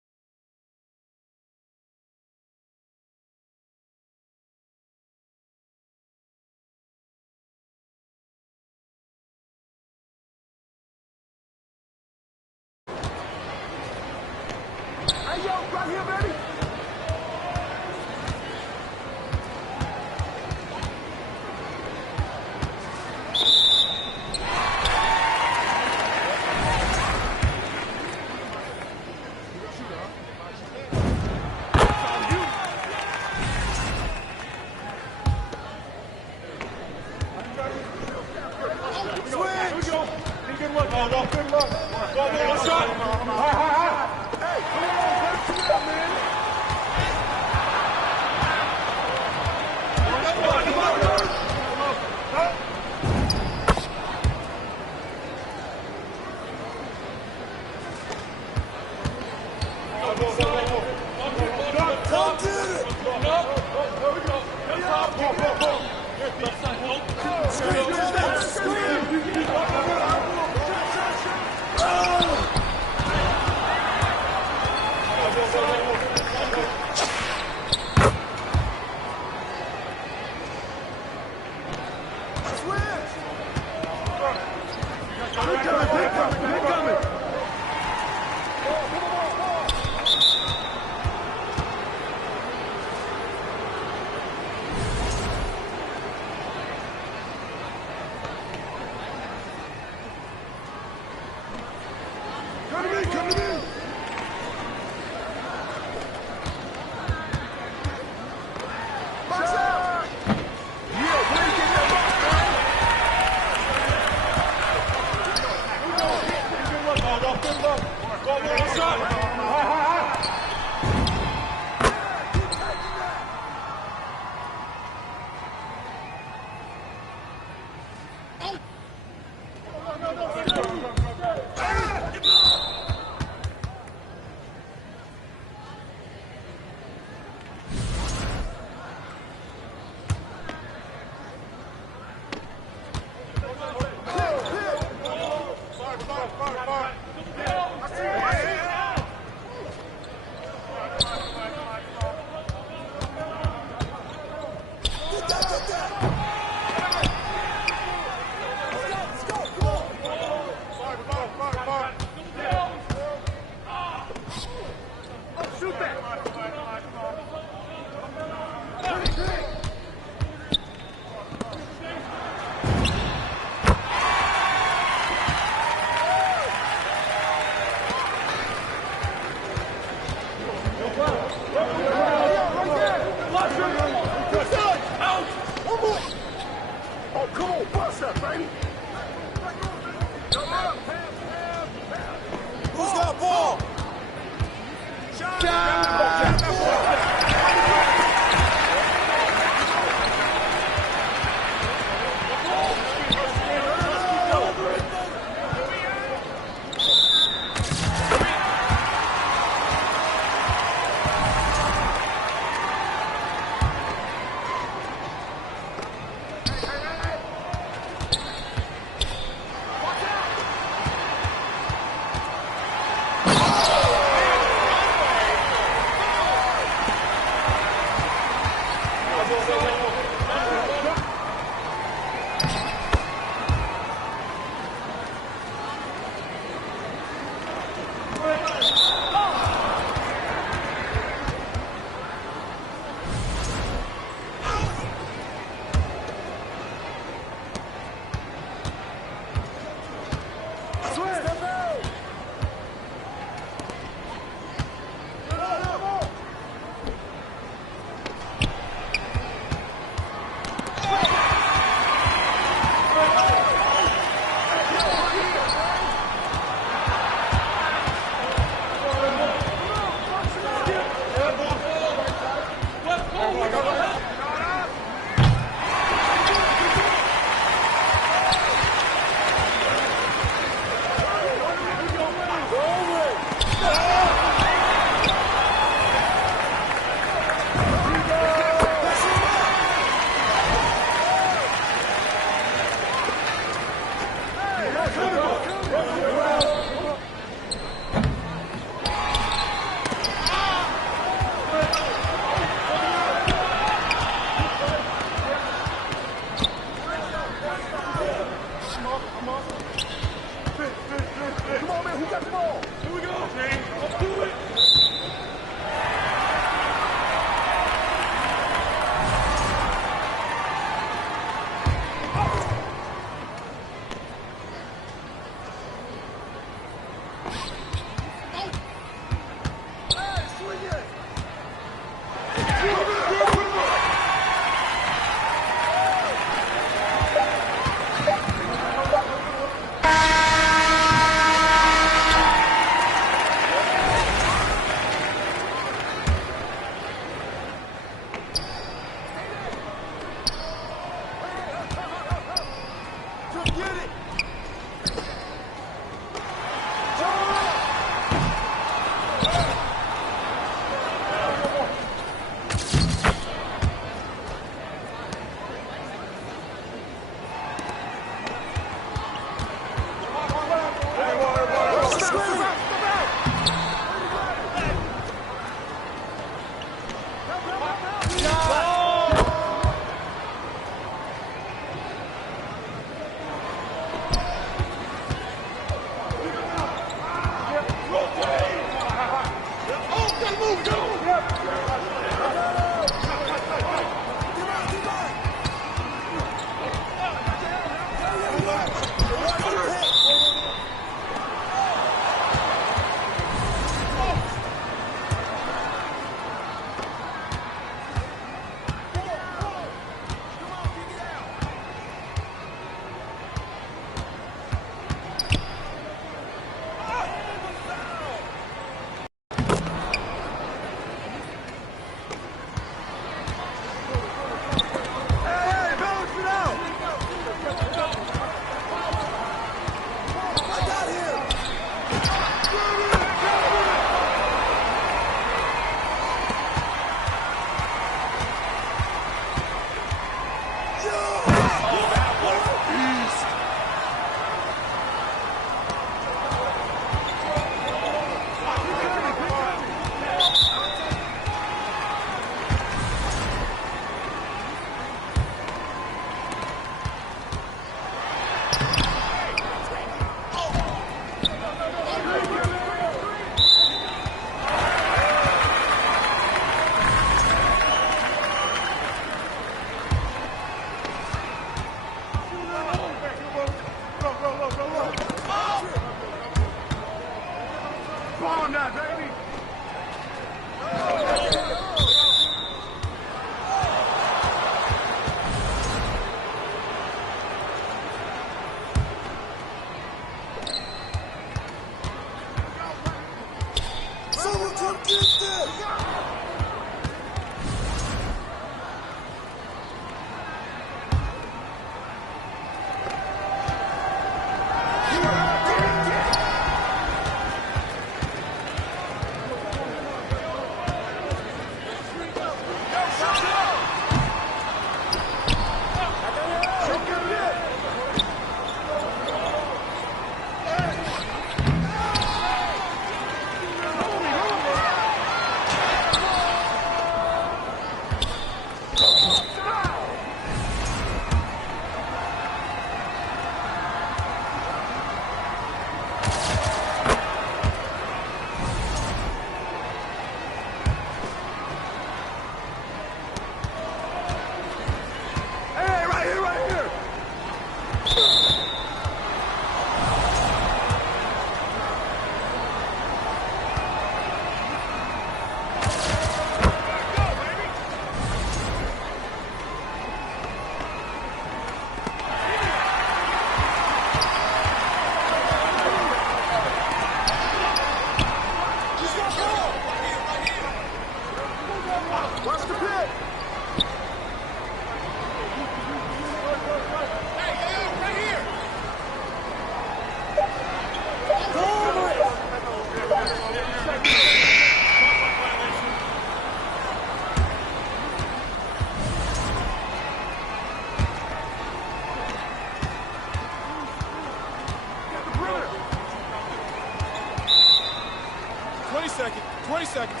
20 seconds.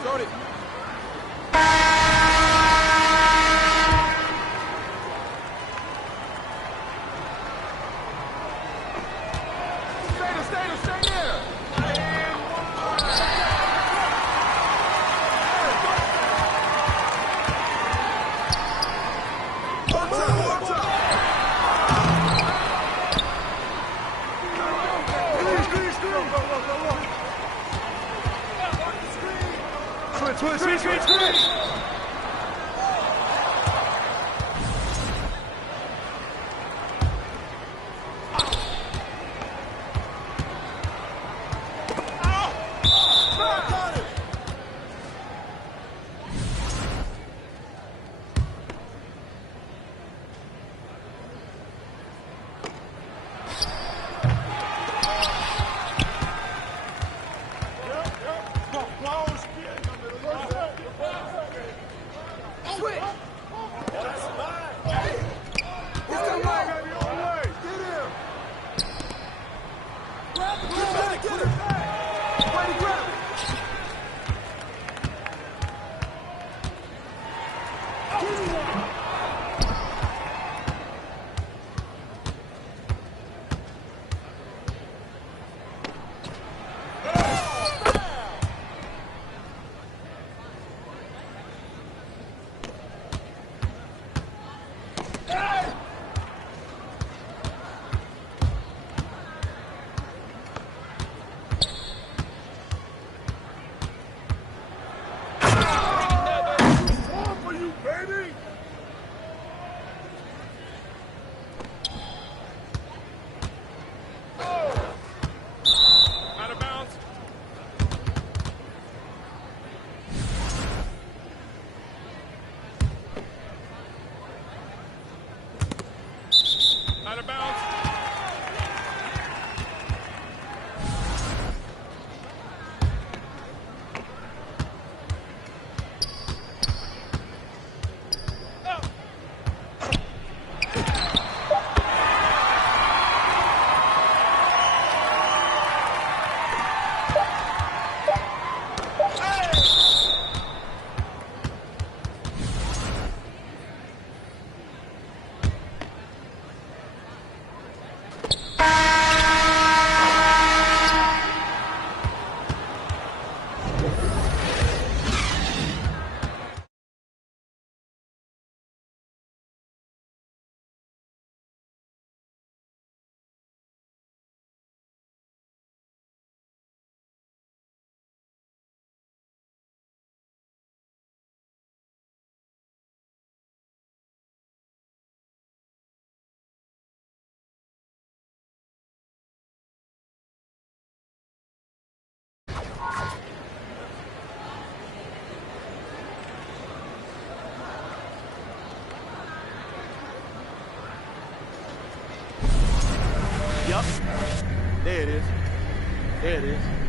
Start it. Stay there. Switch. it is.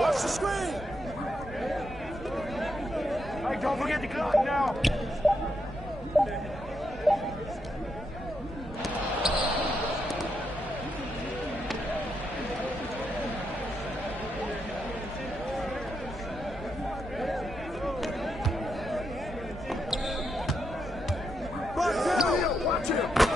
Watch the screen! Hey, don't forget the clock now! Watch him!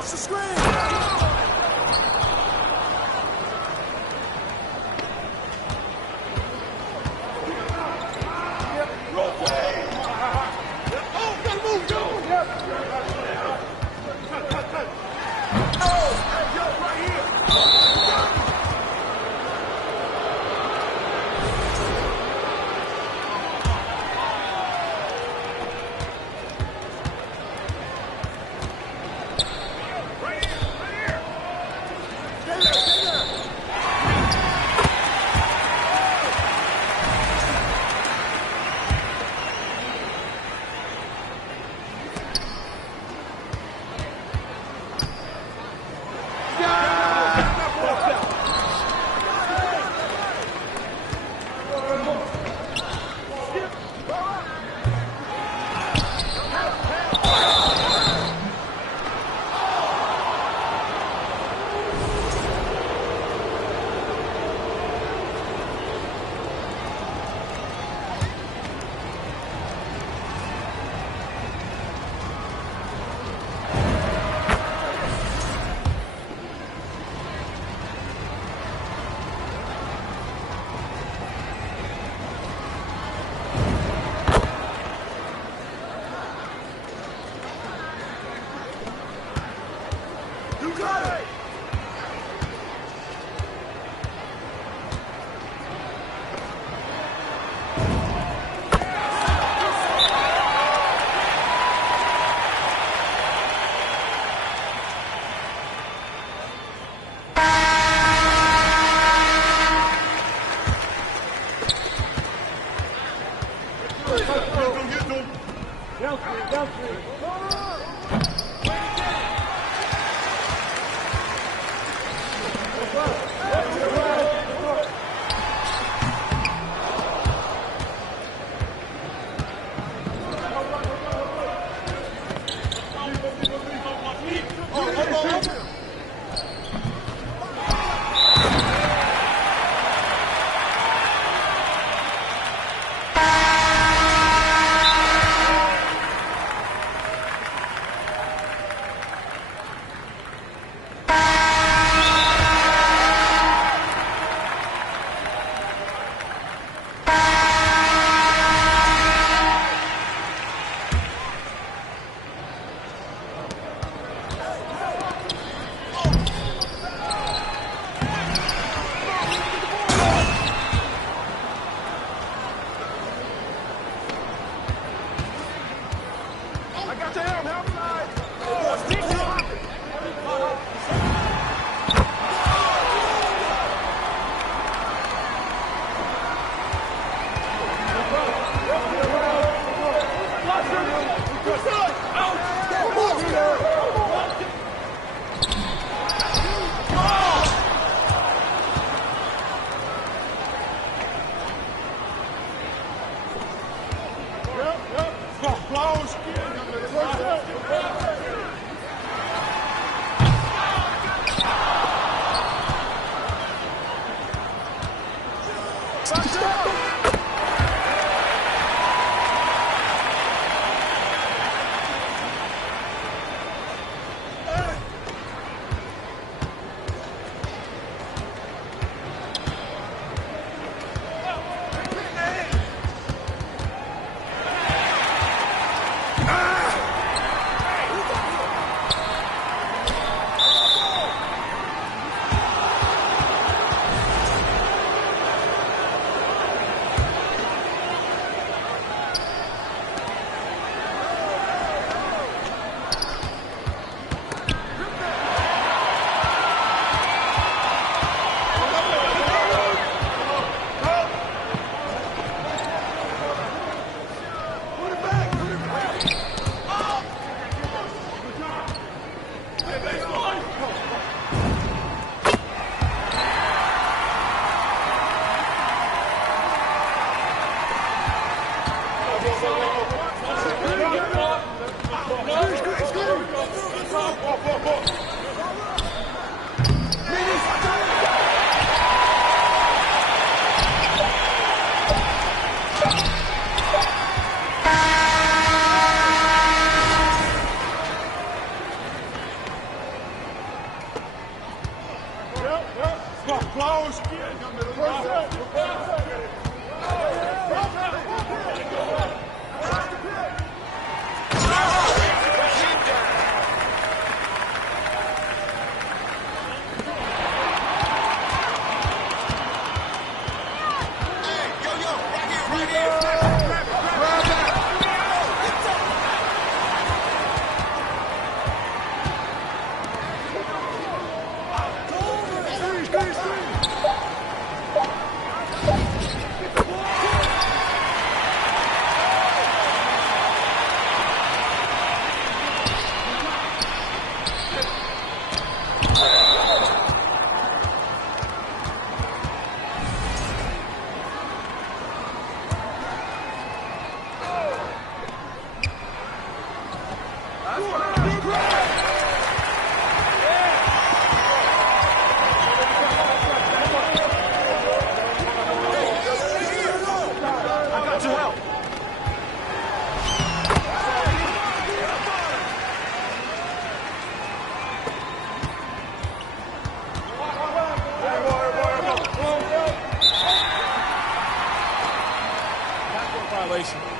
Watch the screen! Close. Violation.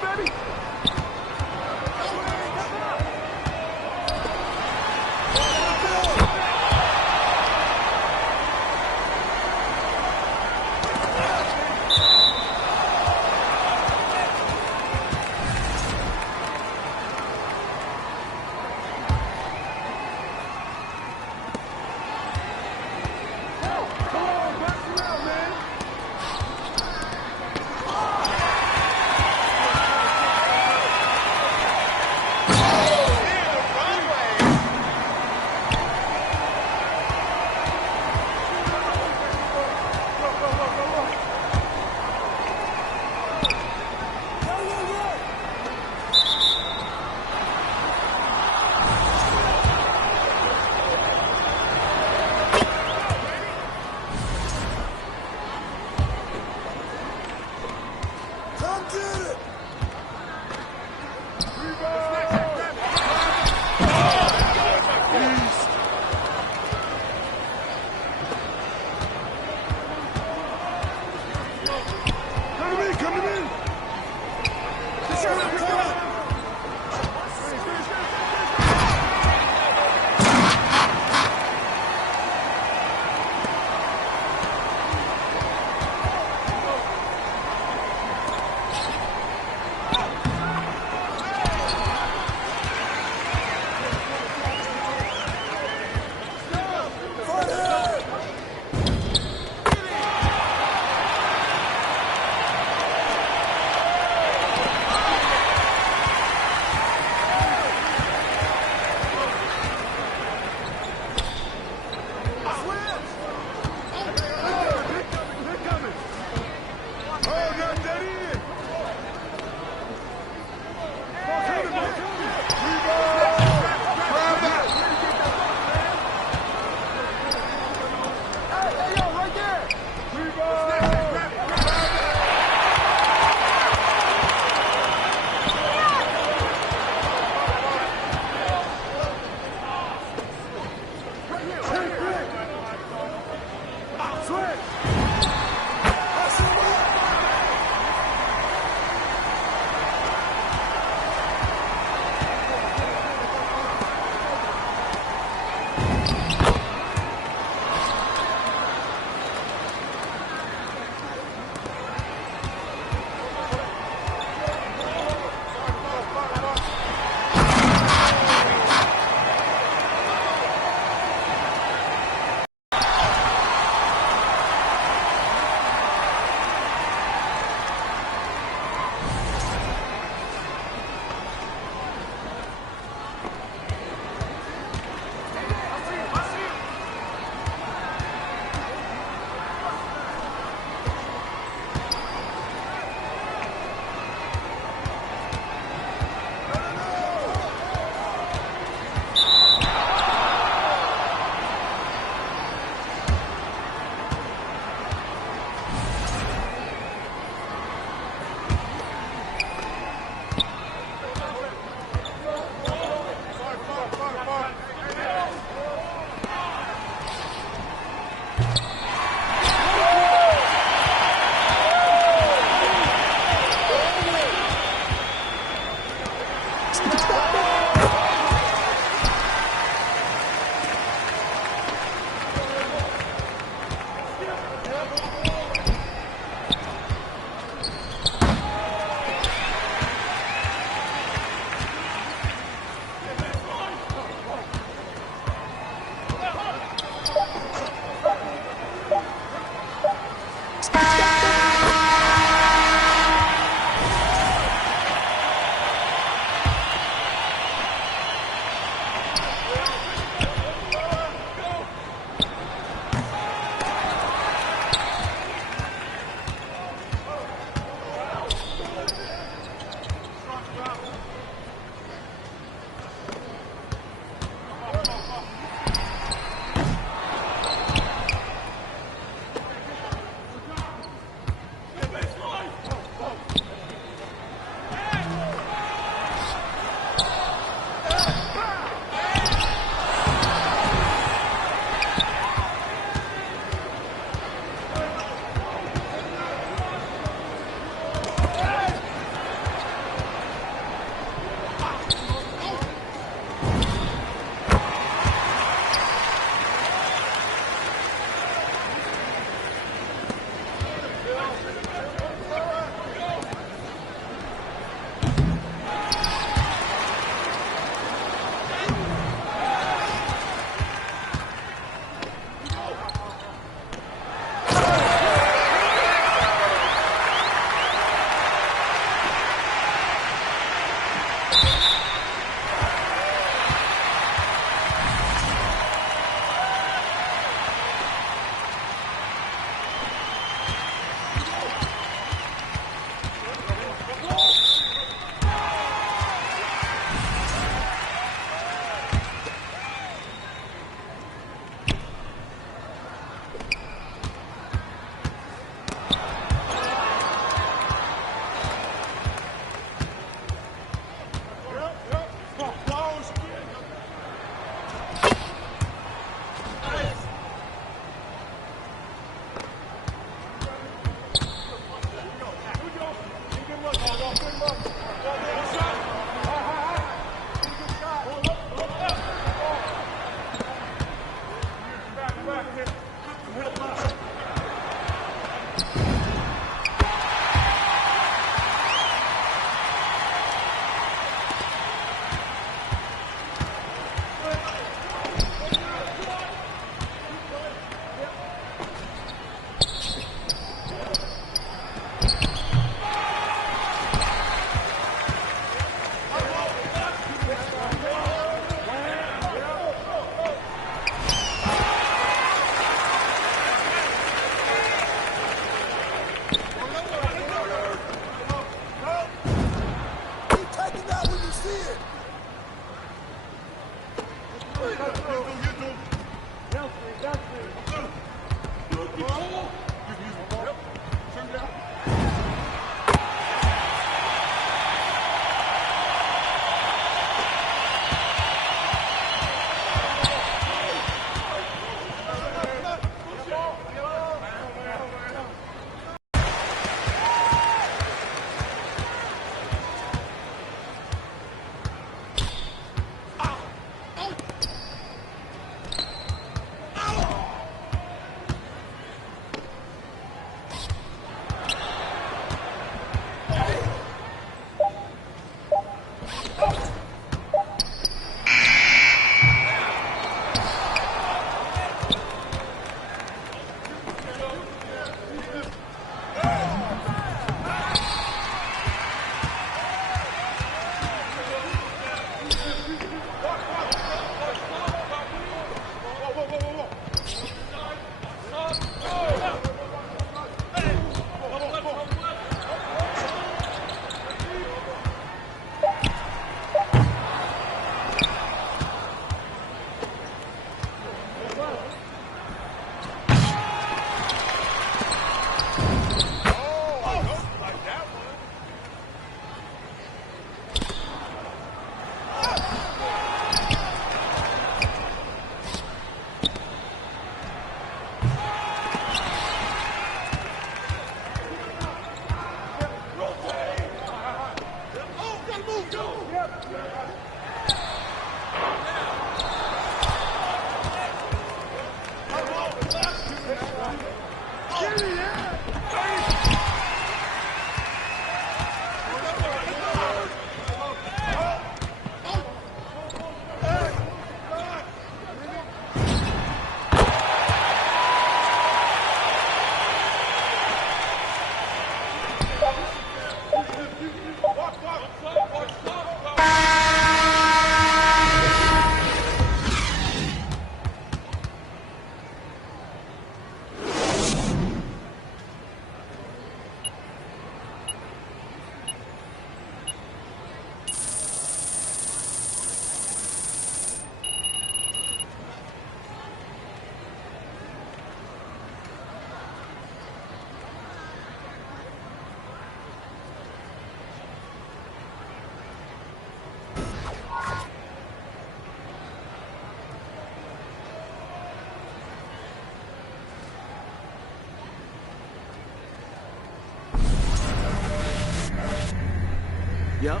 Yep.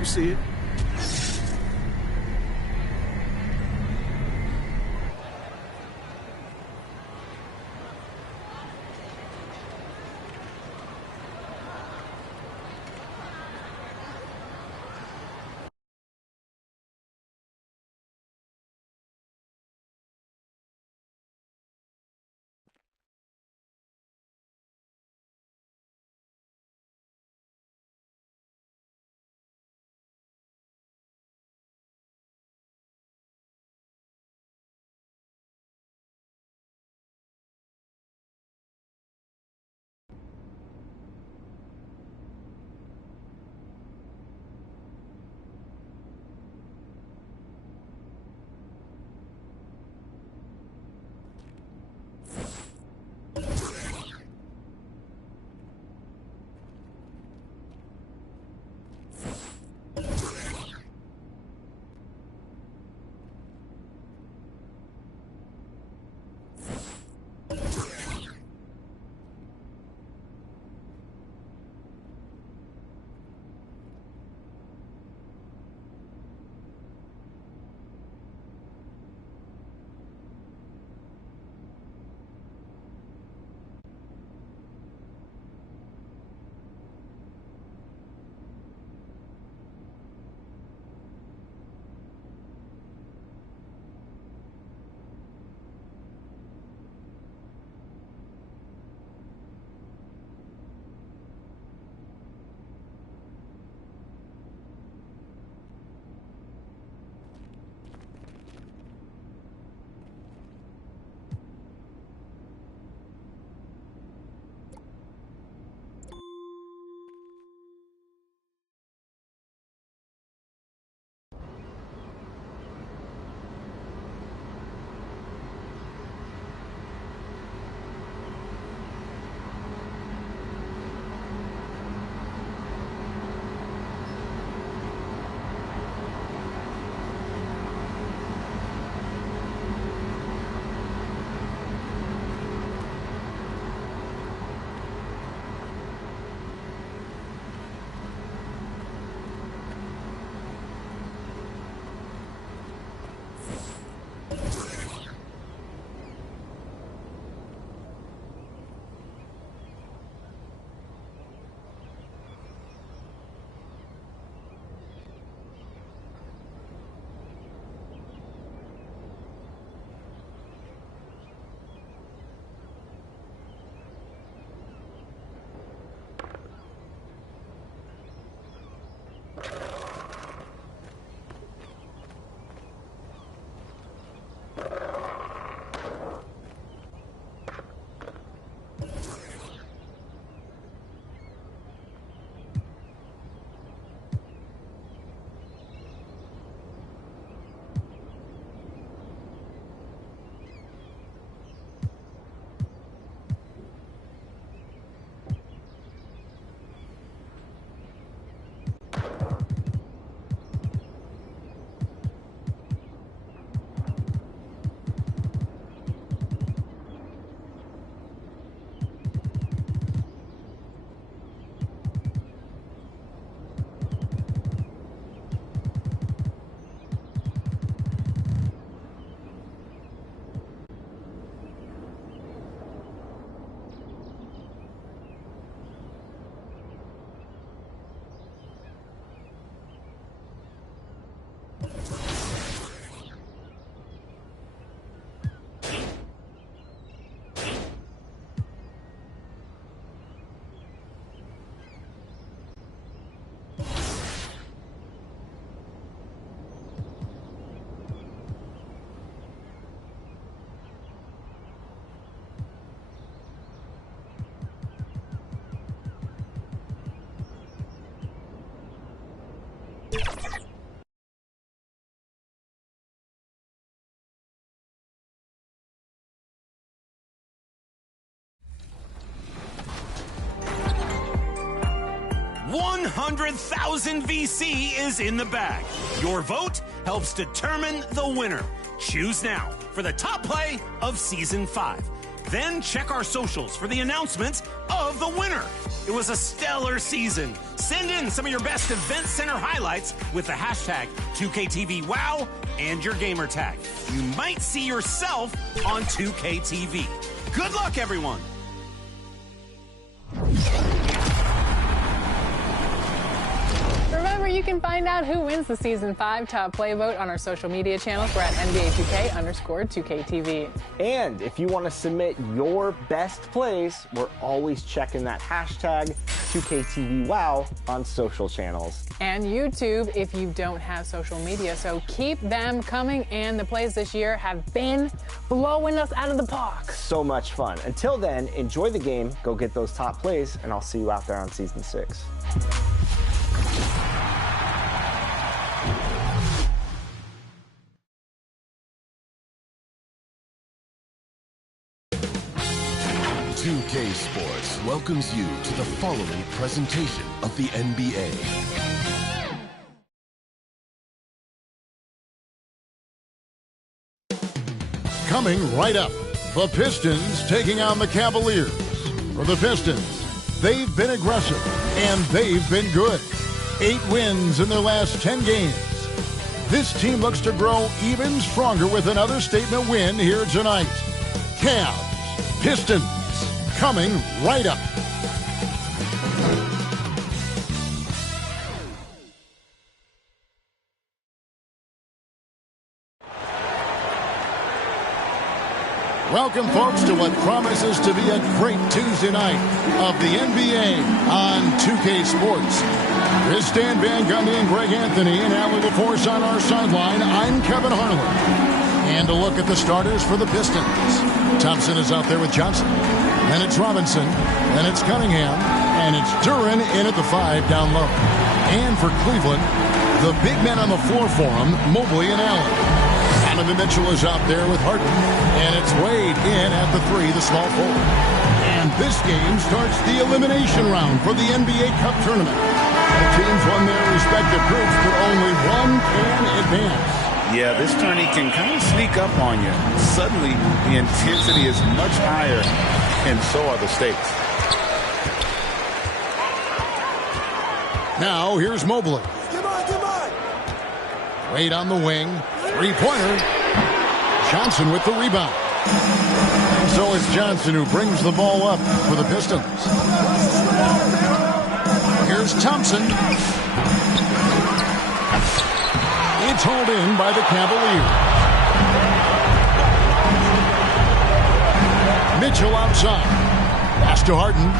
You see it. $100,000 VC is in the bag. Your vote helps determine the winner. Choose now for the top play of Season 5. Then check our socials for the announcement of the winner. It was a stellar season. Send in some of your best Event Center highlights with the hashtag 2KTVWow and your gamer tag. You might see yourself on 2KTV. Good luck, everyone. Remember, you can find out who wins the Season 5 Top Play Vote on our social media channels. We're at NBA2K_2KTV. And if you want to submit your best plays, we're always checking that hashtag 2KTVWow on social channels. And YouTube if you don't have social media. So keep them coming. And the plays this year have been blowing us out of the park. So much fun. Until then, enjoy the game, go get those top plays, and I'll see you out there on Season 6. 2K Sports welcomes you to the following presentation of the NBA. Coming right up, the Pistons taking on the Cavaliers. For the Pistons, they've been aggressive and they've been good. 8 wins in their last 10 games. This team looks to grow even stronger with another statement win here tonight. Cavs, Pistons, coming right up. Welcome, folks, to what promises to be a great Tuesday night of the NBA on 2K Sports. With Stan Van Gundy and Greg Anthony and Allie LaForce on our sideline, I'm Kevin Harlan. And a look at the starters for the Pistons. Thompson is out there with Johnson. Then it's Robinson. Then it's Cunningham. And it's Duran in at the 5 down low. And for Cleveland, the big men on the floor for him, Mobley and Allen. Donovan Mitchell is out there with Harden. And it's Wade in at the 3, the small forward. And this game starts the elimination round for the NBA Cup tournament. The teams won their respective groups, but only one can advance. Yeah, this tourney can kind of sneak up on you. Suddenly, the intensity is much higher, and so are the stakes. Now, here's Mobley. Come on. Wade on the wing. Three-pointer. Johnson with the rebound. And so it's Johnson who brings the ball up for the Pistons. Here's Thompson. It's hauled in by the Cavaliers. Mitchell outside. Pass to Harden.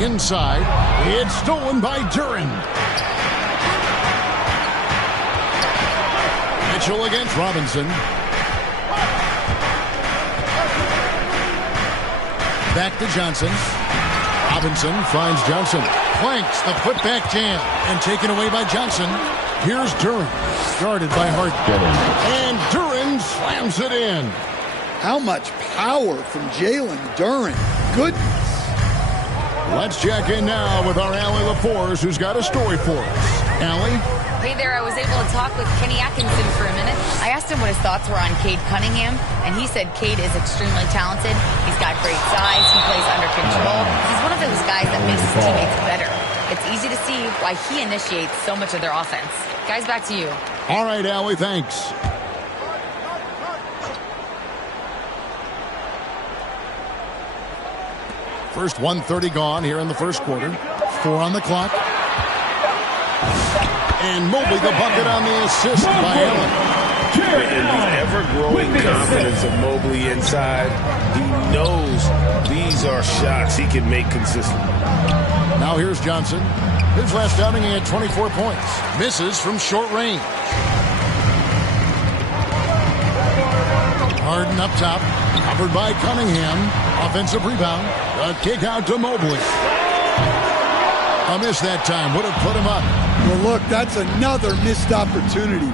Inside, it's stolen by Duran. Mitchell against Robinson. Back to Johnson. Robinson finds Johnson. Planks the putback jam. And taken away by Johnson. Here's Duran. Guarded by Hart. And Duran slams it in. How much power from Jalen Duran. Goodness. Let's check in now with our Allie LaForce, who's got a story for us. Allie? Hey there, I was able to talk with Kenny Atkinson for a minute. I asked him what his thoughts were on Cade Cunningham, and he said Cade is extremely talented. He's got great size. He plays under control. He's one of those guys that makes his teammates better. It's easy to see why he initiates so much of their offense. Guys, back to you. All right, Allie, thanks. First 1:30 gone here in the first quarter. 4 on the clock. And Mobley the bucket on the assist by Allen. And the ever-growing confidence of Mobley inside. He knows these are shots he can make consistently. Now here's Johnson. His last outing, he had 24 points. Misses from short range. Harden up top. Covered by Cunningham. Offensive rebound. A kick out to Mobley. A miss that time. Would have put him up. Well, look, that's another missed opportunity.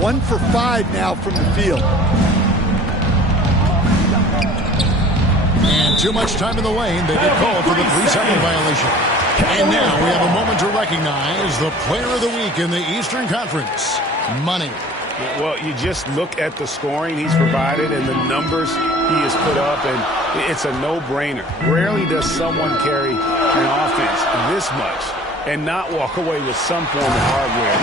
1 for 5 now from the field. And too much time in the lane. They get called for the 3-second violation. And now we have a moment to recognize the player of the week in the Eastern Conference. Money. Well, you just look at the scoring he's provided and the numbers he has put up, and it's a no-brainer. Rarely does someone carry an offense this much and not walk away with some form of hardware.